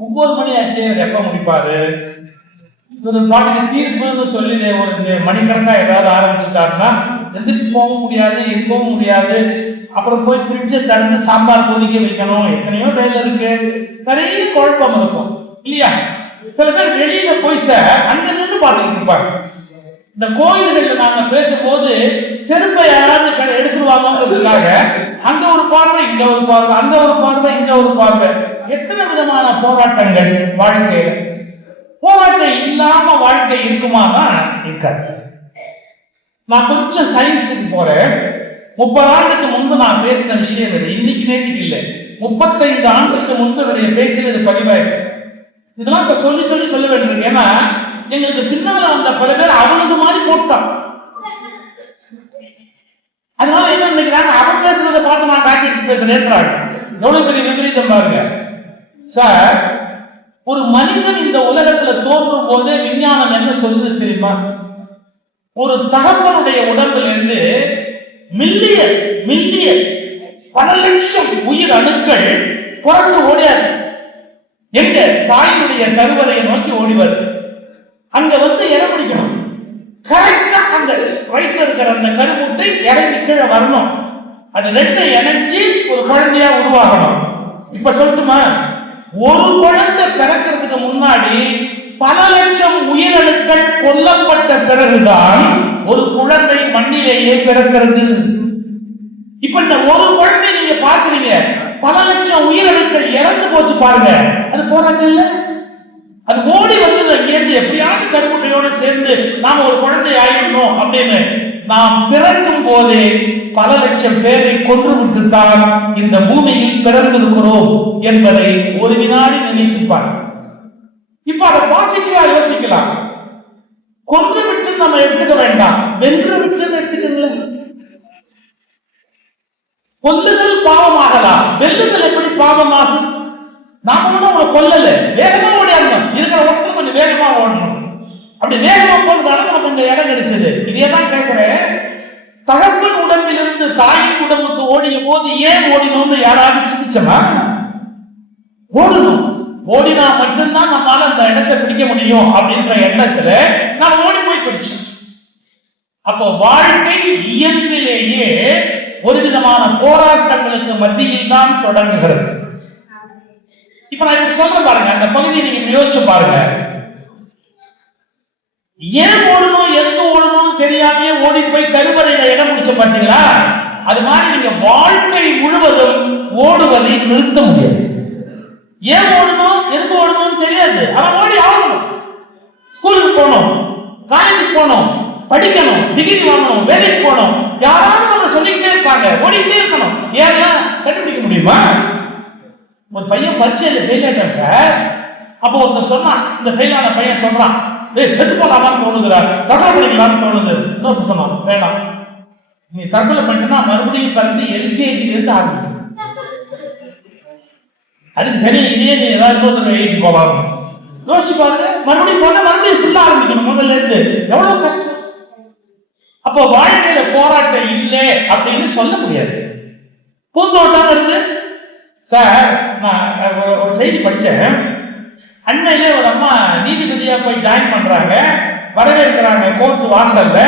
9 மணி ஆச்சு, எப்ப முடிப்பாரு? ஒரு பாட்டுக்கு தீர்ப்புன்னு சொல்லி ஒரு மணிக்கணக்கா ஏதாவது ஆரம்பிச்சுட்டாருன்னா எந்திரிச்சு போகவும் முடியாது, இருக்கவும் முடியாது. அப்புறம் போய் ஃப்ரிட்ஜை திறந்து சாம்பார் கொதிக்க வைக்கணும், எத்தனையோ வேலை இருக்கு, நிறைய குழப்பம் இருக்கும் இல்லையா? சில பேர் வெளியில போய் சார் அங்க நின்று பார்த்துட்டு இருப்பாங்க. இந்த கோயில்கள்ல நாங்க பேசும்போது செருப்பை யாராவது எடுத்துருவாங்கிறதுக்காக அங்க ஒரு பார்வை, இங்க ஒரு பார்வை, அங்க ஒரு பார்வை, இங்க ஒரு பார்வை. எத்தனை விதமான போராட்டங்கள் வாழ்க்கையில. போராட்டம் இல்லாம வாழ்க்கை இருக்குமானா இருக்காது. நான் கொஞ்சம் சயின்ஸுக்கு போறேன். 30 ஆண்டுக்கு முன்பு நான் பேசின விஷயம் இது, இன்னைக்கு நேற்றுக்கு இல்லை, 35 ஆண்டுக்கு முன்பு பேச்சில் இது பதிவாயிருக்கு. இதெல்லாம் இப்ப சொல்லி சொல்லி சொல்ல வேண்டியிருக்கு. ஏன்னா எங்களுக்கு பின்னால வந்த பல பேர் அவனுக்கு மாதிரி போட்டான். அதனால என்ன நினைக்கிறாங்க, அவன் பேசுறதை பார்த்து நான் பேக்கெட் பேசுறேன். எவ்வளவு பெரிய விபரீதம் பாருங்க சார். ஒரு மனிதன் இந்த உலகத்துல தோன்றும் போதே விஞ்ஞானம் என்ன சொல்லுது தெரியுமா? ஒரு தகப்பனுடைய உடம்புல இருந்து மில்லியன் மில்லியன் பல லட்சம் உயிர் அணுக்கள் புறத்து ஓடியாது. எங்க தாயினுடைய கருவறையை நோக்கி ஓடி வருது. அங்க வந்து இடம் பிடிக்கணும். கரெக்டா அந்த வயிற்றுல இருக்கிற அந்த கருமுட்டை இறங்கி கீழே வரணும். அது 2 இணைஞ்சு ஒரு குழந்தையா உருவாகணும். இப்ப சொல்லட்டுமா, ஒரு குழந்தை பிறக்கிறதுக்கு முன்னாடி பல லட்சம் உயிரணுக்கள் கொல்லப்பட்ட பிறகுதான் ஒரு குழந்தை மண்ணிலேயே பிறக்கிறது. இப்ப இந்த ஒரு குழந்தை நீங்க பாக்குறீங்க, பல லட்சம் உயிரணுக்கள் இறந்து போச்சு பாருங்க. அது போராட்டம் இல்ல, அது ஓடி வந்தது அங்கேருந்து எப்படியாவது கருமுட்டையோடு சேர்ந்து நாம ஒரு குழந்தை ஆயிடணும் அப்படின்னு. நாம் பிறக்கும் போதே பல லட்சம் பேரை கொன்று விட்டுத்தான் இந்த பூமியில் பிறந்திருக்கிறோம் என்பதை ஒரு வினாடி நினைத்துப்பார். இப்ப அதை பாசிட்டிவா யோசிக்கலாம். கொன்று விட்டு நம்ம எடுத்துக்க வேண்டாம், வென்று விட்டு எடுத்துக்கல. கொல்லுதல் பாவமாகலாம், வெல்லுதல் எப்படி பாவமாகும்? நாம அவங்களை கொல்லல, வேகமா ஓடியாடணும். இருக்கிற ஒருத்தர் கொஞ்சம் வேகமா ஓடணும். அப்படி வேகமா போனதால நமக்கு கொஞ்சம் இடம் கிடைச்சது. இதேதான் கேட்கிறேன், தகப்பன் உடம்பிலிருந்து தாயின் உடம்புக்கு ஓடிய போது ஏன் ஓடினோம்னு யாராவது சிந்திச்சமா? ஓடணும், ஓடினா மட்டும்தான் நம்மளால அந்த இடத்தை பிடிக்க முடியும் அப்படின்ற எண்ணத்துல நாம ஓடி போய் பிடிச்சோம். அப்போ வாழ்க்கை இயல்பிலேயே ஒரு விதமான போராட்டங்களுக்கு மத்தியில் தான் தொடங்குகிறது. இப்ப நான் இப்ப சொல்ற பாருங்க, அந்த பகுதியை நீங்க யோசிச்சு பாருங்க. ஏன் ஓடணும், எதுக்கு ஓடணும் தெரியாமையே ஓடி போய் கருவறையில இடம் பிடிச்ச பாத்தீங்களா? அது மாதிரி நீங்க வாழ்க்கை முழுவதும் ஓடுவதை நிறுத்த முடியாது. ஏன் ஓடணும், எதுக்கு ஓடணும் தெரியாது, ஆனா ஓடி ஆகணும். ஸ்கூலுக்கு போகணும், காலேஜுக்கு போகணும், படிக்கணும், டிகிரி வாங்கணும், வேலைக்கு போகணும், யாராவது நம்ம சொல்லிக்கிட்டே இருப்பாங்க, ஓடிக்கிட்டே இருக்கணும். ஏன்னா கண்டுபிடிக்க முடியுமா? ஒரு பையன் பரீட்சையில ஃபெயில் ஆயிட்டான் சார். அப்போ ஒருத்தர் சொன்னான், இந்த ஃபெயிலான பையன் சொல்றான், செத்து போலாமான்னு தோணுகிறார், தற்கொலை பண்ணிக்கலாம்னு தோணுது. இன்னொரு சொன்னான், வேணாம், நீ தற்கொலை பண்ணினா மறுபடியும் பிறந்து எல்கேஜில இருந்து ஆரம்பிக்கும். அதுக்கு சரி, இதே நீ ஏதாவது இன்னொருத்தர் எழுதி போவாங்க. யோசிச்சு பாருங்க, மறுபடியும் போன மறுபடியும் ஃபுல்லா ஆரம்பிக்கணும் முதல்ல இருந்து. எவ்வளவு கஷ்டம். அப்போ வாழ்க்கையில போராட்டம் இல்லை அப்படின்னு சொல்ல முடியாது. பூந்தோட்டம் இருக்கு சார். நான் ஒரு செய்தி படிச்சேன். அண்மையிலே ஒரு அம்மா நீதிபதியா போய் ஜாயின் பண்றாங்க. வரவேற்கிறாங்க கோர்ட் வாசல்ல.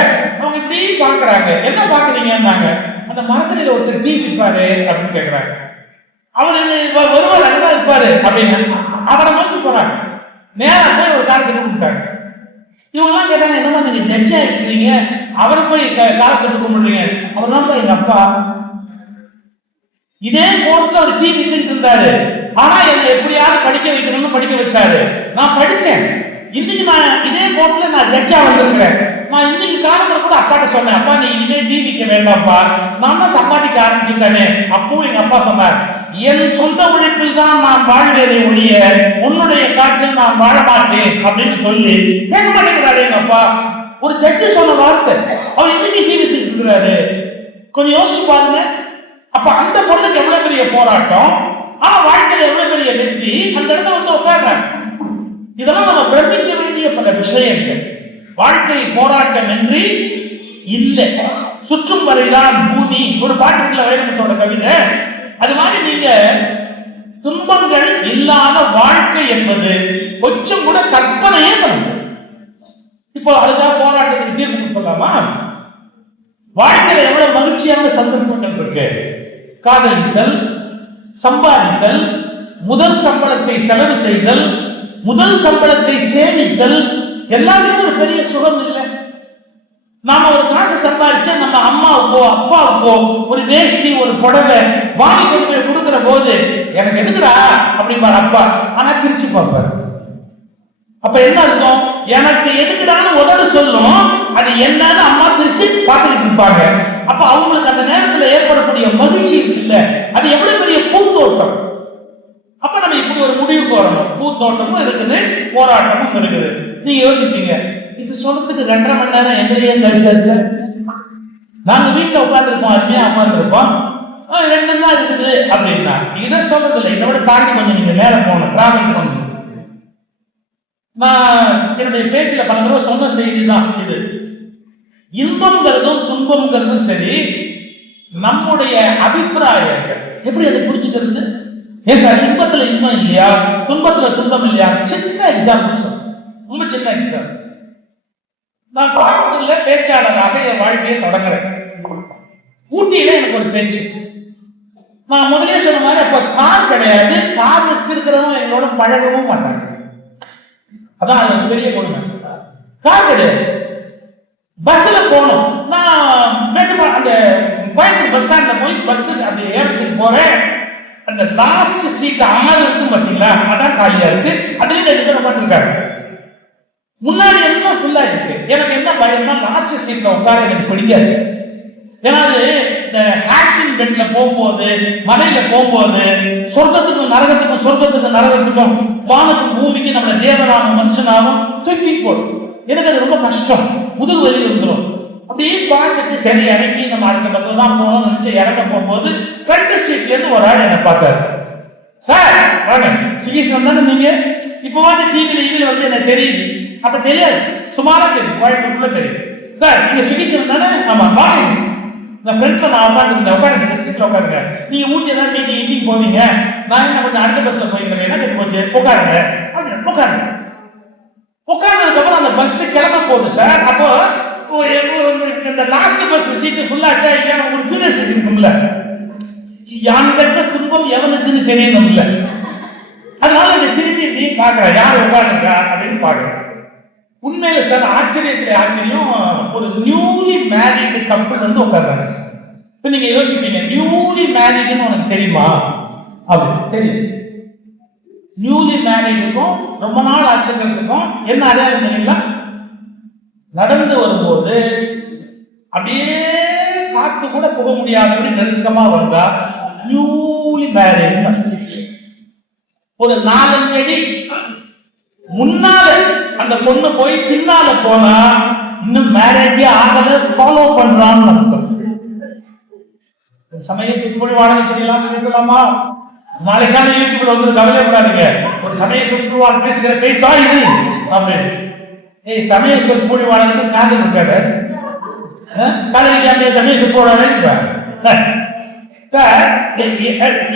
அவங்க இப்படி பாக்குறாங்க. என்ன பாக்குறீங்கன்னாங்க. அந்த மரத்தடியில ஒருத்தர் டீ விற்பாரு அப்படின்னு கேட்கிறாங்க. அவரு வருவார், அங்கதான் இருப்பாரு அப்படின்னு அவரை நோக்கி போறாங்க. நேரா போய் ஒரு காலத்தை கும்பிட்டாங்க. இவங்க எல்லாம் கேட்டாங்க, என்னமா நீங்க ஜட்ஜா இருக்கிறீங்க, அவரை போய் காலத்தை கும்பிடுறீங்க? அவர் தான் எங்க அப்பா. இதே கோர்ட்ல ஒரு டீ வித்துட்டு இருந்தாரு. ஆனா என்னை எப்படியாவது படிக்க வைக்கணும்னு படிக்க வச்சாரு. நான் படிச்சேன். இன்னைக்கு நான் இதே கோர்ட்ல நான் ஜட்ஜா வந்திருக்கிறேன். நான் இன்னைக்கு காலத்துல கூட அப்பாட்ட சொன்னேன், அப்பா நீ இனிமே டீ விற்க வேண்டாம்ப்பா, நான் தான் சம்பாதிக்க ஆரம்பிச்சுட்டானே. அப்பவும் எங்க அப்பா சொன்னார், என் சொந்த உழைப்பில் தான் நான் வாழ்வேனே ஒழிய உன்னுடைய காற்றில் நான் வாழ மாட்டேன் அப்படின்னு சொல்லி கேட்க மாட்டேங்கிறாரு எங்க அப்பா. ஒரு ஜட்ஜி சொன்ன வார்த்தை அவர் இன்னைக்கு டீ வித்துட்டு இருக்கிறாரு. கொஞ்சம் யோசிச்சு பாருங்க. அப்ப அந்த பொண்ணுக்கு எவ்வளவு பெரிய போராட்டம், ஆனா வாழ்க்கையில எவ்வளவு பெரிய வெற்றி. அந்த இடத்துல வந்து உட்கார்றாங்க. இதெல்லாம் நம்ம பிரமிக்க வேண்டிய பல விஷயங்கள். வாழ்க்கை போராட்டம் என்று இல்லை. சுற்றும் வரைதான் பூமி, ஒரு பாட்டுக்குள்ள வைரமுத்தோட கவிதை. அது மாதிரி நீங்க துன்பங்கள் இல்லாத வாழ்க்கை என்பது கொஞ்சம் கூட கற்பனையே பண்ணுங்க. இப்போ அதுக்காக போராட்டத்துக்கு தீர்வு கொடுக்கலாமா? வாழ்க்கையில எவ்வளவு மகிழ்ச்சியான சந்தர்ப்பங்கள் இருக்கு. காதலித்தல், சம்பாதித்தல், முதல் சம்பளத்தை செலவு செய்தல், முதல் சம்பளத்தை சேமித்தல், எல்லாமே ஒரு பெரிய சுகம் இல்லை. நாம ஒரு காசு சம்பாதிச்சு நம்ம அம்மாவுக்கோ அப்பாவுக்கோ ஒரு வேஷ்டி ஒரு புடவை வாங்கி கொண்டு போய் கொடுக்கிற போது எனக்கு எதுக்குடா அப்படிம்பாரு அப்பா. ஆனா பிரிச்சு பார்ப்பாரு. அப்ப என்ன அர்த்தம்? எனக்கு எதுக்குடான்னு உதடு சொல்லும், அது என்னன்னு அம்மா பிரிச்சு பார்த்துட்டு இருப்பாங்க. அப்ப அவங்களுக்கு அந்த நேரத்துல ஏற்படக்கூடிய மகிழ்ச்சி இருக்குல்ல, அது எவ்வளவு பெரிய பூந்தோட்டம். அப்ப நம்ம இப்படி ஒரு முடிவுக்கு வரணும். பூந்தோட்டமும் இருக்குது, போராட்டமும் இருக்குது. நீங்க யோசிப்பீங்க, இது சொல்றதுக்கு 2.5 மணி நேரம் எங்கேயே தடுக்கிறது? நாங்க வீட்டுல உட்காந்துருப்போம், அருமையா அமர்ந்திருப்போம், 2 தான் இருக்குது அப்படின்னா இதை சொல்றது இல்லை. இதை விட தாண்டி கொஞ்சம் நீங்க மேல போகணும், டிராவல் பண்ணணும். நான் என்னுடைய பேச்சுல பல தடவை சொன்ன செய்தி தான் இது. இன்பம்ங்கிறதும் துன்பம்ங்கிறதும் சரி, நம்முடைய அபிப்பிராயங்கள் எப்படி அதை புரிஞ்சுக்கிறது? ஏன் சார் இன்பத்துல இன்பம் இல்லையா, துன்பத்துல துன்பம் இல்லையா? சின்ன எக்ஸாம்பிள் சொல்றேன், ரொம்ப சின்ன எக்ஸாம்பிள். நான் கோயம்புத்தூர்ல பேச்சாளராக என் வாழ்க்கையை தொடங்குறேன். ஊட்டியில எனக்கு ஒரு பேச்சு. நான் முதலே சொன்ன மாதிரி அப்ப கார் கிடையாது, கார் வச்சிருக்கிறவங்க எங்களோட பழகவும் மாட்டாங்க. அதான் அது பெரிய கொடுமை. கார் கிடையாது, பஸ்ல போகணும். நான் அந்த கோயம்புத்தூர் பஸ் ஸ்டாண்ட்ல போய் பஸ் அந்த ஏறத்துக்கு போறேன். அந்த லாஸ்ட் சீட் 6 இருக்கும் பாத்தீங்களா, அதான் காலியா இருக்கு. அதுலயும் 2 பேர் உட்காந்துருக்காங்க. முன்னாடி எல்லாம் ஃபுல்லா இருக்கு. எனக்கு என்ன பயம்னா லாஸ்ட் சீட்ல உட்கார எனக்கு பிடிக்காது. ஏன்னா இந்த ஹேக்கிங் பெட்ல போகும்போது, மலையில போகும்போது, சொர்க்கத்துக்கும் நரகத்துக்கும், சொர்க்கத்துக்கும் நரகத்துக்கும், வானத்துக்கும் பூமிக்கு நம்மள தேவனாகவும் மனுஷனாகவும் தூக்கி போடும். எனக்கு அது ரொம்ப கஷ்டம், முதுகு வலி வந்துடும். அப்படியே பார்த்துட்டு சரி இறங்கி நம்ம அடுத்த பஸ்ல தான் போகணும்னு நினைச்சு இறங்க போகும்போது ஃப்ரண்ட் சீட்ல இருந்து ஒரு ஆள் என்னை பார்த்தாரு. சார் வாங்க, சுகீஷன் தானே நீங்க? இப்போ வந்து டிவியில வந்து எனக்கு தெரியுது. அப்ப தெரியாது, சுமாரா தெரியும், கோயம்புத்தூர்ல தெரியும். சார் நீங்க சுகீஷன் தானே? ஆமா வாங்க. இந்த ஃப்ரெண்ட்ல நான் உட்காந்துருந்தேன், உட்காருங்க சீட்ல உட்காருங்க. நீங்க ஊட்டி ஏதாவது மீட்டிங் போவீங்க, நான் என்ன கொஞ்சம் அடுத்த பஸ்ல போயிருக்கேன், என்ன கெட்டு போச்சு, உட்காருங்க உட்காருங்க. உட்கார்ந்ததுக்கு அப்புறம் அந்த பஸ் கிளம்ப போகுது சார். அப்போ இந்த லாஸ்ட் பஸ் சீட்டு ஃபுல்லாச்சா இல்லையா, ஒரு பின்னஸ் இருக்கும்ல, யான்கிட்ட துன்பம் எவனுக்குன்னு தெரியணும்ல. அதனால இந்த திரும்பி நீ பாக்குற யார் உட்காந்துருக்கா அப்படின்னு பாக்குறேன். உண்மையில சார் ஆச்சரியத்துல ஆச்சரியம், ஒரு நியூலி மேரிடு கப்பல் வந்து உட்கார்றாங்க. இப்ப நீங்க யோசிப்பீங்க, நியூலி மேரிடுன்னு உனக்கு தெரியுமா அப்படின்னு? தெரியும். நியூலி மேரிடுக்கும் ரொம்ப நாள் ஆச்சரியத்துக்கும் என்ன அடையாளம் தெரியுங்களா? நடந்து வரும்போது அப்படியே காத்து கூட போக முடியாதபடி நெருக்கமா வந்தா நியூலி மேரிட். ஒரு 4 அடி முன்னால அந்த பொண்ணு போய் பின்னால போனா இன்னும் மேரேஜே ஆகல, ஃபாலோ பண்றான்னு அர்த்தம். சமய சுற்றுமொழி வாழ்க்கை தெரியலாம் பேசலாமா? நாளைக்கான யூடியூப்ல வந்து கவலைப்படாதீங்க, ஒரு சமய சுற்றுவாழ் பேசுகிற பேச்சா இது அப்படின்னு. ஏய், சமய சொற்பொழி வாழ்க்கை காதல் இருக்காரு காதலிக்காம சமய சொற்பொழி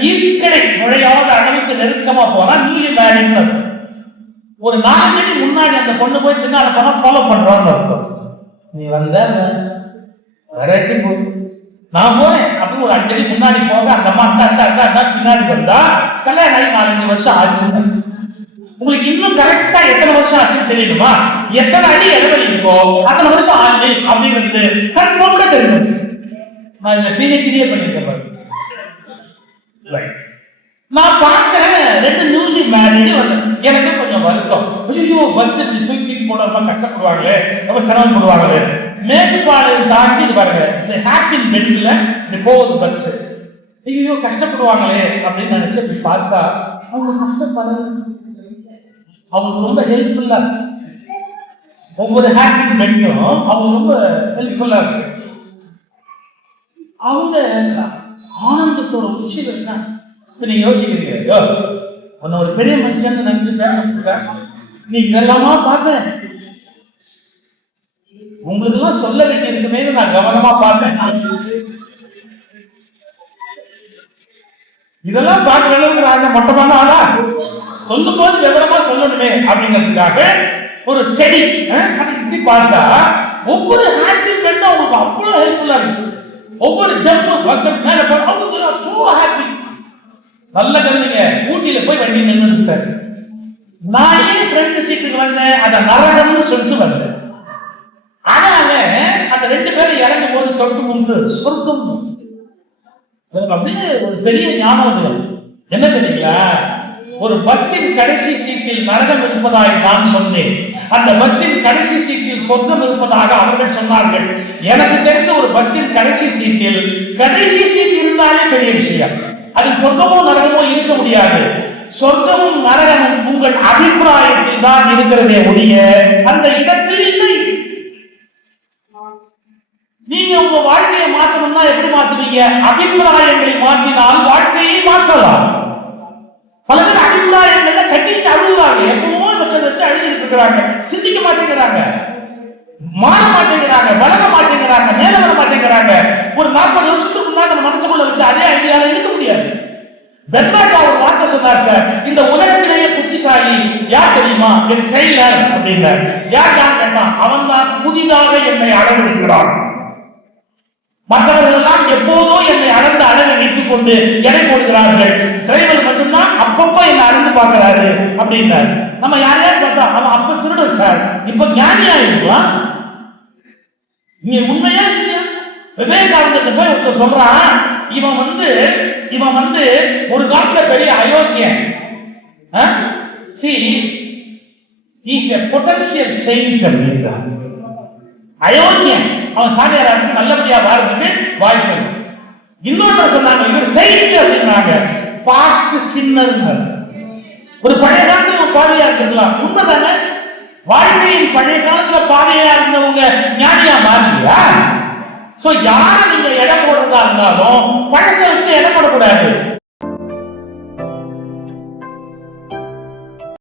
ஈர்க்கடை நுழையாத அளவுக்கு நெருக்கமா போனா நீங்க மேரிட். ஒரு 4 மணிக்கு முன்னாடி அந்த பொண்ணு போய் பின்னால போனா ஃபாலோ பண்றோம்னு இருக்கும். நீ வந்த வெரைட்டி போ, நான் போறேன் அப்படின்னு ஒரு 5 மணிக்கு முன்னாடி போக அந்த அம்மா அண்டா பின்னாடி வந்தா கல்யாணம் ஆகி 4-5 வருஷம் ஆச்சு. உங்களுக்கு இன்னும் கரெக்டா எத்தனை வருஷம் ஆச்சுன்னு தெரியணுமா? எத்தனை அடி இடைவெளி இருக்கோ அத்தனை வருஷம் ஆச்சு அப்படிங்கிறது கன்ஃபார்ம்டா தெரியும். நான் இந்த பிஹெச்டியே பண்ணிருக்கேன். நான் பார்த்தேன் 2 நியூலி மேரிடு வந்து எனக்கு கொஞ்சம் வருத்தம். ஐயோ பஸ் தூக்கி போடுறப்ப கஷ்டப்படுவாங்களே, ரொம்ப சிரமப்படுவாங்களே. மேட்டுப்பாடு தாண்டி இது பாருங்க, இந்த ஹேப்பின் பெண்ட்ல இது போகுது பஸ். ஐயோ கஷ்டப்படுவாங்களே அப்படின்னு நினைச்சு பார்த்தா அவங்க கஷ்டப்படுறது அவங்களுக்கு ரொம்ப ஹெல்ப்ஃபுல்லா இருக்கு. ஒவ்வொரு ஹேப்பின் பெண்ணும் அவங்க ரொம்ப ஹெல்ப்ஃபுல்லா இருக்கு. அவங்க ஆனந்தத்தோட உச்சியில் இருக்காங்க. இப்ப நீங்க யோசிக்கிறீங்க, உன்னை ஒரு பெரிய மனுஷன் நினைச்சு பேச, நீ இதெல்லாமா பார்த்தேன், உங்களுக்கு எல்லாம் சொல்ல வேண்டி இருக்குமே நான் கவனமா பார்த்தேன். இதெல்லாம் பார்க்கிற அளவுக்கு நான் மொட்டமான ஆளா? சொல்லும் போது விவரமா சொல்லணுமே அப்படிங்கிறதுக்காக ஒரு ஸ்டடி இப்படி பார்த்தா ஒவ்வொரு ஹேப்பிங் பெண்ணும் அவங்களுக்கு அவ்வளவு ஹெல்ப்ஃபுல்லா இருந்துச்சு. ஒவ்வொரு ஜம்ப் பஸ் மேல சோ ஹாப்பி. நல்ல கருவிங்க, ஊட்டியில போய் வண்டி நின்றது சார். நான் ஏன் ஃப்ரண்ட் சீட்டுக்கு வந்தேன், அத நரகம்னு சொல்லிட்டு வந்தேன். ஆனால அந்த 2 பேரும் இறங்கும் போது தொட்டு முன்பு சொர்க்கம் அப்படியே ஒரு பெரிய ஞானம். என்ன தெரியுங்களா, ஒரு பஸ்ஸின் கடைசி சீட்டில் நரகம் இருப்பதாக நான் சொன்னேன், அந்த பஸ்ஸின் கடைசி சீட்டில் சொர்க்கம் இருப்பதாக அவர்கள் சொன்னார்கள். எனக்கு தெரிந்த ஒரு பஸ்ஸின் கடைசி சீட்டில் கடைசி சீட் இருந்தாலே பெரிய விஷயம். அது சொர்க்கமோ நரகமோ இருக்க முடியாது. சொர்க்கமும் நரகமும் உங்கள் அபிப்பிராயத்தில் தான் இருக்கிறதே ஒழிய அந்த இடத்தில் இல்லை. நீங்க உங்க வாழ்க்கையை மாற்றணும்னா எப்படி மாற்றுவீங்க? அபிப்பிராயங்களை மாற்றினால் வாழ்க்கையை மாற்றலாம். பல பேர் அபிப்பிராயங்கள்ல கட்டிட்டு அழுகுறாங்க, எப்பவும் வச்சு அழுதிட்டு இருக்கிறாங்க, சிந்திக்க மாட்டேங்கிறாங்க, மாற மாட்டேங்கிறாங்க, வளர மாட்டேங்கிறாங்க, மேல வர மாட்டேங்கிறாங்க. ஒரு 40 வருஷத்துக்கு முன்னாடி நம்ம மனசுக்குள்ள வச்சு அதே ஐடியால இருக்க முடியாது. பெர்னாஷா ஒரு வார்த்தை சொன்னார் சார், இந்த உலகத்திலேயே புத்திசாலி யார் தெரியுமா? என் டெய்லர் அப்படின்னார். யார் யார் கேட்டான், அவன் தான் புதிதாக என்னை அளவெடுக்கிறான். மற்றவர்கள் எல்லாம் எப்போதோ என்னை அளந்து அளவை வைத்துக் கொண்டு எடை போடுகிறார்கள். டிரைவர் மட்டும்தான் அப்பப்போ என்னை அளந்து பார்க்கிறாரு அப்படின்னார். நம்ம யாரையாவது பார்த்தா அவன் அப்ப திருடன் சார், இப்ப ஞானியா இருக்கலாம். நீங்க உண்மையா இல்லையா? விவேகானந்தத்தை போய் ஒருத்தர் சொல்றான், இவன் வந்து ஒரு காலத்துல பெரிய அயோக்கியன். See, he is a potential saint அப்படின்றான். அயோக்கியன், அவன் சாமியாராருக்கு நல்லபடியா வாழ்றதுக்கு வாய்ப்பு. இன்னொன்று சொன்னாங்க, இவர் செயின்ட் அப்படின்னாங்க, பாஸ்ட் சின்னர். ஒரு பழைய காலத்துல பாதையா இருக்கலாம், உண்மைதானே? வாழ்க்கையின் பழைய காலத்துல பாதையா இருந்தவங்க ஞானியா மாறியா? சோ யார நீங்க எடை போடுறதா இருந்தாலும் பழச வச்சு எடை போடக்கூடாது.